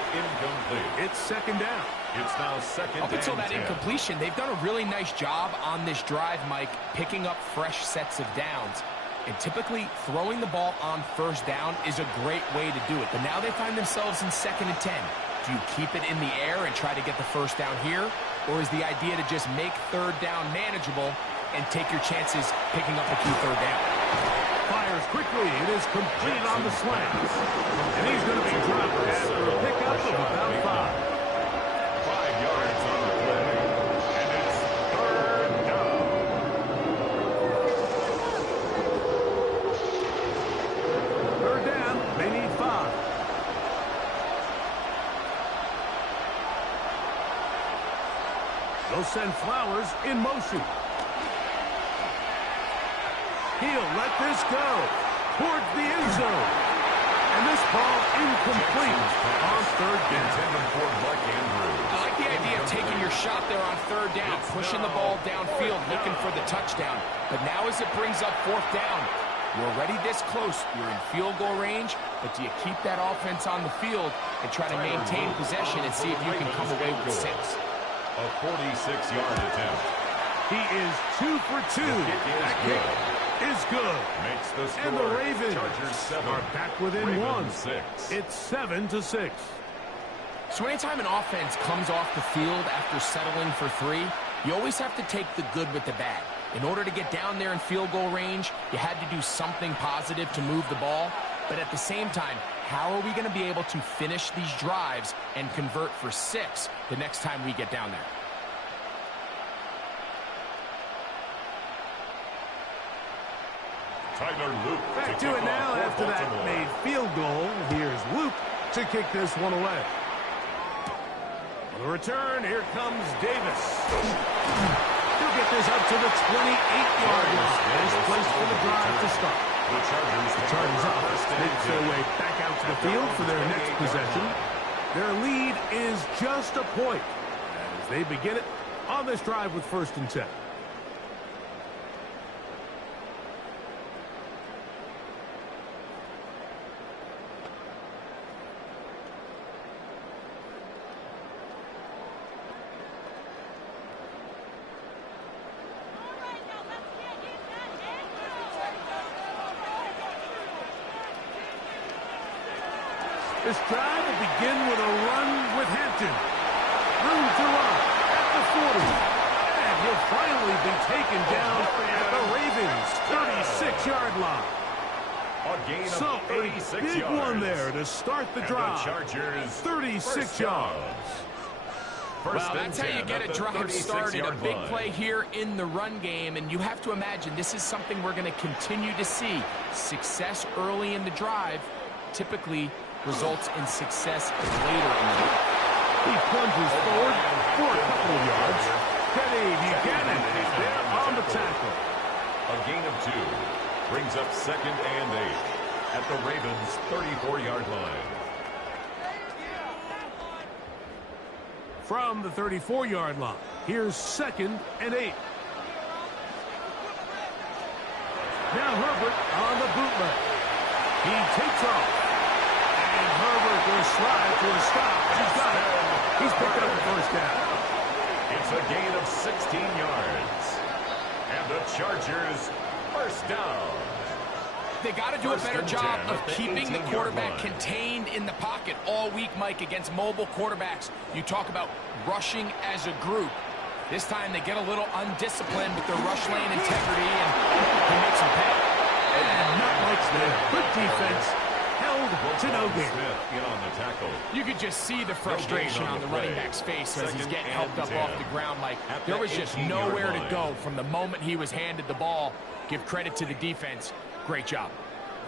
Incomplete. It's second down. It's now second Up until and that 10. incompletion, they've done a really nice job on this drive, Mike, picking up fresh sets of downs. And typically, throwing the ball on first down is a great way to do it. But now they find themselves in second and 10. Do you keep it in the air and try to get the first down here? Or is the idea to just make third down manageable and take your chances picking up a key third down? Fires quickly. It is complete on the slant. And he's going to be dropped after a pickup of about 5. 5 yards on the play. And it's third down. Third down. They need 5. They'll send Flowers in motion. He'll let this go towards the end zone. And this ball incomplete on third down. Intended for Mark Andrews. I like the idea of taking your shot there on third down, pushing the ball downfield, looking for the touchdown. But now as it brings up fourth down, you're already this close. You're in field goal range, but do you keep that offense on the field and try to maintain possession and see if you can come away with 6? A 46-yard attempt. He is 2 for 2. That kick is good. Makes the score. And the Ravens Chargers 7. are back within Ravens 1. 6. It's 7-6. So anytime an offense comes off the field after settling for 3, you always have to take the good with the bad. In order to get down there in field goal range, you had to do something positive to move the ball. But at the same time, how are we going to be able to finish these drives and convert for 6 the next time we get down there? Tyler Luke Back to it now after that made field goal. Here's Luke to kick this one away. On the return, here comes Davis. He'll get this up to the 28-yard line. Nice place for the drive to start. The Chargers up. Makes their way back out to the field for their next possession. Their lead is just a point as they begin it on this drive with first and 10. This drive will begin with a run with Hampton. Room to run at the 40. And he'll finally be taken down at the Ravens' 36-yard line. A gain of So 36 a big yards. one there to start the drive. The Chargers 36 yards. Well, that's how you get a drive started. A big play here in the run game. And you have to imagine this is something we're going to continue to see. Success early in the drive typically results in success later in the game. He plunges forward for a couple of yards. Kenny Buchanan is there on the tackle. A gain of 2 brings up second and 8 at the Ravens' 34-yard line. From the 34-yard line, here's second and 8. Now Herbert on the bootleg. He takes off. And Herbert will slide to a stop. He's got it. He's picked up the first down. It's a gain of 16 yards. And the Chargers first down. They got to do a better job of keeping the 18-yard quarterback line. contained in the pocket all week, Mike, against mobile quarterbacks. You talk about rushing as a group. This time they get a little undisciplined with their rush lane integrity, and he makes them pay. And not much there. Good defense. Held to no gain. Smith in on the tackle. You could just see the frustration on the running back's face as he's getting helped up off the ground, Mike. There was just nowhere to go from the moment he was handed the ball. Give credit to the defense. Great job.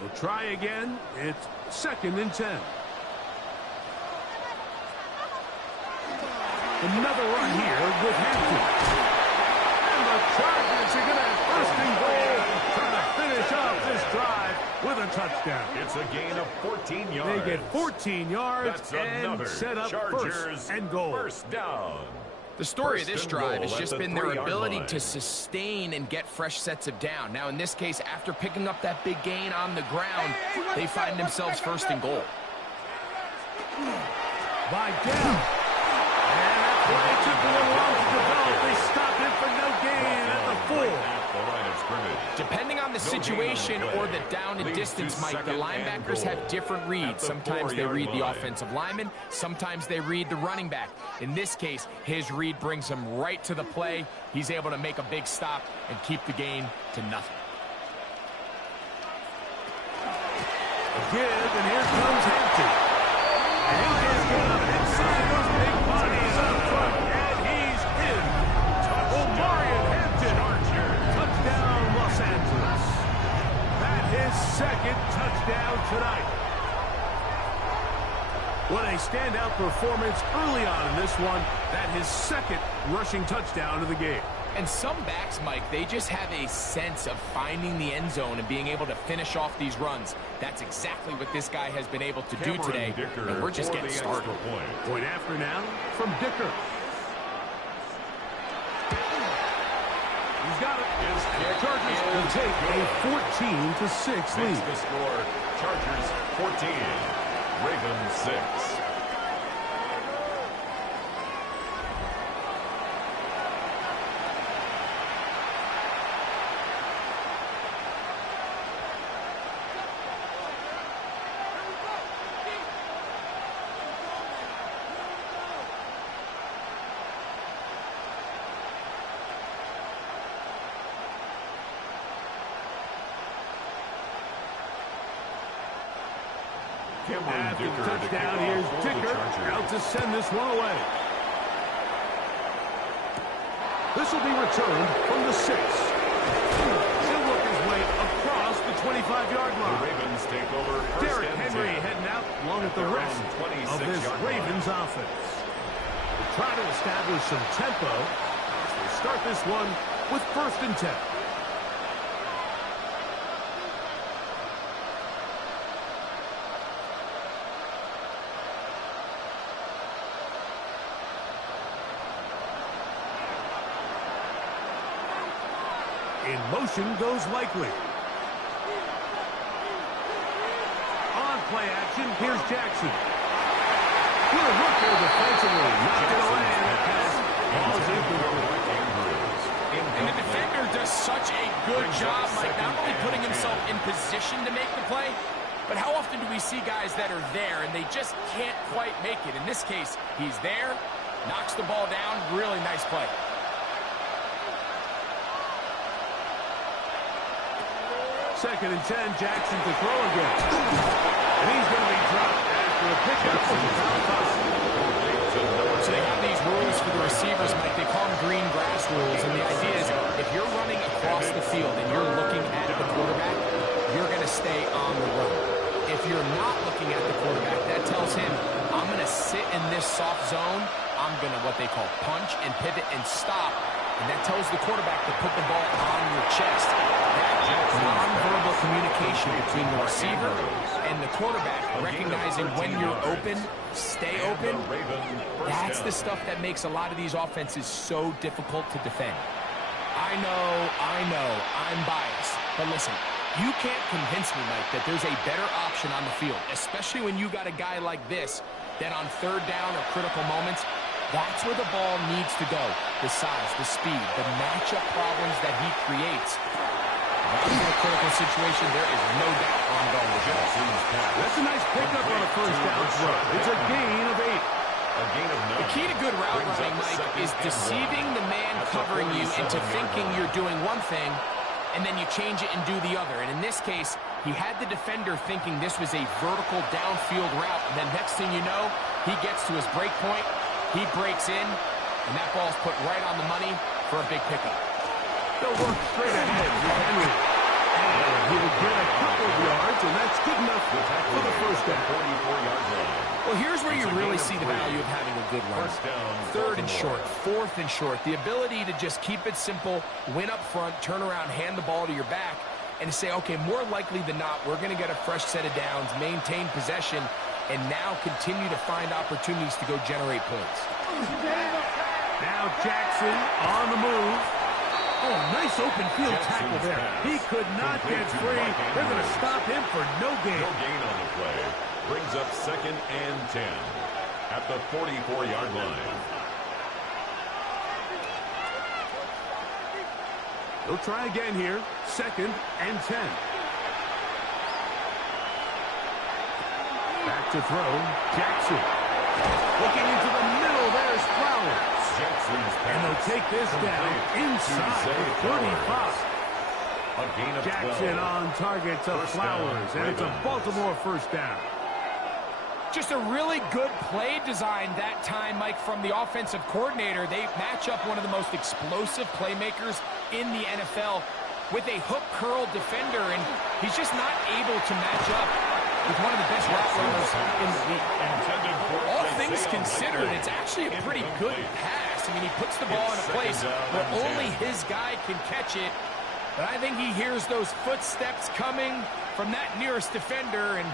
We'll try again. It's second and 10. Another run here with Hampton. And the Chargers are going to have first and goal, trying to finish off this drive with a touchdown. It's a gain of 14 yards. They get 14 yards That's and another set up Chargers first and goal. First down. The story of this drive has just been their ability to sustain and get fresh sets of down. Now, in this case, after picking up that big gain on the ground, they find themselves first and goal. By down. And that play took a little long to develop. They stopped it for no gain at the 4. Depending on the situation or the down and distance, Mike, the linebackers have different reads. Sometimes they read the offensive lineman. Sometimes they read the running back. In this case, his read brings him right to the play. He's able to make a big stop and keep the gain to nothing. A give, and here comes Hampton. And he'll get good inside those big bodies up front. And he's in. Omarion Hampton. Touchdown, Los Angeles. That his second touchdown tonight. What a standout performance early on in this one. That his second rushing touchdown of the game. And some backs, Mike, they just have a sense of finding the end zone and being able to finish off these runs. That's exactly what this guy has been able to do today, and we're just getting started. Point after now from Dicker. He's got it. Chargers will take a 14-6 lead. The score, Chargers 14, Ravens 6. After the touchdown, here's Dicker out to send this one away. This will be returned from the 6. He'll work his way across the 25-yard line. The Ravens take over. Derrick Henry heading out along with the rest of this Ravens offense. They try to establish some tempo as they start this one with 1st and 10. In motion goes Likely. On play action, here's Jackson. Good work there defensively. Knocked it away, and that pass falls incomplete. And the defender does such a good job, Mike, not only putting himself in position to make the play, but how often do we see guys that are there and they just can't quite make it? In this case, he's there, knocks the ball down, really nice play. Second and 10, Jackson to throw again. And he's going to be dropped after a pickup from the foul pass. So they have these rules for the receivers, Mike. They call them green grass rules. And the idea is if you're running across the field and you're looking at the quarterback, you're going to stay on the run. If you're not looking at the quarterback, that tells him, I'm going to sit in this soft zone. I'm going to what they call punch and pivot and stop. And that tells the quarterback to put the ball on your chest. That non-verbal communication between the receiver and the quarterback, recognizing when you're open, stay open, that's the stuff that makes a lot of these offenses so difficult to defend. I know, I'm biased. But listen, you can't convince me, Mike, that there's a better option on the field, especially when you got a guy like this that on 3rd down or critical moments, that's where the ball needs to go. The size, the speed, the matchup problems that he creates. In a critical situation, there is no doubt where I'm going with that. That's a nice pickup on a 1st down throw. It's a gain of 8. The key to good route running, Mike, is deceiving the man covering you into thinking you're doing one thing, and then you change it and do the other. And in this case, he had the defender thinking this was a vertical downfield route, and then next thing you know, he gets to his break point, he breaks in, and that ball's put right on the money for a big pickup. They'll work straight ahead with Henry. And he'll get a couple of yards, and that's good enough for the 1st down. 44-yard line. Well, here's where you really see the value of having a good run. 3rd and short, 4th and short. The ability to just keep it simple, win up front, turn around, hand the ball to your back, and to say, okay, more likely than not, we're going to get a fresh set of downs, maintain possession, and now continue to find opportunities to go generate points. Now Jackson on the move. Oh, nice open field tackle there. He could not get free. They're going to stop him for no gain. No gain on the play. Brings up 2nd and 10 at the 44-yard line. They'll try again here. 2nd and 10. Back to throw. Jackson. Looking into the middle. There's Flowers. And they'll take this down inside the 35. A gain of 12. Jackson on target to Flowers. And it's a Baltimore first down. Just a really good play design that time, Mike, from the offensive coordinator. They match up one of the most explosive playmakers in the NFL with a hook curl defender, and he's just not able to match up with one of the best route runners in the league. All things considered, it's actually a pretty good pass. I mean, he puts the ball in a place where only his guy can catch it, but I think he hears those footsteps coming from that nearest defender, and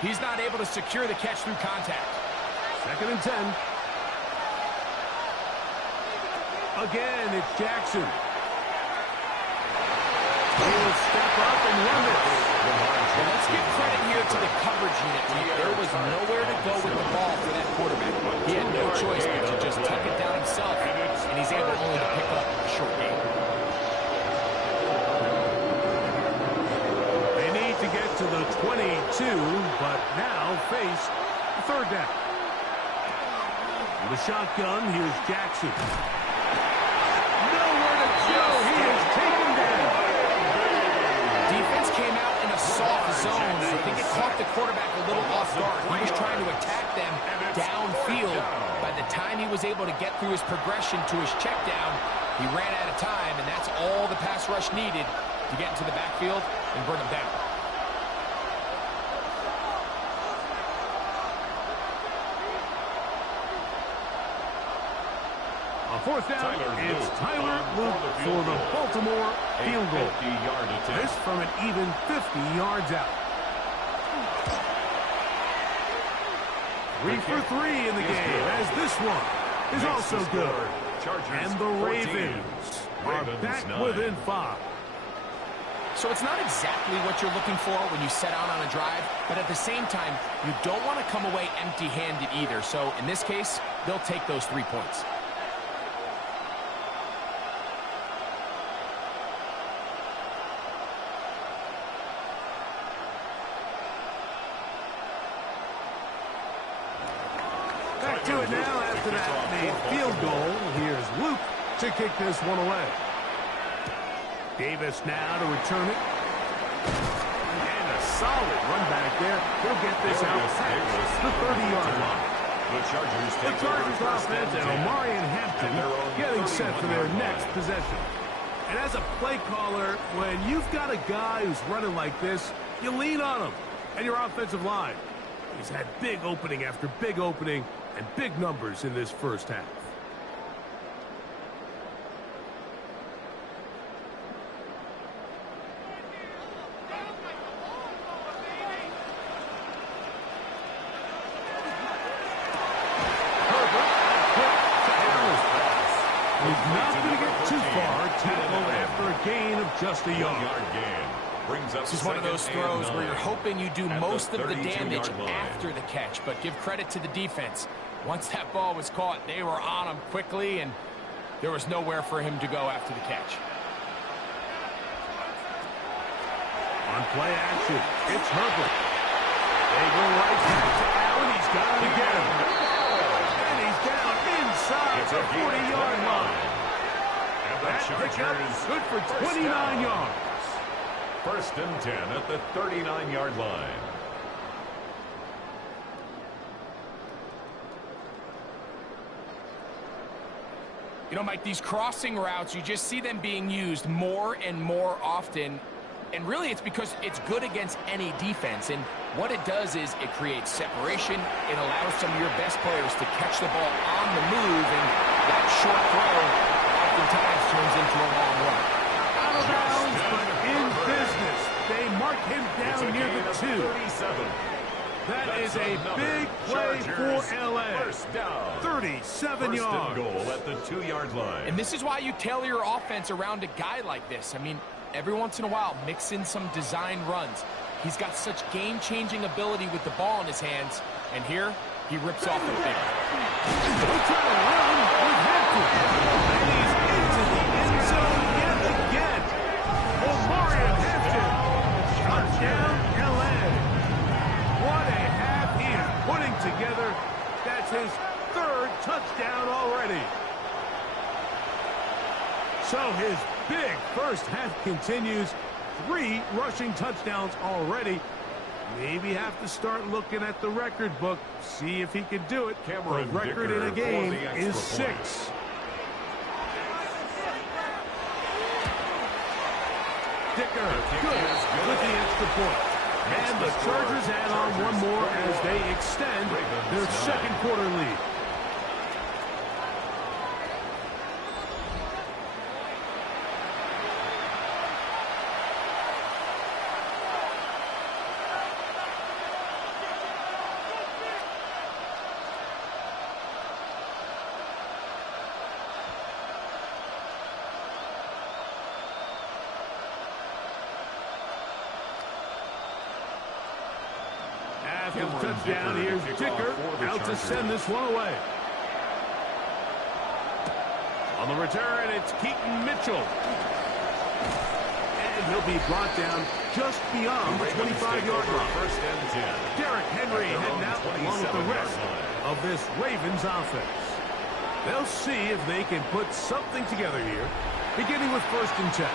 he's not able to secure the catch through contact. 2nd and 10. Again, it's Jackson. He'll step up and run it. Well, let's give credit here to the coverage unit. There was nowhere to go with the ball for that quarterback. He had no choice but to just tuck it down himself, and he's able only to pick up a short gain. They need to get to the 22, but now face the 3rd down. With a shotgun, here's Jackson. Nowhere to go. He is taken down. Defense came out in a soft zone. I think it caught the quarterback a little off guard. He was trying to attack them downfield. By the time he was able to get through his progression to his check down, he ran out of time, and that's all the pass rush needed to get into the backfield and bring him down. On 4th down, it's Tyler Luke for the Baltimore field goal. This from an even 50 yards out. 3 for 3 in the game, as this one is also good. And the Ravens are back within 5. So it's not exactly what you're looking for when you set out on a drive, but at the same time, you don't want to come away empty-handed either. So in this case, they'll take those 3 points. Back to it now after that made field goal. Here's Luke to kick this one away. Davis now to return it. And a solid run back there. He'll get this out past the 30-yard line. The Chargers offense and Omarion Hampton getting set for their next possession. And as a play caller, when you've got a guy who's running like this, you lean on him and your offensive line. He's had big opening after big opening and big numbers in this first half. He's not going to get too far. Tackled after a gain of just a yard. This is one of those throws where you're hoping you do most of the damage after the catch, but give credit to the defense. Once that ball was caught, they were on him quickly, and there was nowhere for him to go after the catch. On play action, it's Herbert. They go right back to Allen. He's got to get him. And he's down inside the 40-yard line. That pickup is good for 29 yards. 1st and 10 at the 39-yard line. You know, Mike, these crossing routes, you just see them being used more and more often. And really, it's because it's good against any defense. And what it does is it creates separation. It allows some of your best players to catch the ball on the move. And that short throw oftentimes turns into a long run. Out of bounds, but in business. They mark him down near the 2. That is a big play for L.A. First down. 37 yards. First and goal at the 2-yard line. And this is why you tailor your offense around a guy like this. I mean, every once in a while, mix in some design runs. He's got such game-changing ability with the ball in his hands. And here, he rips off a big one. He'll try to run with Hampton. And he's into the end zone yet again. Omarion Hampton. Touchdown, L.A. What a half he is putting together. That's his 3rd touchdown already. So his big first half continues. 3 rushing touchdowns already. Maybe have to start looking at the record book, see if he can do it. The record in a game is 6. Dicker, good with the extra point. And the Chargers add on one more as they extend their 2nd quarter lead. After the touchdown, here's Dicker out to send this one away. On the return, it's Keaton Mitchell. And he'll be brought down just beyond the 25-yard line. First and 10. Derrick Henry heading out along with the rest of this Ravens offense. They'll see if they can put something together here, beginning with 1st and 10.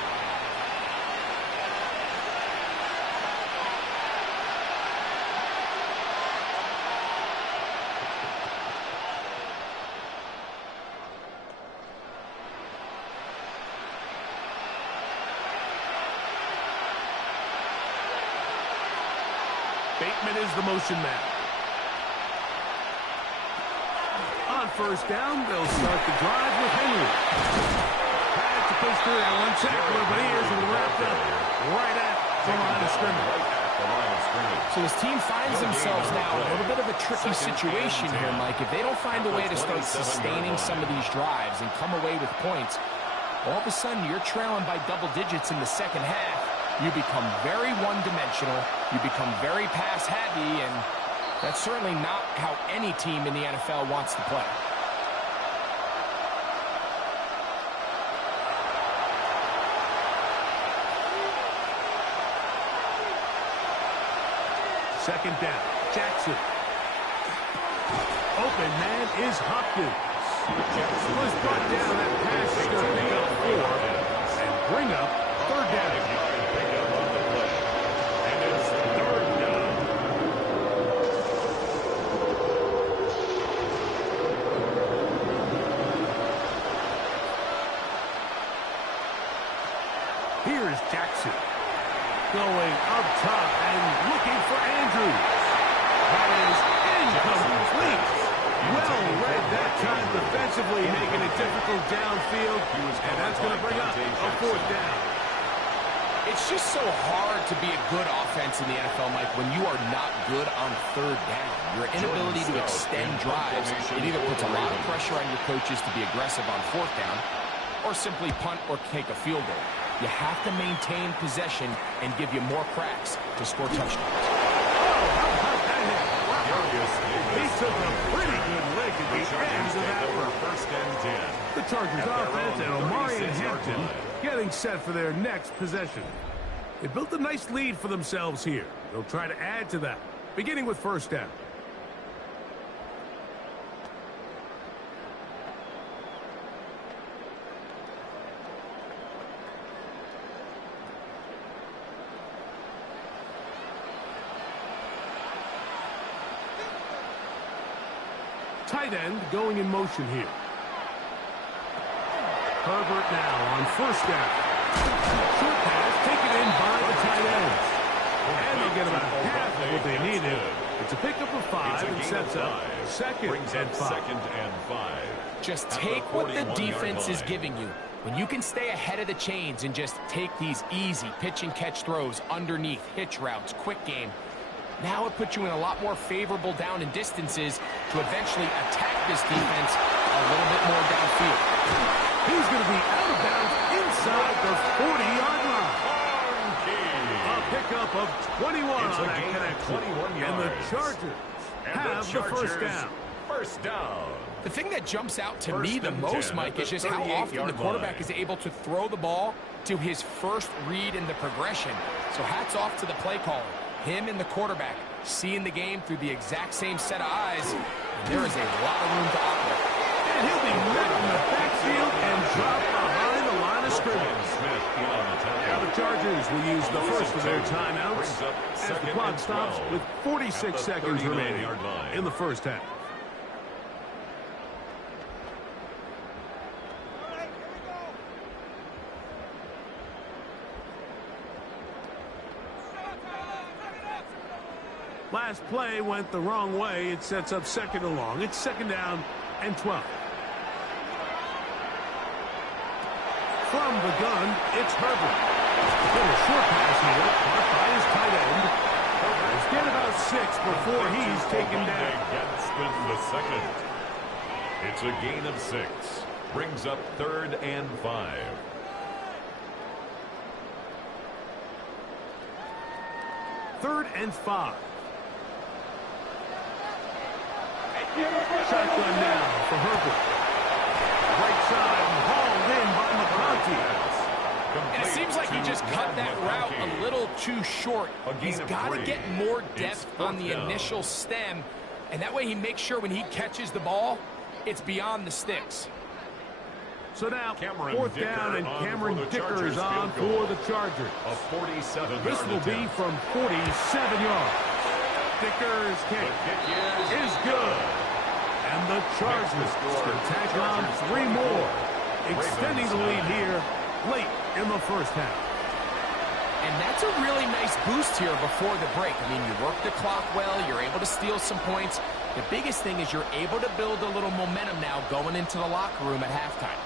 Bateman is the motion man. On 1st down, they'll start the drive with Henry. Had to push through that one tackler, but he is wrapped up right at the line of scrimmage. So his team finds themselves now in a little bit of a tricky situation here, Mike. If they don't find a way to start sustaining some of these drives and come away with points, all of a sudden you're trailing by double digits in the 2nd half. You become very one-dimensional, you become very pass-heavy, and that's certainly not how any team in the NFL wants to play. Second down, Jackson. Open man is Hopkins. Was brought down. That pass is going to pick up 4 and bring up 3rd down. Here's Jackson going up top and looking for Andrews. That is incomplete. Well read that time defensively, making it difficult downfield, and that's going to bring up a 4th down. It's just so hard to be a good offense in the NFL, Mike, when you are not good on 3rd down. Your inability to extend drives, it either puts a lot of pressure on your coaches to be aggressive on 4th down, or simply punt or take a field goal. You have to maintain possession and give you more cracks to score touchdowns. Oh, how about that hit? He took a pretty good lick at the end of that one. First and 10. The Chargers offense and Omarion Hampton getting set for their next possession. They built a nice lead for themselves here. They'll try to add to that, beginning with 1st down. Tight end going in motion here. Herbert now on 1st down. Short pass taken in by the tight end. And they'll get about half of what they needed. It's a pickup of 5 and sets up 2nd and 5. 2nd and 5. Just take what the defense is giving you. When you can stay ahead of the chains and just take these easy pitch and catch throws underneath, hitch routes, quick game, Now it puts you in a lot more favorable down and distances to eventually attack this defense a little bit more downfield. He's going to be out of bounds inside the 40-yard line. A pickup of 21 on that connection. 21 yards. And the Chargers have the first down. First down. The thing that jumps out to First me the and most, 10 Mike, at is the just how often the 38-yard quarterback line. is able to throw the ball to his first read in the progression. So hats off to the play caller. Him and the quarterback seeing the game through the exact same set of eyes. And there is a lot of room to operate. And he'll be met in the backfield and dropped behind the line of scrimmage. Smith in on the tackle. Now the Chargers will use the first of their timeouts Brings up as the second clock and stops 12 with 46 at the seconds remaining 39-yard line. in the first half. Last play went the wrong way. It sets up second and long. It's second down and 12. From the gun, it's Herbert. Little short pass here, caught by his tight end. He's get about 6 before he's taken down. Gets the second. It's a gain of 6. Brings up 3rd and 5. Third and 5. Shotgun now for Herbert. Right side, hauled in by McConkey. And it seems like he just cut that route a little too short. He's got to get more depth on the initial stem, and that way he makes sure when he catches the ball, it's beyond the sticks. So now, Cameron fourth Dicker down, and on Cameron for the Dicker Chargers is on field goal. for the Chargers. A 47-yard This will be attempt. from 47 yards. Dicker's kick is good. And the Chargers can tack on 3 more, extending the lead here late in the first half. And that's a really nice boost here before the break. I mean, you work the clock well, you're able to steal some points. The biggest thing is you're able to build a little momentum now going into the locker room at halftime.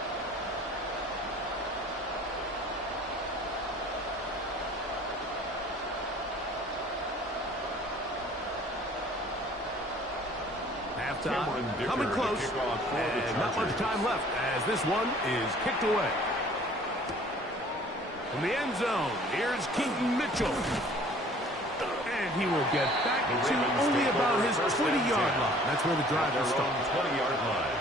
Halftime coming close, and not much time left as this one is kicked away. From the end zone, here's Keaton Mitchell. And he will get back to only about his 20-yard line. That's where the drive will start. 20-yard line.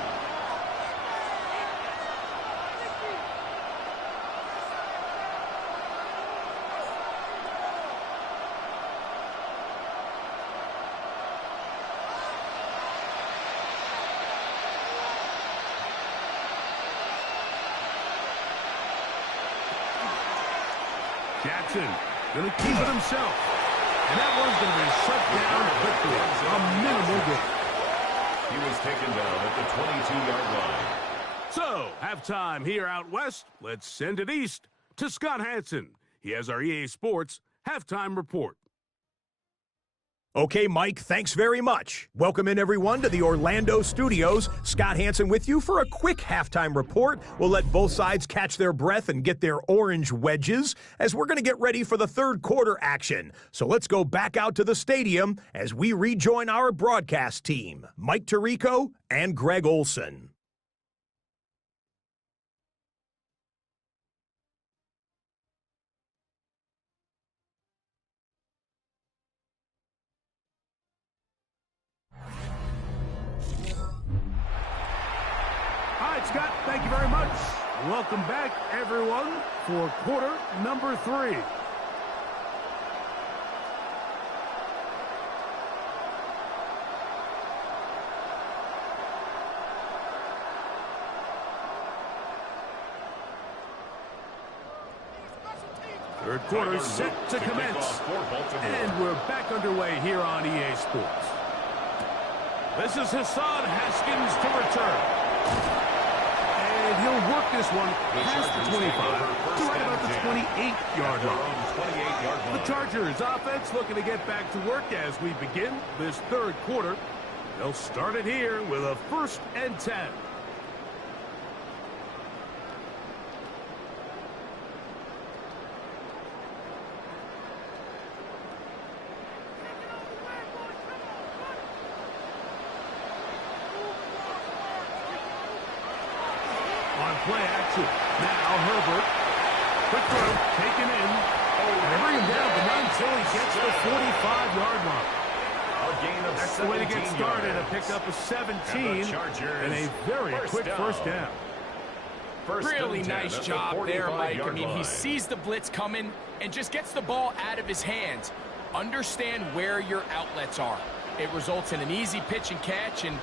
Jackson going to keep it himself. And that one's going to be shut down quickly. A minimal gain. He was taken down at the 22-yard line. So, halftime here out west. Let's send it east to Scott Hansen. He has our EA Sports halftime report. Okay, Mike, thanks very much. Welcome in, everyone, to the Orlando studios. Scott Hansen with you for a quick halftime report. We'll let both sides catch their breath and get their orange wedges as we're going to get ready for the third quarter action. So let's go back out to the stadium as we rejoin our broadcast team, Mike Tirico and Greg Olson. All right, Scott, thank you very much. Welcome back, everyone, for quarter number 3. Third quarter set to commence. And we're back underway here on EA Sports. This is Hassan Haskins to return. And he'll work this one past the 25 to right about the 28-yard line. The Chargers offense looking to get back to work as we begin this third quarter. They'll start it here with a 1st and 10. play action. Now Herbert. Quick throw, taken in. And they bring him down, but not until he gets the 45-yard line. That's the way to get started. A pickup of 17 and a very quick first down. Really nice job there, Mike. I mean, he sees the blitz coming and just gets the ball out of his hands. Understand where your outlets are. It results in an easy pitch and catch and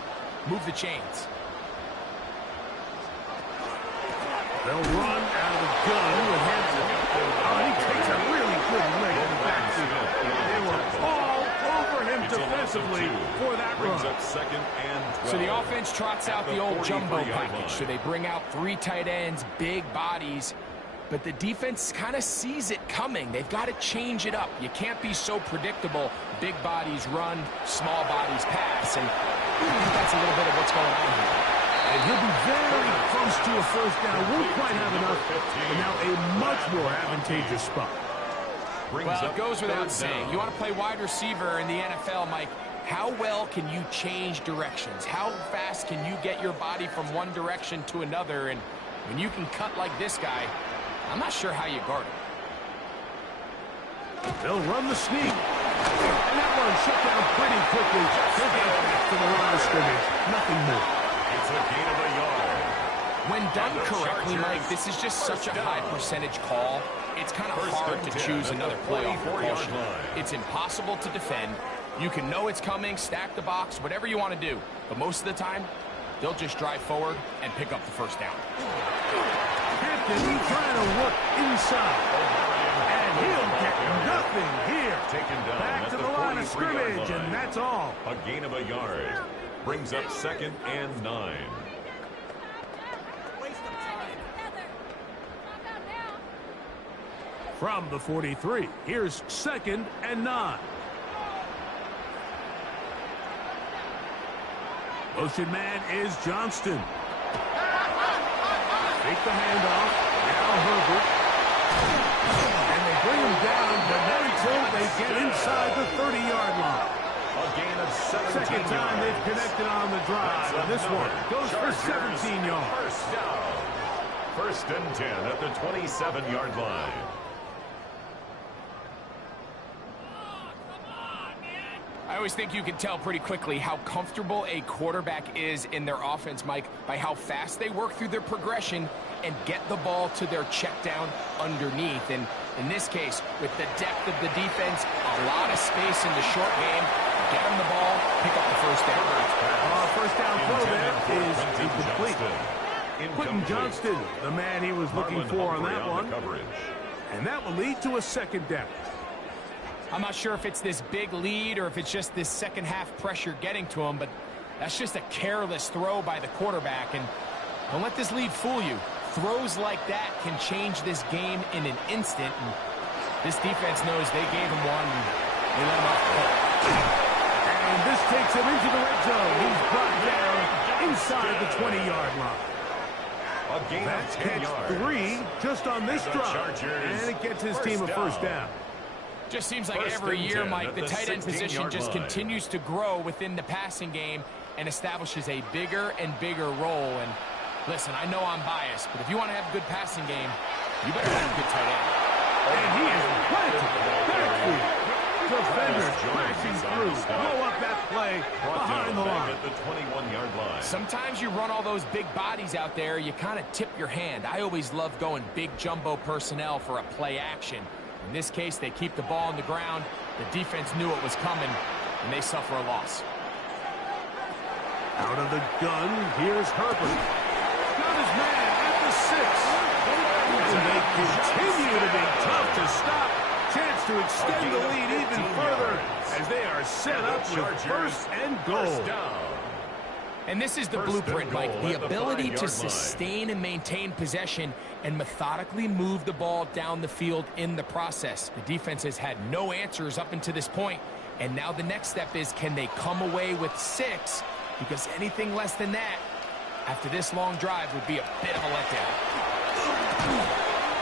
move the chains. They'll run out of the gun with Hampton. Oh, he takes a really good leg in the backfield. They were all over him defensively for that run. So the offense trots out the old jumbo package. So they bring out 3 tight ends, big bodies. But the defense kind of sees it coming. They've got to change it up. You can't be so predictable. Big bodies run, small bodies pass. And that's a little bit of what's going on here. And he'll be very close to a first down. Won't quite have enough. And now a much more advantageous spot. Well, it goes without saying. You want to play wide receiver in the NFL, Mike. How well can you change directions? How fast can you get your body from one direction to another? And when you can cut like this guy, I'm not sure how you guard him. They'll run the sneak. And that one shut down pretty quickly. They'll get back to the line of scrimmage. Nothing more. It's a gain of a yard. When done correctly, Mike, this is just such a high percentage call. It's kind of hard to choose another play off the call sheet. It's impossible to defend. You can know it's coming, stack the box, whatever you want to do. But most of the time, they'll just drive forward and pick up the first down. Hampton trying to work inside. And he'll get nothing here. Taken down back to the line of scrimmage, and that's all. A gain of a yard. Brings up 2nd and 9. From the 43, here's 2nd and 9. Motion man is Johnston. Take the handoff. Now Herbert. And they bring him down, but not until they get inside the 30-yard line. A gain of 17 Second time they've connected on the drive. And this one goes for 17 yards. First down. 1st and 10 at the 27-yard line. I always think you can tell pretty quickly how comfortable a quarterback is in their offense, Mike, by how fast they work through their progression and get the ball to their check down underneath. And in this case, with the depth of the defense, a lot of space in the short game, get them the ball, pick up the first down. First down throw there is incomplete. Quentin Johnston, the man he was looking for on that one. And that will lead to a 2nd down. I'm not sure if it's this big lead or if it's just this second half pressure getting to him, but that's just a careless throw by the quarterback. And don't let this lead fool you. Throws like that can change this game in an instant. And this defense knows they gave him one and they let him off the hook. And this takes him into the red zone. He's brought down inside the 20-yard line. That's catch 3 just on this drive. And it gets his team a first down. Just seems like every year, Mike, the tight end position just continues to grow within the passing game and establishes a bigger and bigger role. And listen, I know I'm biased, but if you want to have a good passing game, you better have a good tight end. And he is planted backfield. Defenders crashing through. Blow up that play behind the line. At the 21-yard line. Sometimes you run all those big bodies out there, you kind of tip your hand. I always love going big jumbo personnel for a play action. In this case, they keep the ball on the ground. The defense knew it was coming, and they suffer a loss. Out of the gun, here's Herbert. Got his man at the 6. And they continue to be tough to stop. Chance to extend the lead even further as they are set up with 1st and goal. And this is the blueprint, Mike. The ability to sustain and maintain possession and methodically move the ball down the field in the process. The defense has had no answers up until this point, and now the next step is, can they come away with 6? Because anything less than that, after this long drive, would be a bit of a letdown.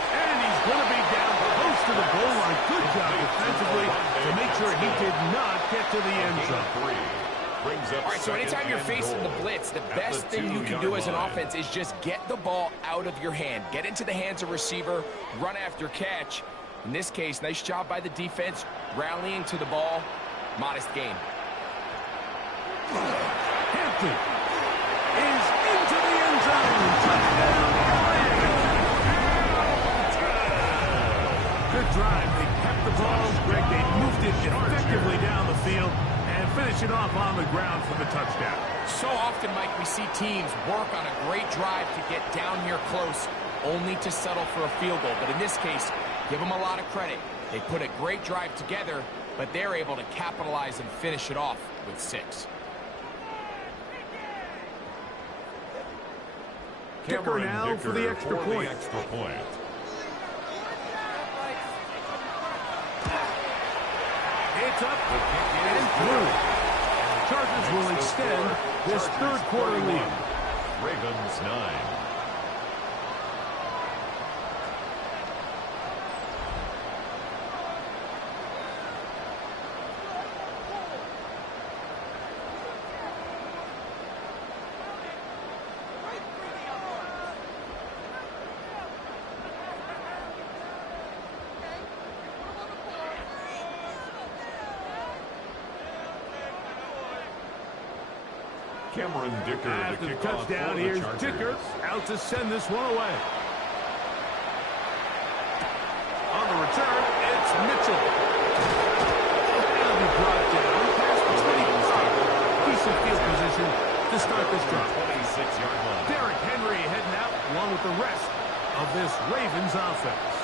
And he's going to be down close to the goal line. Good job defensively to make sure he did not get to the end zone. Brings up All right, so anytime you're facing the blitz, the best thing you can do as an offense is just get the ball out of your hand. Get into the hands of receiver, run after catch. In this case, nice job by the defense, rallying to the ball. Modest gain. Hampton is into the end zone. Touchdown, LA. Good drive. They kept the ball. Greg, they moved it effectively down the field and finish it off on the ground for the touchdown. So often, Mike, we see teams work on a great drive to get down here close, only to settle for a field goal. But in this case, give them a lot of credit. They put a great drive together, but they're able to capitalize and finish it off with 6. Dicker now for the extra point. It's up and through. Chargers will extend this third quarter lead. Ravens 9. Cameron Dicker After the the touchdown, here's Dicker out to send this one away. On the return, it's Mitchell. And he brought down past the 25. Decent field position to start this drive. 26-yard line. Derrick Henry heading out along with the rest of this Ravens offense.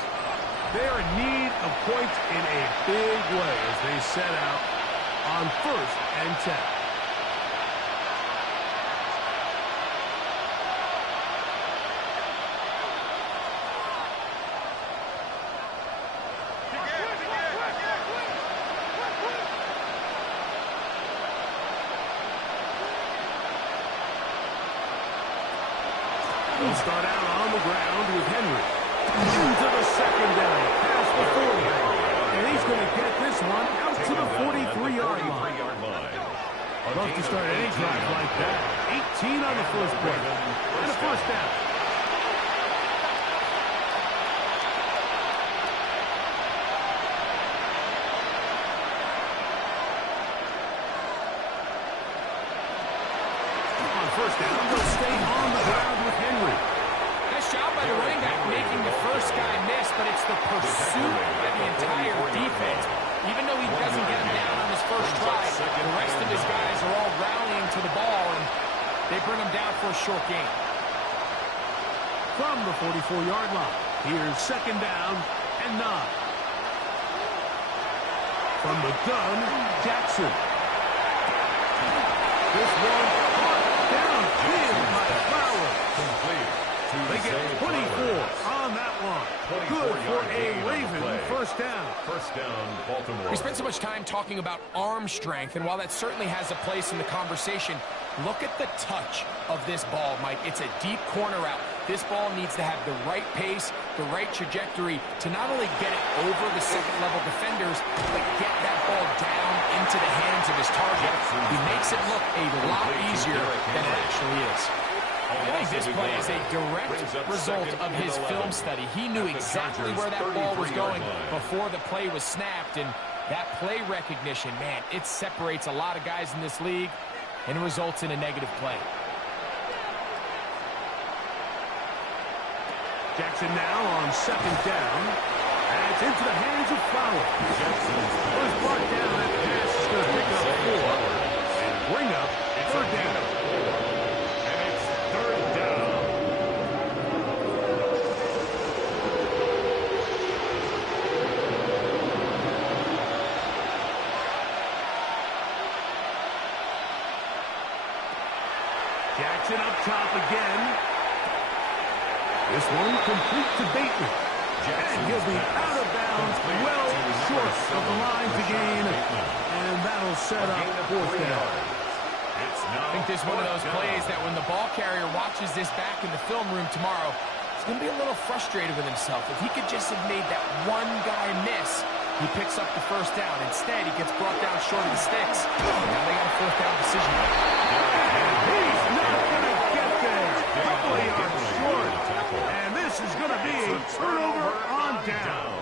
They're in need of points in a big way as they set out on 1st and 10. They'll start out on the ground with Henry. Into the second down, past the 40. And he's going to get this one out to the 43-yard line. I'd love to start any drive like that. 18 on the first play. And a first down. On first down, they'll stay on the ground with Henry. Nice job by the running back making the first guy miss, but it's the pursuit by the entire defense. Even though he doesn't get him down on his first try, the rest of his guys are all rallying to the ball, and they bring him down for a short gain. From the 44-yard line, here's second down and 9. From the gun, Jackson. This one down field by Flowers. They get 24 on that one. Good for a Raven first down. First down, Baltimore. We spent so much time talking about arm strength, and while that certainly has a place in the conversation, look at the touch of this ball, Mike. It's a deep corner out. This ball needs to have the right pace, the right trajectory to not only get it over the second-level defenders, but get that ball down into the hands of his target. He makes it look a lot easier than it actually is. I think this play is a direct result of his film study. He knew exactly where that ball was going before the play was snapped, and that play recognition, man, it separates a lot of guys in this league and results in a negative play. Jackson now on second down. And it's into the hands of Flowers. First brought down, that pass is going to pick up 4 and bring up third down. And it's third down. Jackson up top again. This one complete to Bateman. And he'll be out of bounds, well short of the line to gain. And that'll set up fourth down. I think this is one of those plays that when the ball carrier watches this back in the film room tomorrow, he's going to be a little frustrated with himself. If he could just have made that one guy miss, He picks up the first down. Instead, he gets brought down short of the sticks. Now they got a fourth down decision. He's not going to get there. Couple of yards short. And this is going to be a turnover on downs.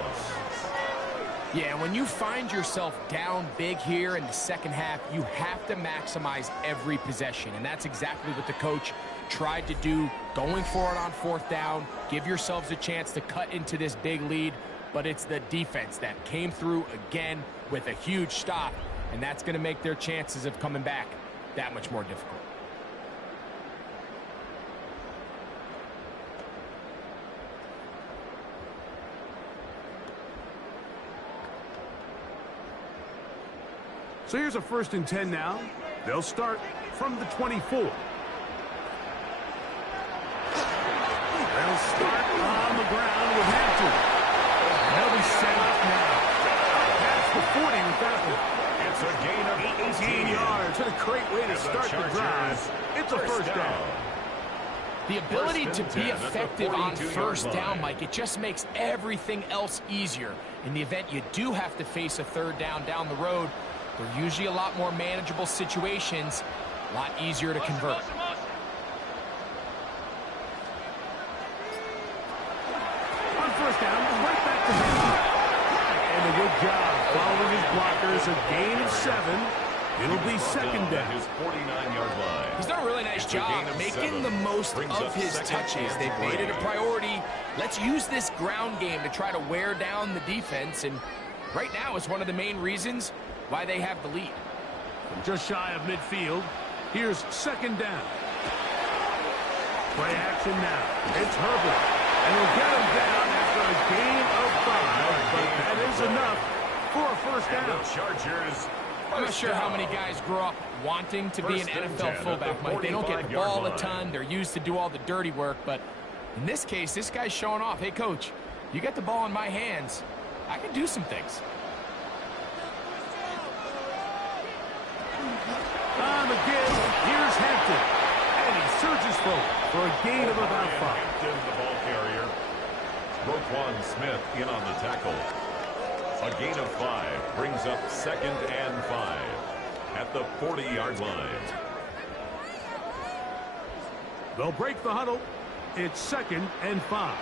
Yeah, when you find yourself down big here in the second half, you have to maximize every possession. And that's exactly what the coach tried to do, going for it on fourth down. Give yourselves a chance to cut into this big lead. But it's the defense that came through again with a huge stop. And that's going to make their chances of coming back that much more difficult. So here's a 1st and 10 now. They'll start from the 24. They'll start on the ground with Hampton. They'll be set up now. Past the 40 with that one. It's a gain of 18 yards. What a great way to start the drive. It's a first down. The ability to be effective on first down, Mike, it just makes everything else easier. In the event you do have to face a third down the road, they're usually a lot more manageable situations, a lot easier to convert. On first down, right back to him. And a good job following his blockers. A gain of 7. It'll be second down. His 49-yard line. He's done a really nice job making the most of his touches. They've made it a priority. Let's use this ground game to try to wear down the defense. And right now it's one of the main reasons why they have the lead. From just shy of midfield, here's second down. Play action now. It's Herbert. And he'll get him down after a gain of 5. But that is enough for a first down. The Chargers. I'm not sure how many guys grow up wanting to be an NFL fullback, Mike. They don't get the ball a ton. They're used to do all the dirty work. But in this case, this guy's showing off. Hey, coach, you get the ball in my hands. I can do some things. On the give, here's Hampton. And he surges forward for a gain of about 5. Hampton, the ball carrier. Roquan Smith in on the tackle. A gain of 5 brings up 2nd and 5 at the 40-yard line. They'll break the huddle. It's 2nd and 5.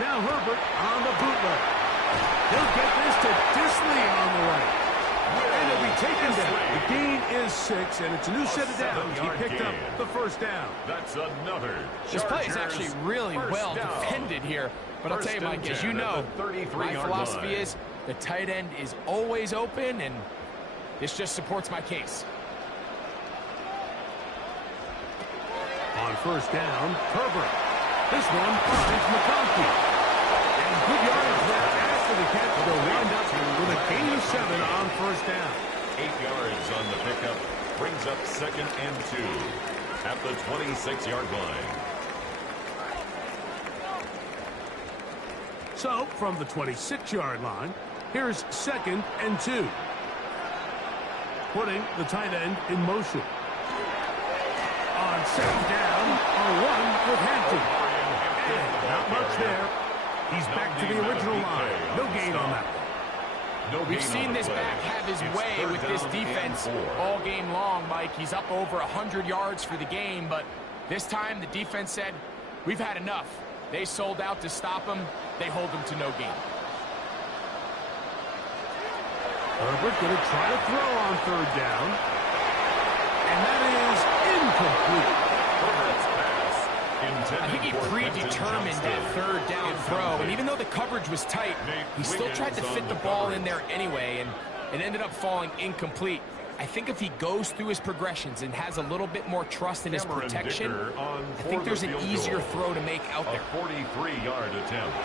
Now Herbert on the bootleg. He'll get this to Disley on the right. And it'll be taken down. The gain is 6, and it's a new set of downs. He picked up the first down. That's another. This play is actually really well defended here. But I'll tell you, Mike, as you know, my philosophy is the tight end is always open, and this just supports my case. On first down, Herbert. This one finds McConkey. And good yardage there after the catch. They'll wind up with a gain of 7 on first down. 8 yards on the pickup. Brings up 2nd and 2 at the 26-yard line. So, from the 26-yard line, here's 2nd and 2. Putting the tight end in motion. On second down, a run with Hampton. And not much there. He's back to the original line. No gain on that one. We've seen this back have his way with this defense all game long, Mike. He's up over 100 yards for the game, but this time the defense said, we've had enough. They sold out to stop him. They hold him to no gain. Herbert going to try to throw on third down. And that is incomplete. Herbert's pass I think he predetermined that third down throw, and even though the coverage was tight, he still tried to fit the ball in there anyway, and it ended up falling incomplete. I think if he goes through his progressions and has a little bit more trust in his protection, I think there's an easier throw to make out there. A 43-yard attempt.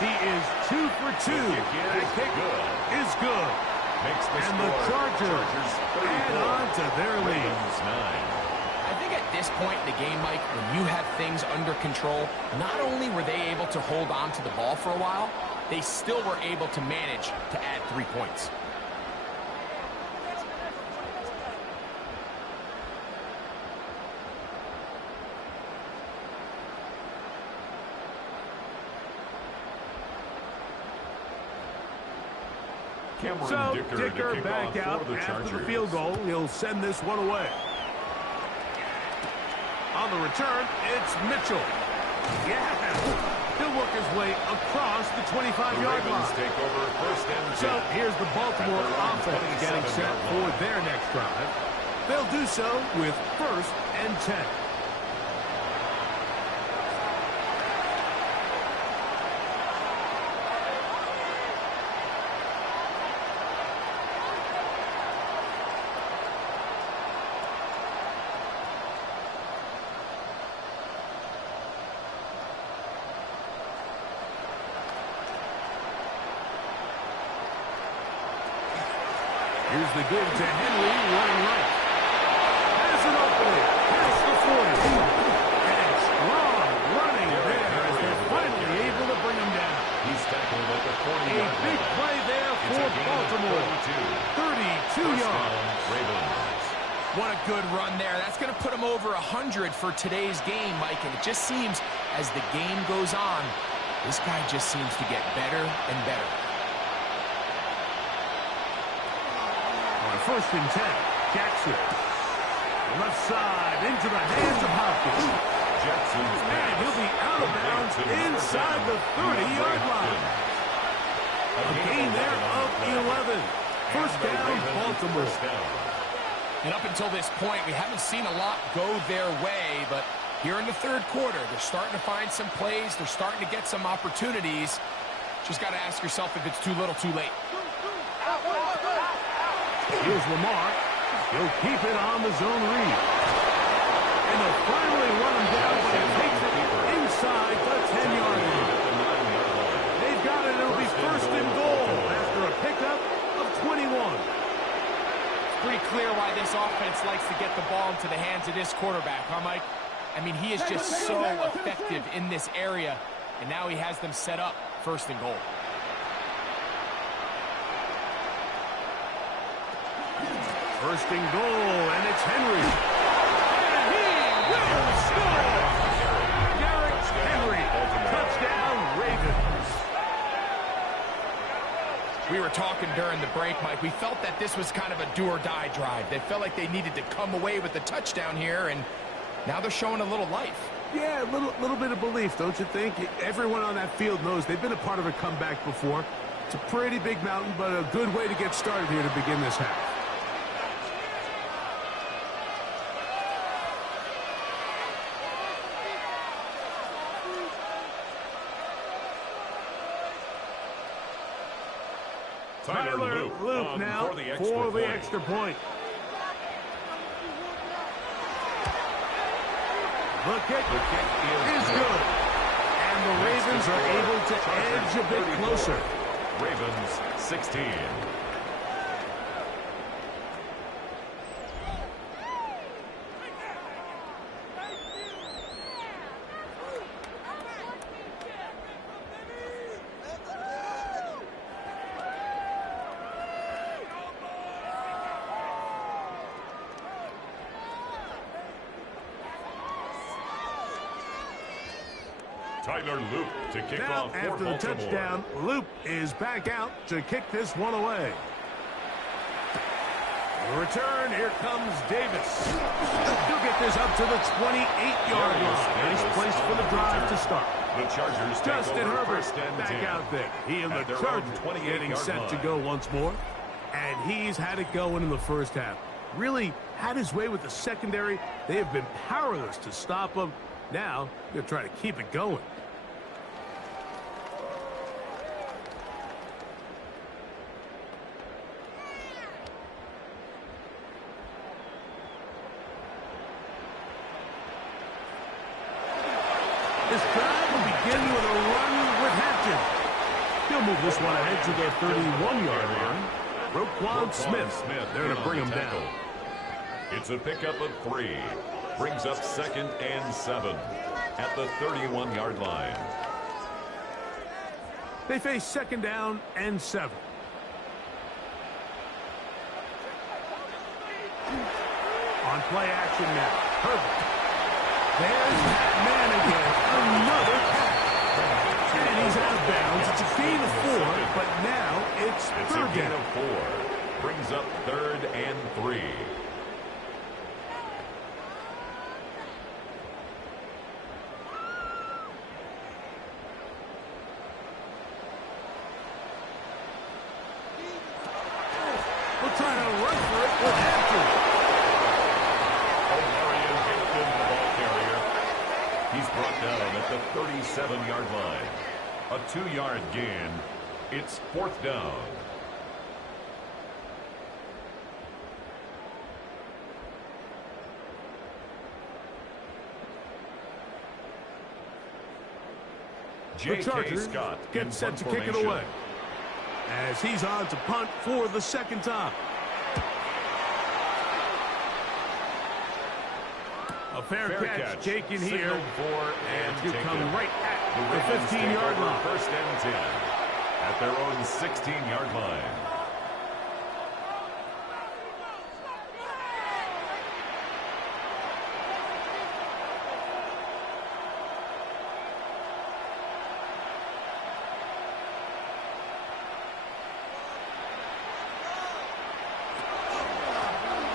He is 2 for 2. That kick is good. Makes the and the Chargers add on to their lead. I think at this point in the game, Mike, when you have things under control, not only were they able to hold on to the ball for a while, they still were able to manage to add 3 points. So Dicker back out after the field goal. He'll send this one away. On the return, it's Mitchell. Yeah. He'll work his way across the 25-yard line. Take over first and 10. So here's the Baltimore offense getting set for their next drive. They'll do so with first and 10. Here's the give to Henry, running right. Has an opening, past the 40. And strong running there as they're finally able to bring him down. He's tackled at the 40. A big play there for Baltimore. 32 yards. Ravens. What a good run there. That's going to put him over 100 for today's game, Mike. And it just seems as the game goes on, this guy just seems to get better and better. First and 10, Jackson. Left side into the hands of Hopkins. And he'll be out of bounds inside the 30-yard line. A gain there of 11. First down, Baltimore. And up until this point, we haven't seen a lot go their way, but here in the third quarter, they're starting to find some plays. They're starting to get some opportunities. Just got to ask yourself if it's too little, too late. Here's Lamar. He'll keep it on the zone read. And they'll finally run him down, but he takes it inside the 10-yard line. They've got it. It'll be first and goal after a pickup of 21. It's pretty clear why this offense likes to get the ball into the hands of this quarterback, huh, Mike? I mean, he is just so effective in this area, and now he has them set up first and goal. First and goal, and it's Henry. And he will score! Derrick Henry, touchdown Ravens. We were talking during the break, Mike. We felt that this was kind of a do-or-die drive. They felt like they needed to come away with the touchdown here, and now they're showing a little life. Yeah, a little bit of belief, don't you think? Everyone on that field knows they've been a part of a comeback before. It's a pretty big mountain, but a good way to get started here to begin this half. Tyler Loop now for the extra point. The kick is good. And the Ravens are able to edge a bit closer. Ravens 16. Tyler Loop to kick now, off for after the Baltimore. touchdown, Loop is back out to kick this one away. The return, here comes Davis. He'll get this up to the 28-yard line. Nice place for the drive to start. The Chargers Justin Herbert first and back 10. out there. He and the Chargers getting set to go once more. And he's had it going in the first half. Really had his way with the secondary. They have been powerless to stop him. Now, they're trying to keep it going. This drive will begin with a run with Hampton. He'll move this one ahead to the 31-yard line. Roquan Smith there to bring him down. It's a pickup of 3. Brings up second and 7 at the 31-yard line. They face second down and 7. On play action now. Herbert. There's that man again. Another catch. And he's out of bounds. It's a gain of 4, but now it's third down. for it will have to. Omarion Hampton, the ball carrier. He's brought down at the 37-yard line. A 2-yard gain. It's 4th down. The Chargers get set to kick it away as he's on to punt for the 2nd time. A fair catch taken here, and you come right at the 15-yard line. 1st and 10 at their own 16-yard line.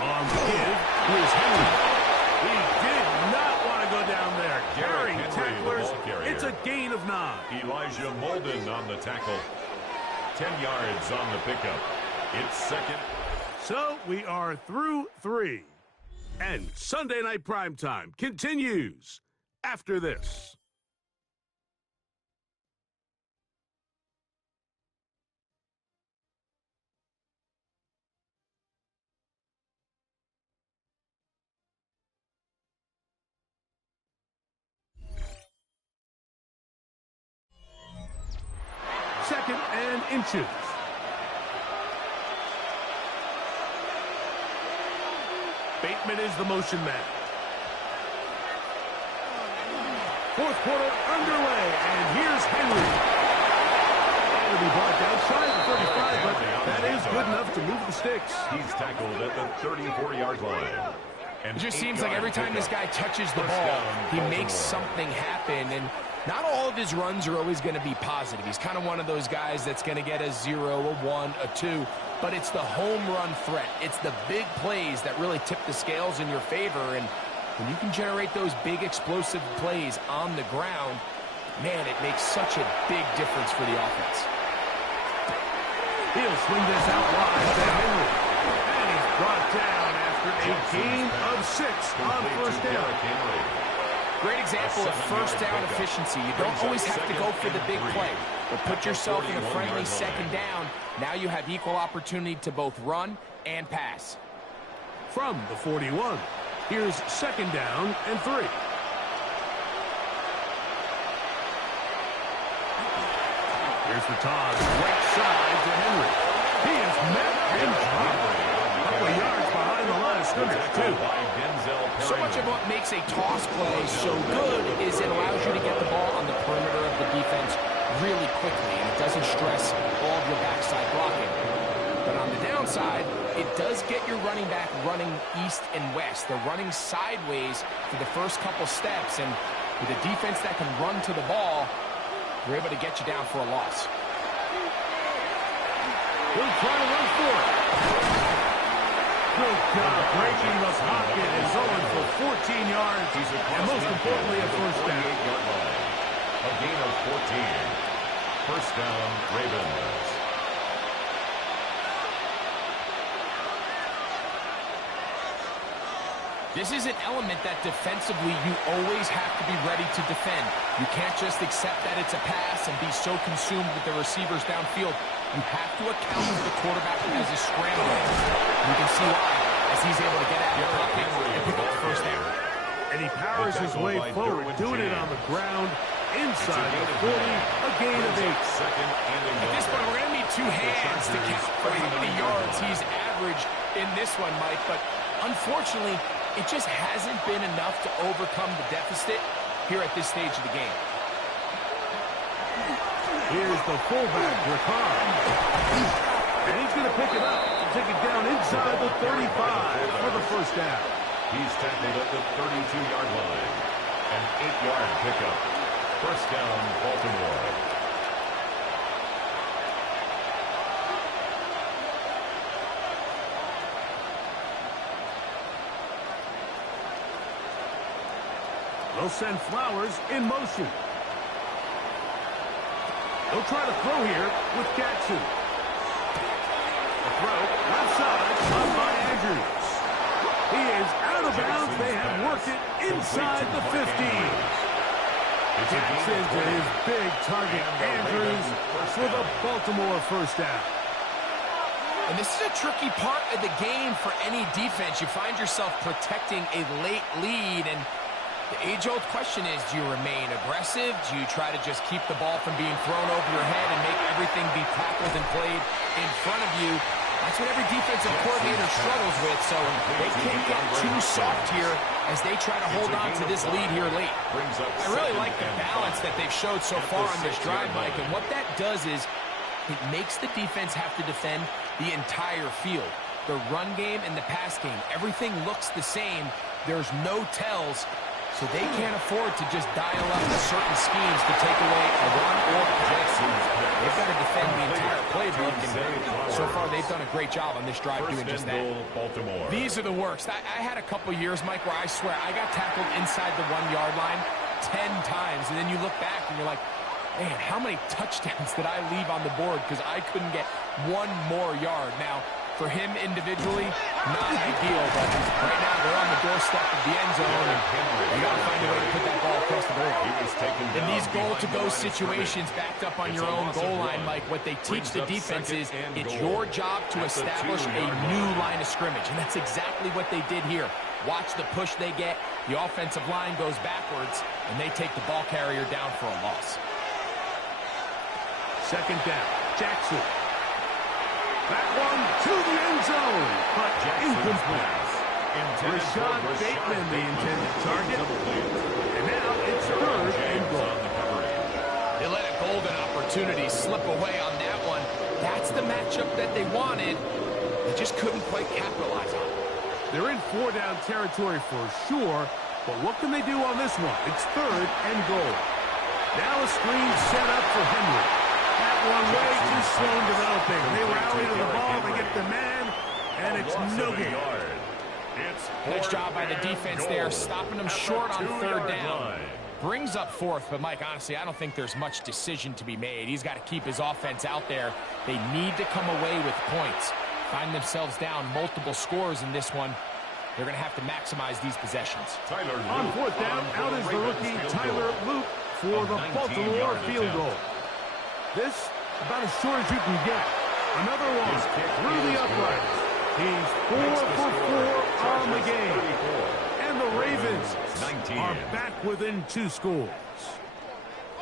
On the give, here's Henry. He did not want to go down there. Carrying tacklers, it's a gain of 9. Elijah Molden on the tackle. 10 yards on the pickup. It's 2nd. So we are through 3. And Sunday Night Primetime continues after this. Second and inches. Bateman is the motion man. 4th quarter underway, and here's Henry. It'll be brought down shy of the 35, but that is good enough to move the sticks. He's tackled at the 34-yard line. It just seems like every time this guy touches the ball, he makes something happen, and not all of his runs are always going to be positive. He's kind of one of those guys that's going to get a 0, a 1, a 2, but it's the home run threat. It's the big plays that really tip the scales in your favor, and when you can generate those big explosive plays on the ground, man, it makes such a big difference for the offense. He'll swing this out wide to Henry, and he's brought down after a gain of 6 on 1st down. Great example of 1st down efficiency. You don't always have to go for the big play, but put yourself in a friendly 2nd down. Now you have equal opportunity to both run and pass. From the 41, here's 2nd down and 3. Here's the toss, right side to Henry. He is met and dropped. A couple of yards behind the line of scrimmage, too. So much of what makes a toss play so good is it allows you to get the ball on the perimeter of the defense really quickly, and it doesn't stress all of your backside blocking. But on the downside, it does get your running back running east and west. They're running sideways for the first couple steps, and with a defense that can run to the ball, they're able to get you down for a loss. He'll try to run for it. Good job breaking the pocket and going for 14 yards, and most importantly, a 1st down. A gain of 14. 1st down, Ravens. This is an element that defensively you always have to be ready to defend. You can't just accept that it's a pass and be so consumed with the receivers downfield. You have to account for the quarterback as a scrambler. You can see why, as he's able to get out of the pocket and pick up the 1st down. And he powers his way forward, doing it on the ground, inside the 40, a gain of 8. At this point, we're going to need 2 hands to count for how many yards he's averaged in this one, Mike. But unfortunately, it just hasn't been enough to overcome the deficit here at this stage of the game. Here's the fullback, Ricard. And he's going to pick it up to take it down inside the 35 for the 1st down. He's tackled at the 32-yard line. An 8-yard pickup. 1st down, Baltimore. They'll send Flowers in motion. They'll try to throw here with Jackson. The throw, left side, caught by Chargers. He is out of bounds. They have worked it inside the 15. Gets into his big target, Andrews, for the Baltimore first down. And this is a tricky part of the game for any defense. You find yourself protecting a late lead, and the age-old question is, do you remain aggressive? Do you try to just keep the ball from being thrown over your head and make everything be tackled and played in front of you? That's what every defensive coordinator struggles with, so they can't get too soft here as they try to hold on to this lead here late. I really like the balance that they've showed so far on this drive, Mike, and what that does is it makes the defense have to defend the entire field. The run game and the pass game, everything looks the same. There's no tells, so they can't afford to just dial up certain schemes to take away a run or a pass. They've got to defend the entire playbook, and so far they've done a great job on this drive doing just that. These are the worst. I had a couple years, Mike, where I swear I got tackled inside the 1-yard line 10 times, and then you look back and you're like, man, how many touchdowns did I leave on the board because I couldn't get one more yard? Now, for him individually, not ideal, but right now they're on the doorstep of the end zone, and you got to find a way to put that ball across the goal. In these goal-to-go situations, backed up on your own goal line, Mike, what they teach the defense is it's your job to establish a new line of scrimmage, and that's exactly what they did here. Watch the push they get. The offensive line goes backwards, and they take the ball carrier down for a loss. Second down, Jackson. That one to the end zone, but incomplete. Rashad Bateman, the intended target. And now it's third and goal. They let a golden opportunity slip away on that one. That's the matchup that they wanted. They just couldn't quite capitalize on it. They're in 4-down territory for sure, but what can they do on this one? It's third and goal. Now a screen set up for Henry. That one way too slow in developing. They rally to the ball, they get the man, and it's no gain. Nice job by the defense there, stopping them short on third down. Brings up fourth, but Mike, honestly, I don't think there's much decision to be made. He's got to keep his offense out there. They need to come away with points. Find themselves down multiple scores in this one. They're going to have to maximize these possessions. On fourth down, out is the rookie Tyler Luke for the Baltimore field goal. This, about as short as you can get. Another one through the uprights. He's 4 for 4 on the game. And the Ravens are back within 2 scores.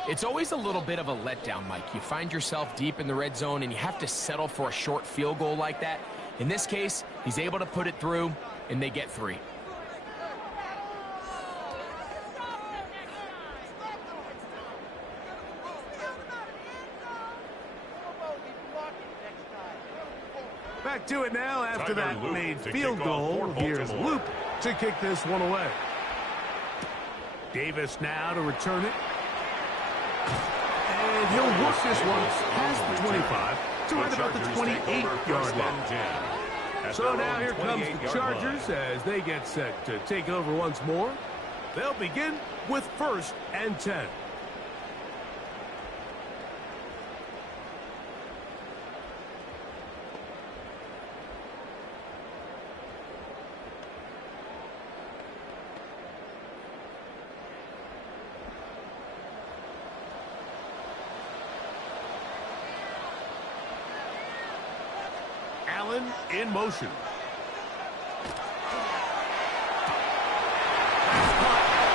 It's always a little bit of a letdown, Mike. You find yourself deep in the red zone, and you have to settle for a short field goal like that. In this case, he's able to put it through, and they get 3. Back to it now after that made field goal. Here's Luke to kick this one away. Davis now to return it. And he'll work this one past the 25 to right about the 28-yard line. So now here comes the Chargers as they get set to take over once more. They'll begin with 1st and 10. Allen in motion.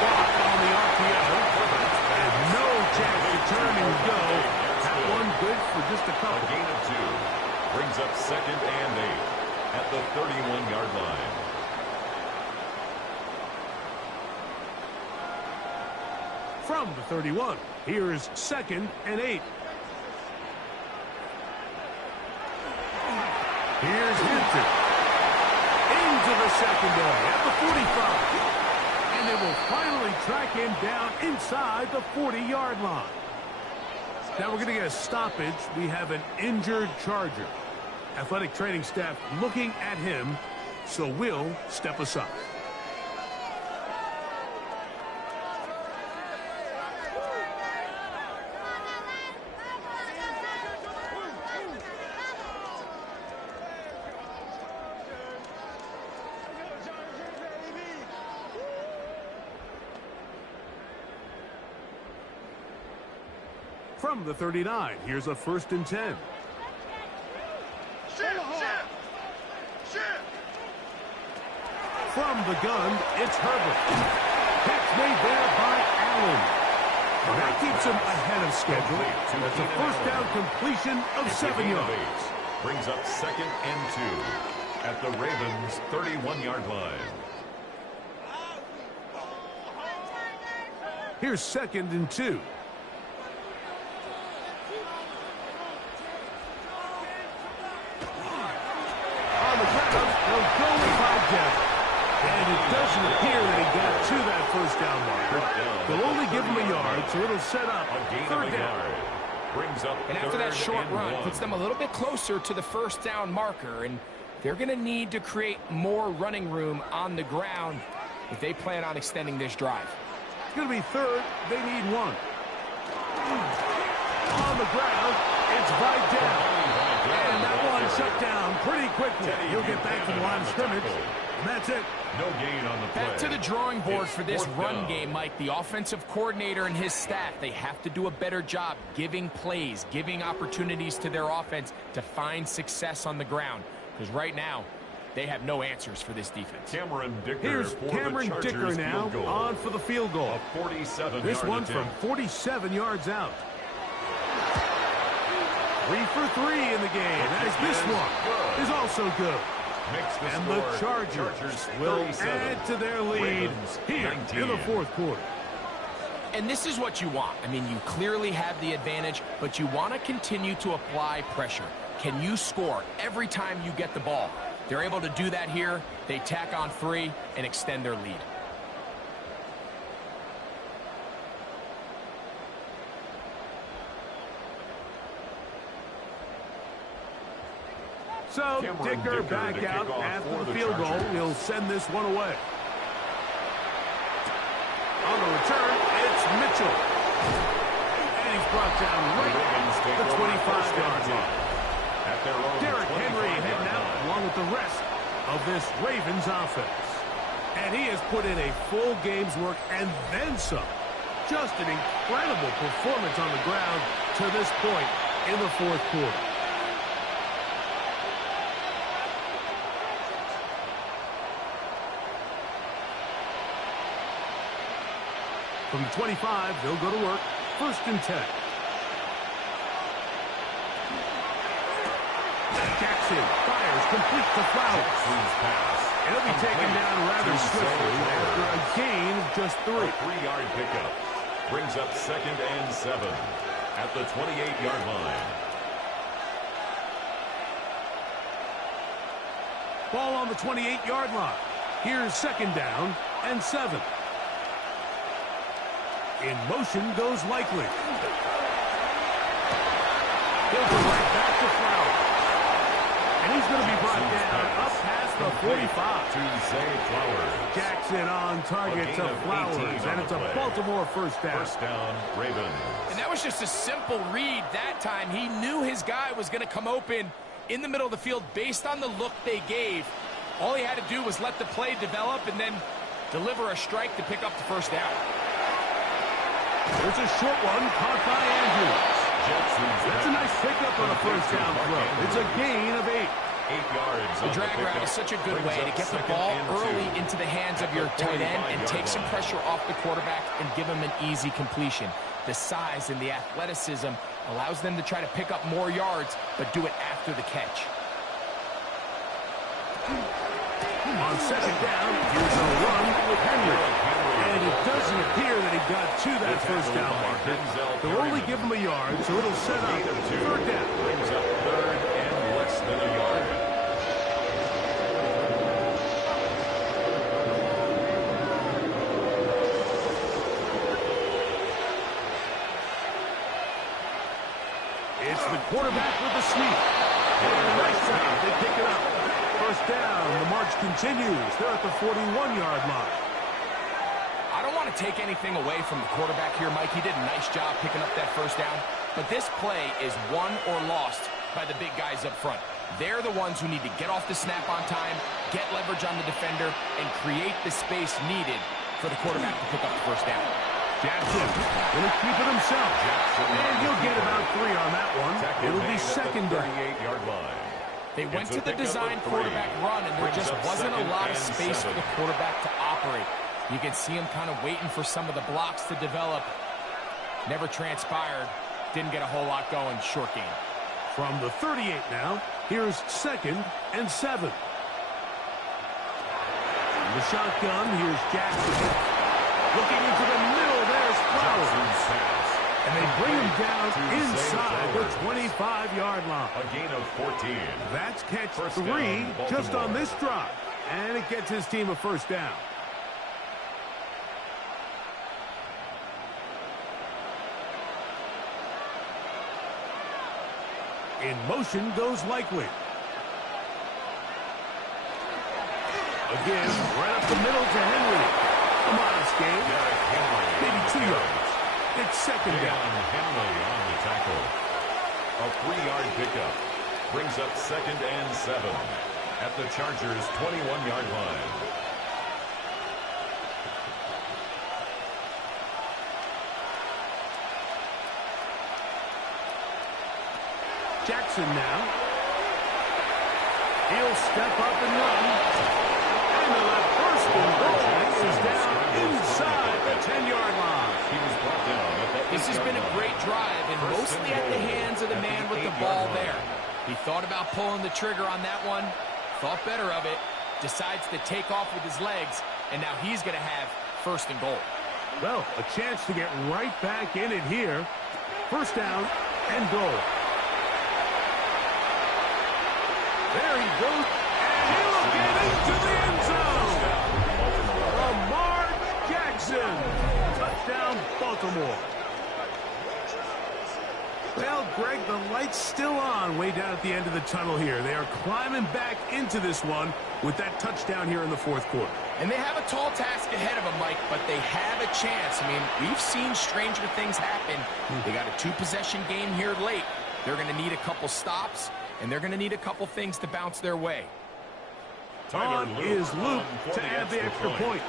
On the RPO. And no chance to turn and go. That one good for just a couple. A gain of 2. Brings up 2nd and 8 at the 31-yard line. From the 31, here's 2nd and 8. Here's Hinton. Into the secondary at the 45. And they will finally track him down inside the 40-yard line. Now we're going to get a stoppage. We have an injured Charger. Athletic training staff looking at him, so we'll step aside. From the 39, here's a 1st and 10. From the gun, it's Herbert. Catch made there by Allen. Well, that keeps him ahead of schedule. That's a 1st down completion of 7 yards. Brings up 2nd and 2 at the Ravens' 31-yard line. Here's 2nd and 2. On the ground, they'll go with Deb. And it doesn't appear that he got to that 1st down marker. They'll only give him a yard, so it'll set up a gain 3rd of a down. yard. Brings up And after that short run, 1. puts them a little bit closer to the 1st down marker. And they're going to need to create more running room on the ground if they plan on extending this drive. It's going to be 3rd. They need 1. On the ground, it's Vidal. And that one shut down pretty quickly. He'll get back to the line of scrimmage. And that's it. No gain on the play. Back to the drawing board It's for this 4th run down. game, Mike. The offensive coordinator and his staff, they have to do a better job giving plays, giving opportunities to their offense to find success on the ground. Because right now, they have no answers for this defense. Cameron Dicker Here's for Cameron the Dicker Chargers now field goal. on for the field goal. A 47-yard This one from attempt. 47 yards out. 3 for 3 in the game, as this one is also good. Makes the And score. the Chargers will 37, add to their lead Ravens here 19. in the 4th quarter. And this is what you want. I mean, you clearly have the advantage, but you want to continue to apply pressure. Can you score every time you get the ball? They're able to do that here. They tack on 3 and extend their lead. So Cameron Dicker Dicker back to out kick off after for the the field goal. Chargers. He'll send this one away. On the return, it's Mitchell. And he's brought down right at the 25-yard line. At their own Derrick Henry 25-yard heading out line. along with the rest of this Ravens offense. And he has put in a full game's work and then some. Just an incredible performance on the ground to this point in the 4th quarter. From the 25, they'll go to work. 1st and 10. Jackson fires complete to Flowers. Jackson's pass. And he'll be taken down rather swiftly after a gain of just 3. A 3-yard pickup. Brings up 2nd and 7 at the 28-yard line. Ball on the 28-yard line. Here's 2nd down and 7. In motion goes Likely. He'll go right back to Flowers. And he's going to be brought down up past the 45. To Zay Flowers. Jackson on target A to gain of 18 Flowers. on And it's the a play. Baltimore 1st down. 1st down, Ravens. And that was just a simple read that time. He knew his guy was going to come open in the middle of the field based on the look they gave. All he had to do was let the play develop and then deliver a strike to pick up the 1st down. There's a short one caught by Andrews. That's a nice pickup on a 1st down throw. It's a gain of 8. 8 yards. The drag route is such a good way to get the ball early into the hands of your tight end and take some pressure off the quarterback and give him an easy completion. The size and the athleticism allows them to try to pick up more yards, but do it after the catch. On 2nd down, here's a run with Henry. And it doesn't appear that he got to that 1st down marker. They'll only give him a yard, so it'll set up 3rd down. Brings up 3rd and less than a yard. It's the quarterback with the sweep. And nice job, they pick it up. 1st down, the march continues. They're at the 41-yard line. I don't want to take anything away from the quarterback here, Mike. He did a nice job picking up that 1st down. But this play is won or lost by the big guys up front. They're the ones who need to get off the snap on time, get leverage on the defender, and create the space needed for the quarterback to pick up the 1st down. Jackson going to keep it himself. And he'll get about 3 on that one. It'll be second down. 38-yard line. They went to the design quarterback run, and there just wasn't a lot of space for the quarterback to operate. You can see him kind of waiting for some of the blocks to develop. Never transpired. Didn't get a whole lot going. Short game. From the 38 now, here's 2nd and 7. In the shotgun, here's Jackson. Looking into the middle, there's Flowers. And they bring him down inside the 25-yard line. A gain of 14. That's catch 3 just on this drive. And it gets his team a first down. In motion goes Likely. Again, right up the middle to Henry. A modest gain. Maybe 2 yards. It's second down. Henry on the tackle. A 3-yard pickup. Brings up 2nd and 7 at the Chargers' 21-yard line. Jackson now. He'll step up and run. And the first and goal is down inside the 10-yard line. He was brought down at the This has been a great drive, and mostly at the hands of the man with the ball there. He thought about pulling the trigger on that one, thought better of it, decides to take off with his legs, and now he's going to have 1st and goal. Well, a chance to get right back in it here. First down and goal. There he goes, and he'll get into the end zone. Lamar Jackson. Touchdown, Baltimore. Well, Greg, the light's still on way down at the end of the tunnel here. They are climbing back into this one with that touchdown here in the 4th quarter. And they have a tall task ahead of them, Mike, but they have a chance. I mean, we've seen stranger things happen. They got a 2-possession game here late. They're going to need a couple stops, and they're going to need a couple things to bounce their way. On is Luke to add the extra point.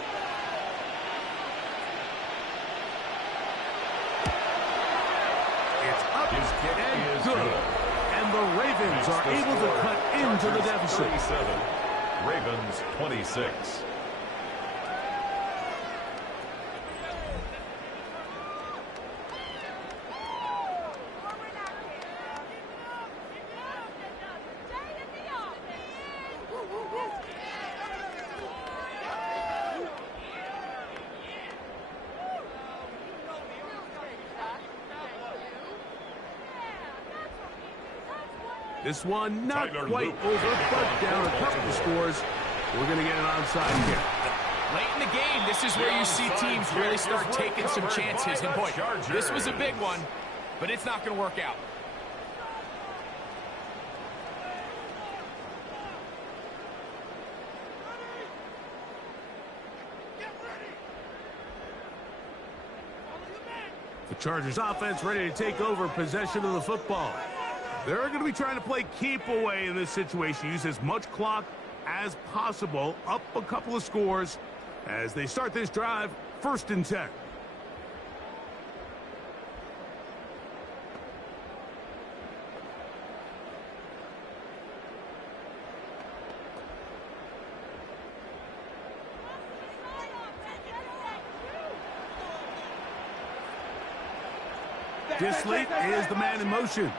It's up and good. And the Ravens are able to cut into the deficit. 37. Ravens 26. This one not quite over, but down a couple of scores. We're going to get an onside here. Late in the game, this is where you see teams really start taking some chances. And boy, this was a big one, but it's not going to work out. The Chargers offense ready to take over possession of the football. They're going to be trying to play keep away in this situation. Use as much clock as possible. Up a couple of scores as they start this drive. 1st and 10. Disley is the man in motion.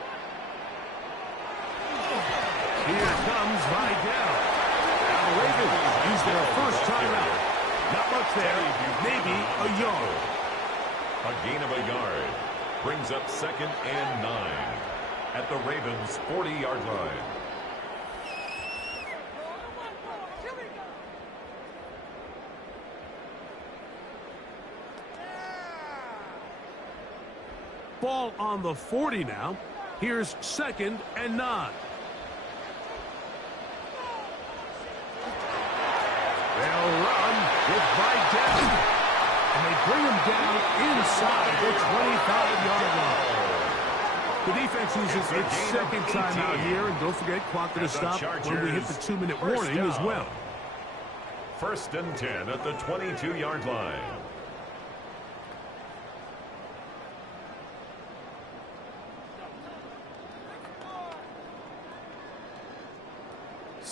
Here comes Vidal. Now the Ravens use their first timeout. Not much there, maybe a yard. A gain of a yard brings up 2nd and 9 at the Ravens' 40-yard line. Ball on the 40 now. Here's 2nd and 9. They'll run with Vidal. And they bring him down inside the 25-yard line. The defense uses its 2nd timeout here. And don't forget, clock going to stop when we hit the 2-minute warning as well. 1st and 10 at the 22-yard line.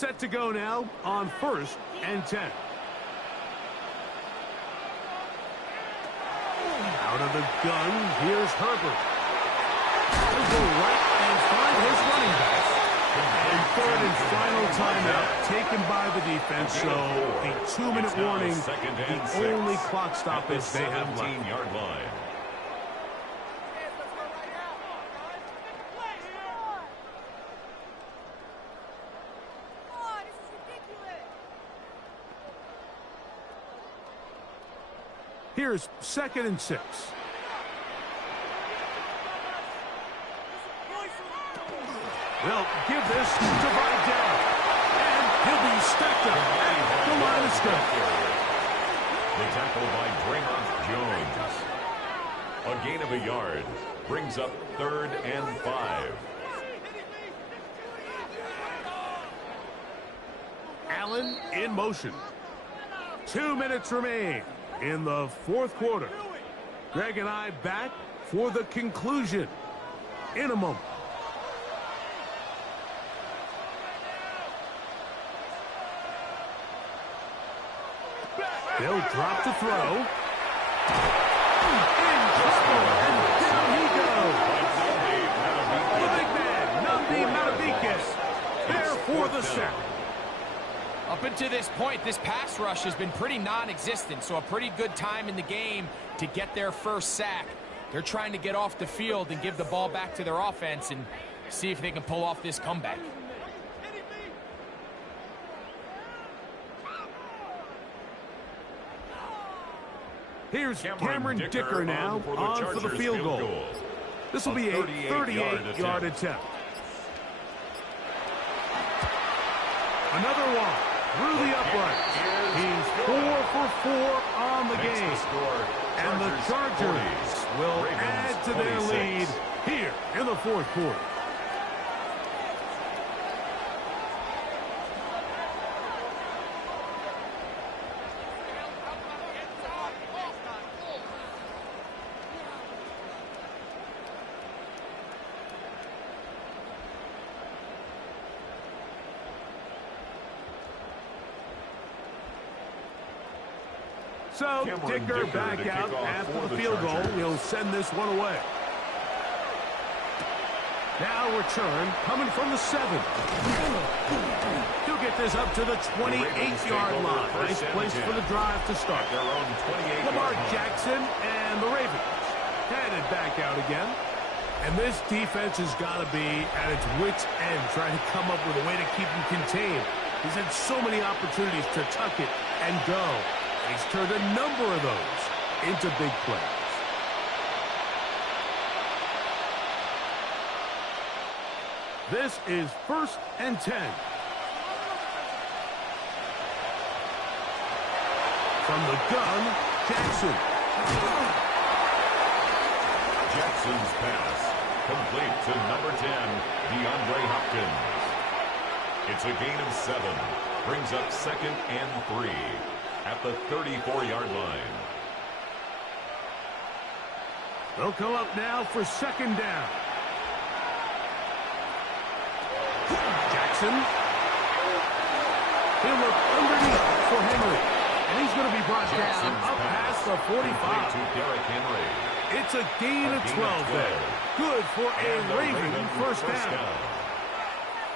Set to go now on 1st and 10. Out of the gun, here's Herbert. He'll go right and find his running back. And third and final timeout taken by the defense, so a 2-minute warning, the only clock stoppage they have left. 17-yard line. Here's 2nd and 6. They'll give this to Vidal. And he'll be stepped up at the line of scrimmage. The tackle by Jones. A gain of a yard brings up 3rd and 5. Allen in motion. 2 minutes remain in the 4th quarter. Greg and I back for the conclusion in a moment. They'll drop to throw. In trouble, and down he goes. The big man, Nnamdi Madubuike, there for the sack. Up until this point, this pass rush has been pretty non-existent, so a pretty good time in the game to get their first sack. They're trying to get off the field and give the ball back to their offense and see if they can pull off this comeback. Here's Cameron Dicker now on for the field goal. This will be a 38-yard attempt. Another one through the uprights. He's 4 for 4 on the game. And the Chargers will add to their lead here in the 4th quarter. So, Dicker back out after the field goal. He'll send this one away. Now return coming from the 7. He'll get this up to the 28-yard line. Nice place for the drive to start. Lamar Jackson and the Ravens headed back out again. And this defense has got to be at its wits' end, trying to come up with a way to keep him contained. He's had so many opportunities to tuck it and go. He's turned a number of those into big plays. This is 1st and 10. From the gun, Jackson. Jackson's pass complete to number 10, DeAndre Hopkins. It's a gain of 7. Brings up 2nd and 3. At the 34-yard line. They'll come up now for 2nd down. Jackson. He'll look underneath for Henry. And he's going to be brought down up past the 45. To Derrick Henry. It's a gain of 12 there. Good for a Raven first down.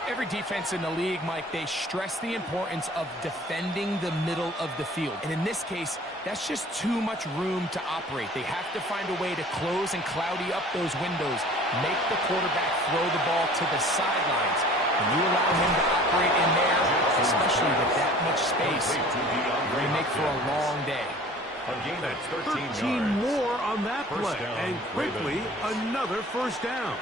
Every defense in the league, Mike, they stress the importance of defending the middle of the field. And in this case, that's just too much room to operate. They have to find a way to close and cloudy up those windows, make the quarterback throw the ball to the sidelines. When you allow him to operate in there, especially with that much space, they make for a long day. Again, that's 13 more on that play. And quickly, another first down.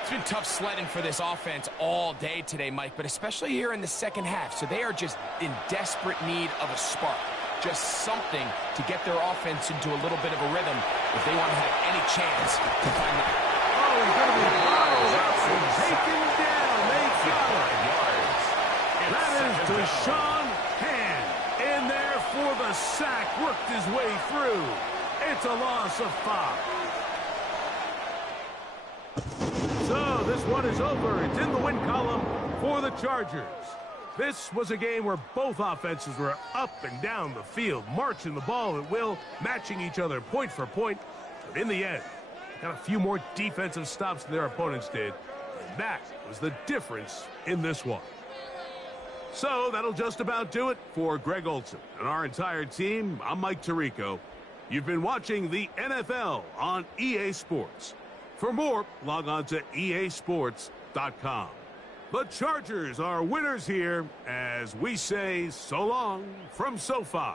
It's been tough sledding for this offense all day today, Mike, but especially here in the second half. So they are just in desperate need of a spark, just something to get their offense into a little bit of a rhythm if they want to have any chance to find that. Oh, he's going to be bottled up and taken down. They got him. That is Deshaun Hand in there for the sack, worked his way through. It's a loss of 5. So this one is over. It's in the win column. For the Chargers, this was a game where both offenses were up and down the field, marching the ball at will, matching each other point for point. But in the end, got a few more defensive stops than their opponents did. And that was the difference in this one. So that'll just about do it for Greg Olson and our entire team. I'm Mike Tirico. You've been watching the NFL on EA Sports. For more, log on to easports.com. The Chargers are winners here as we say so long from SoFi.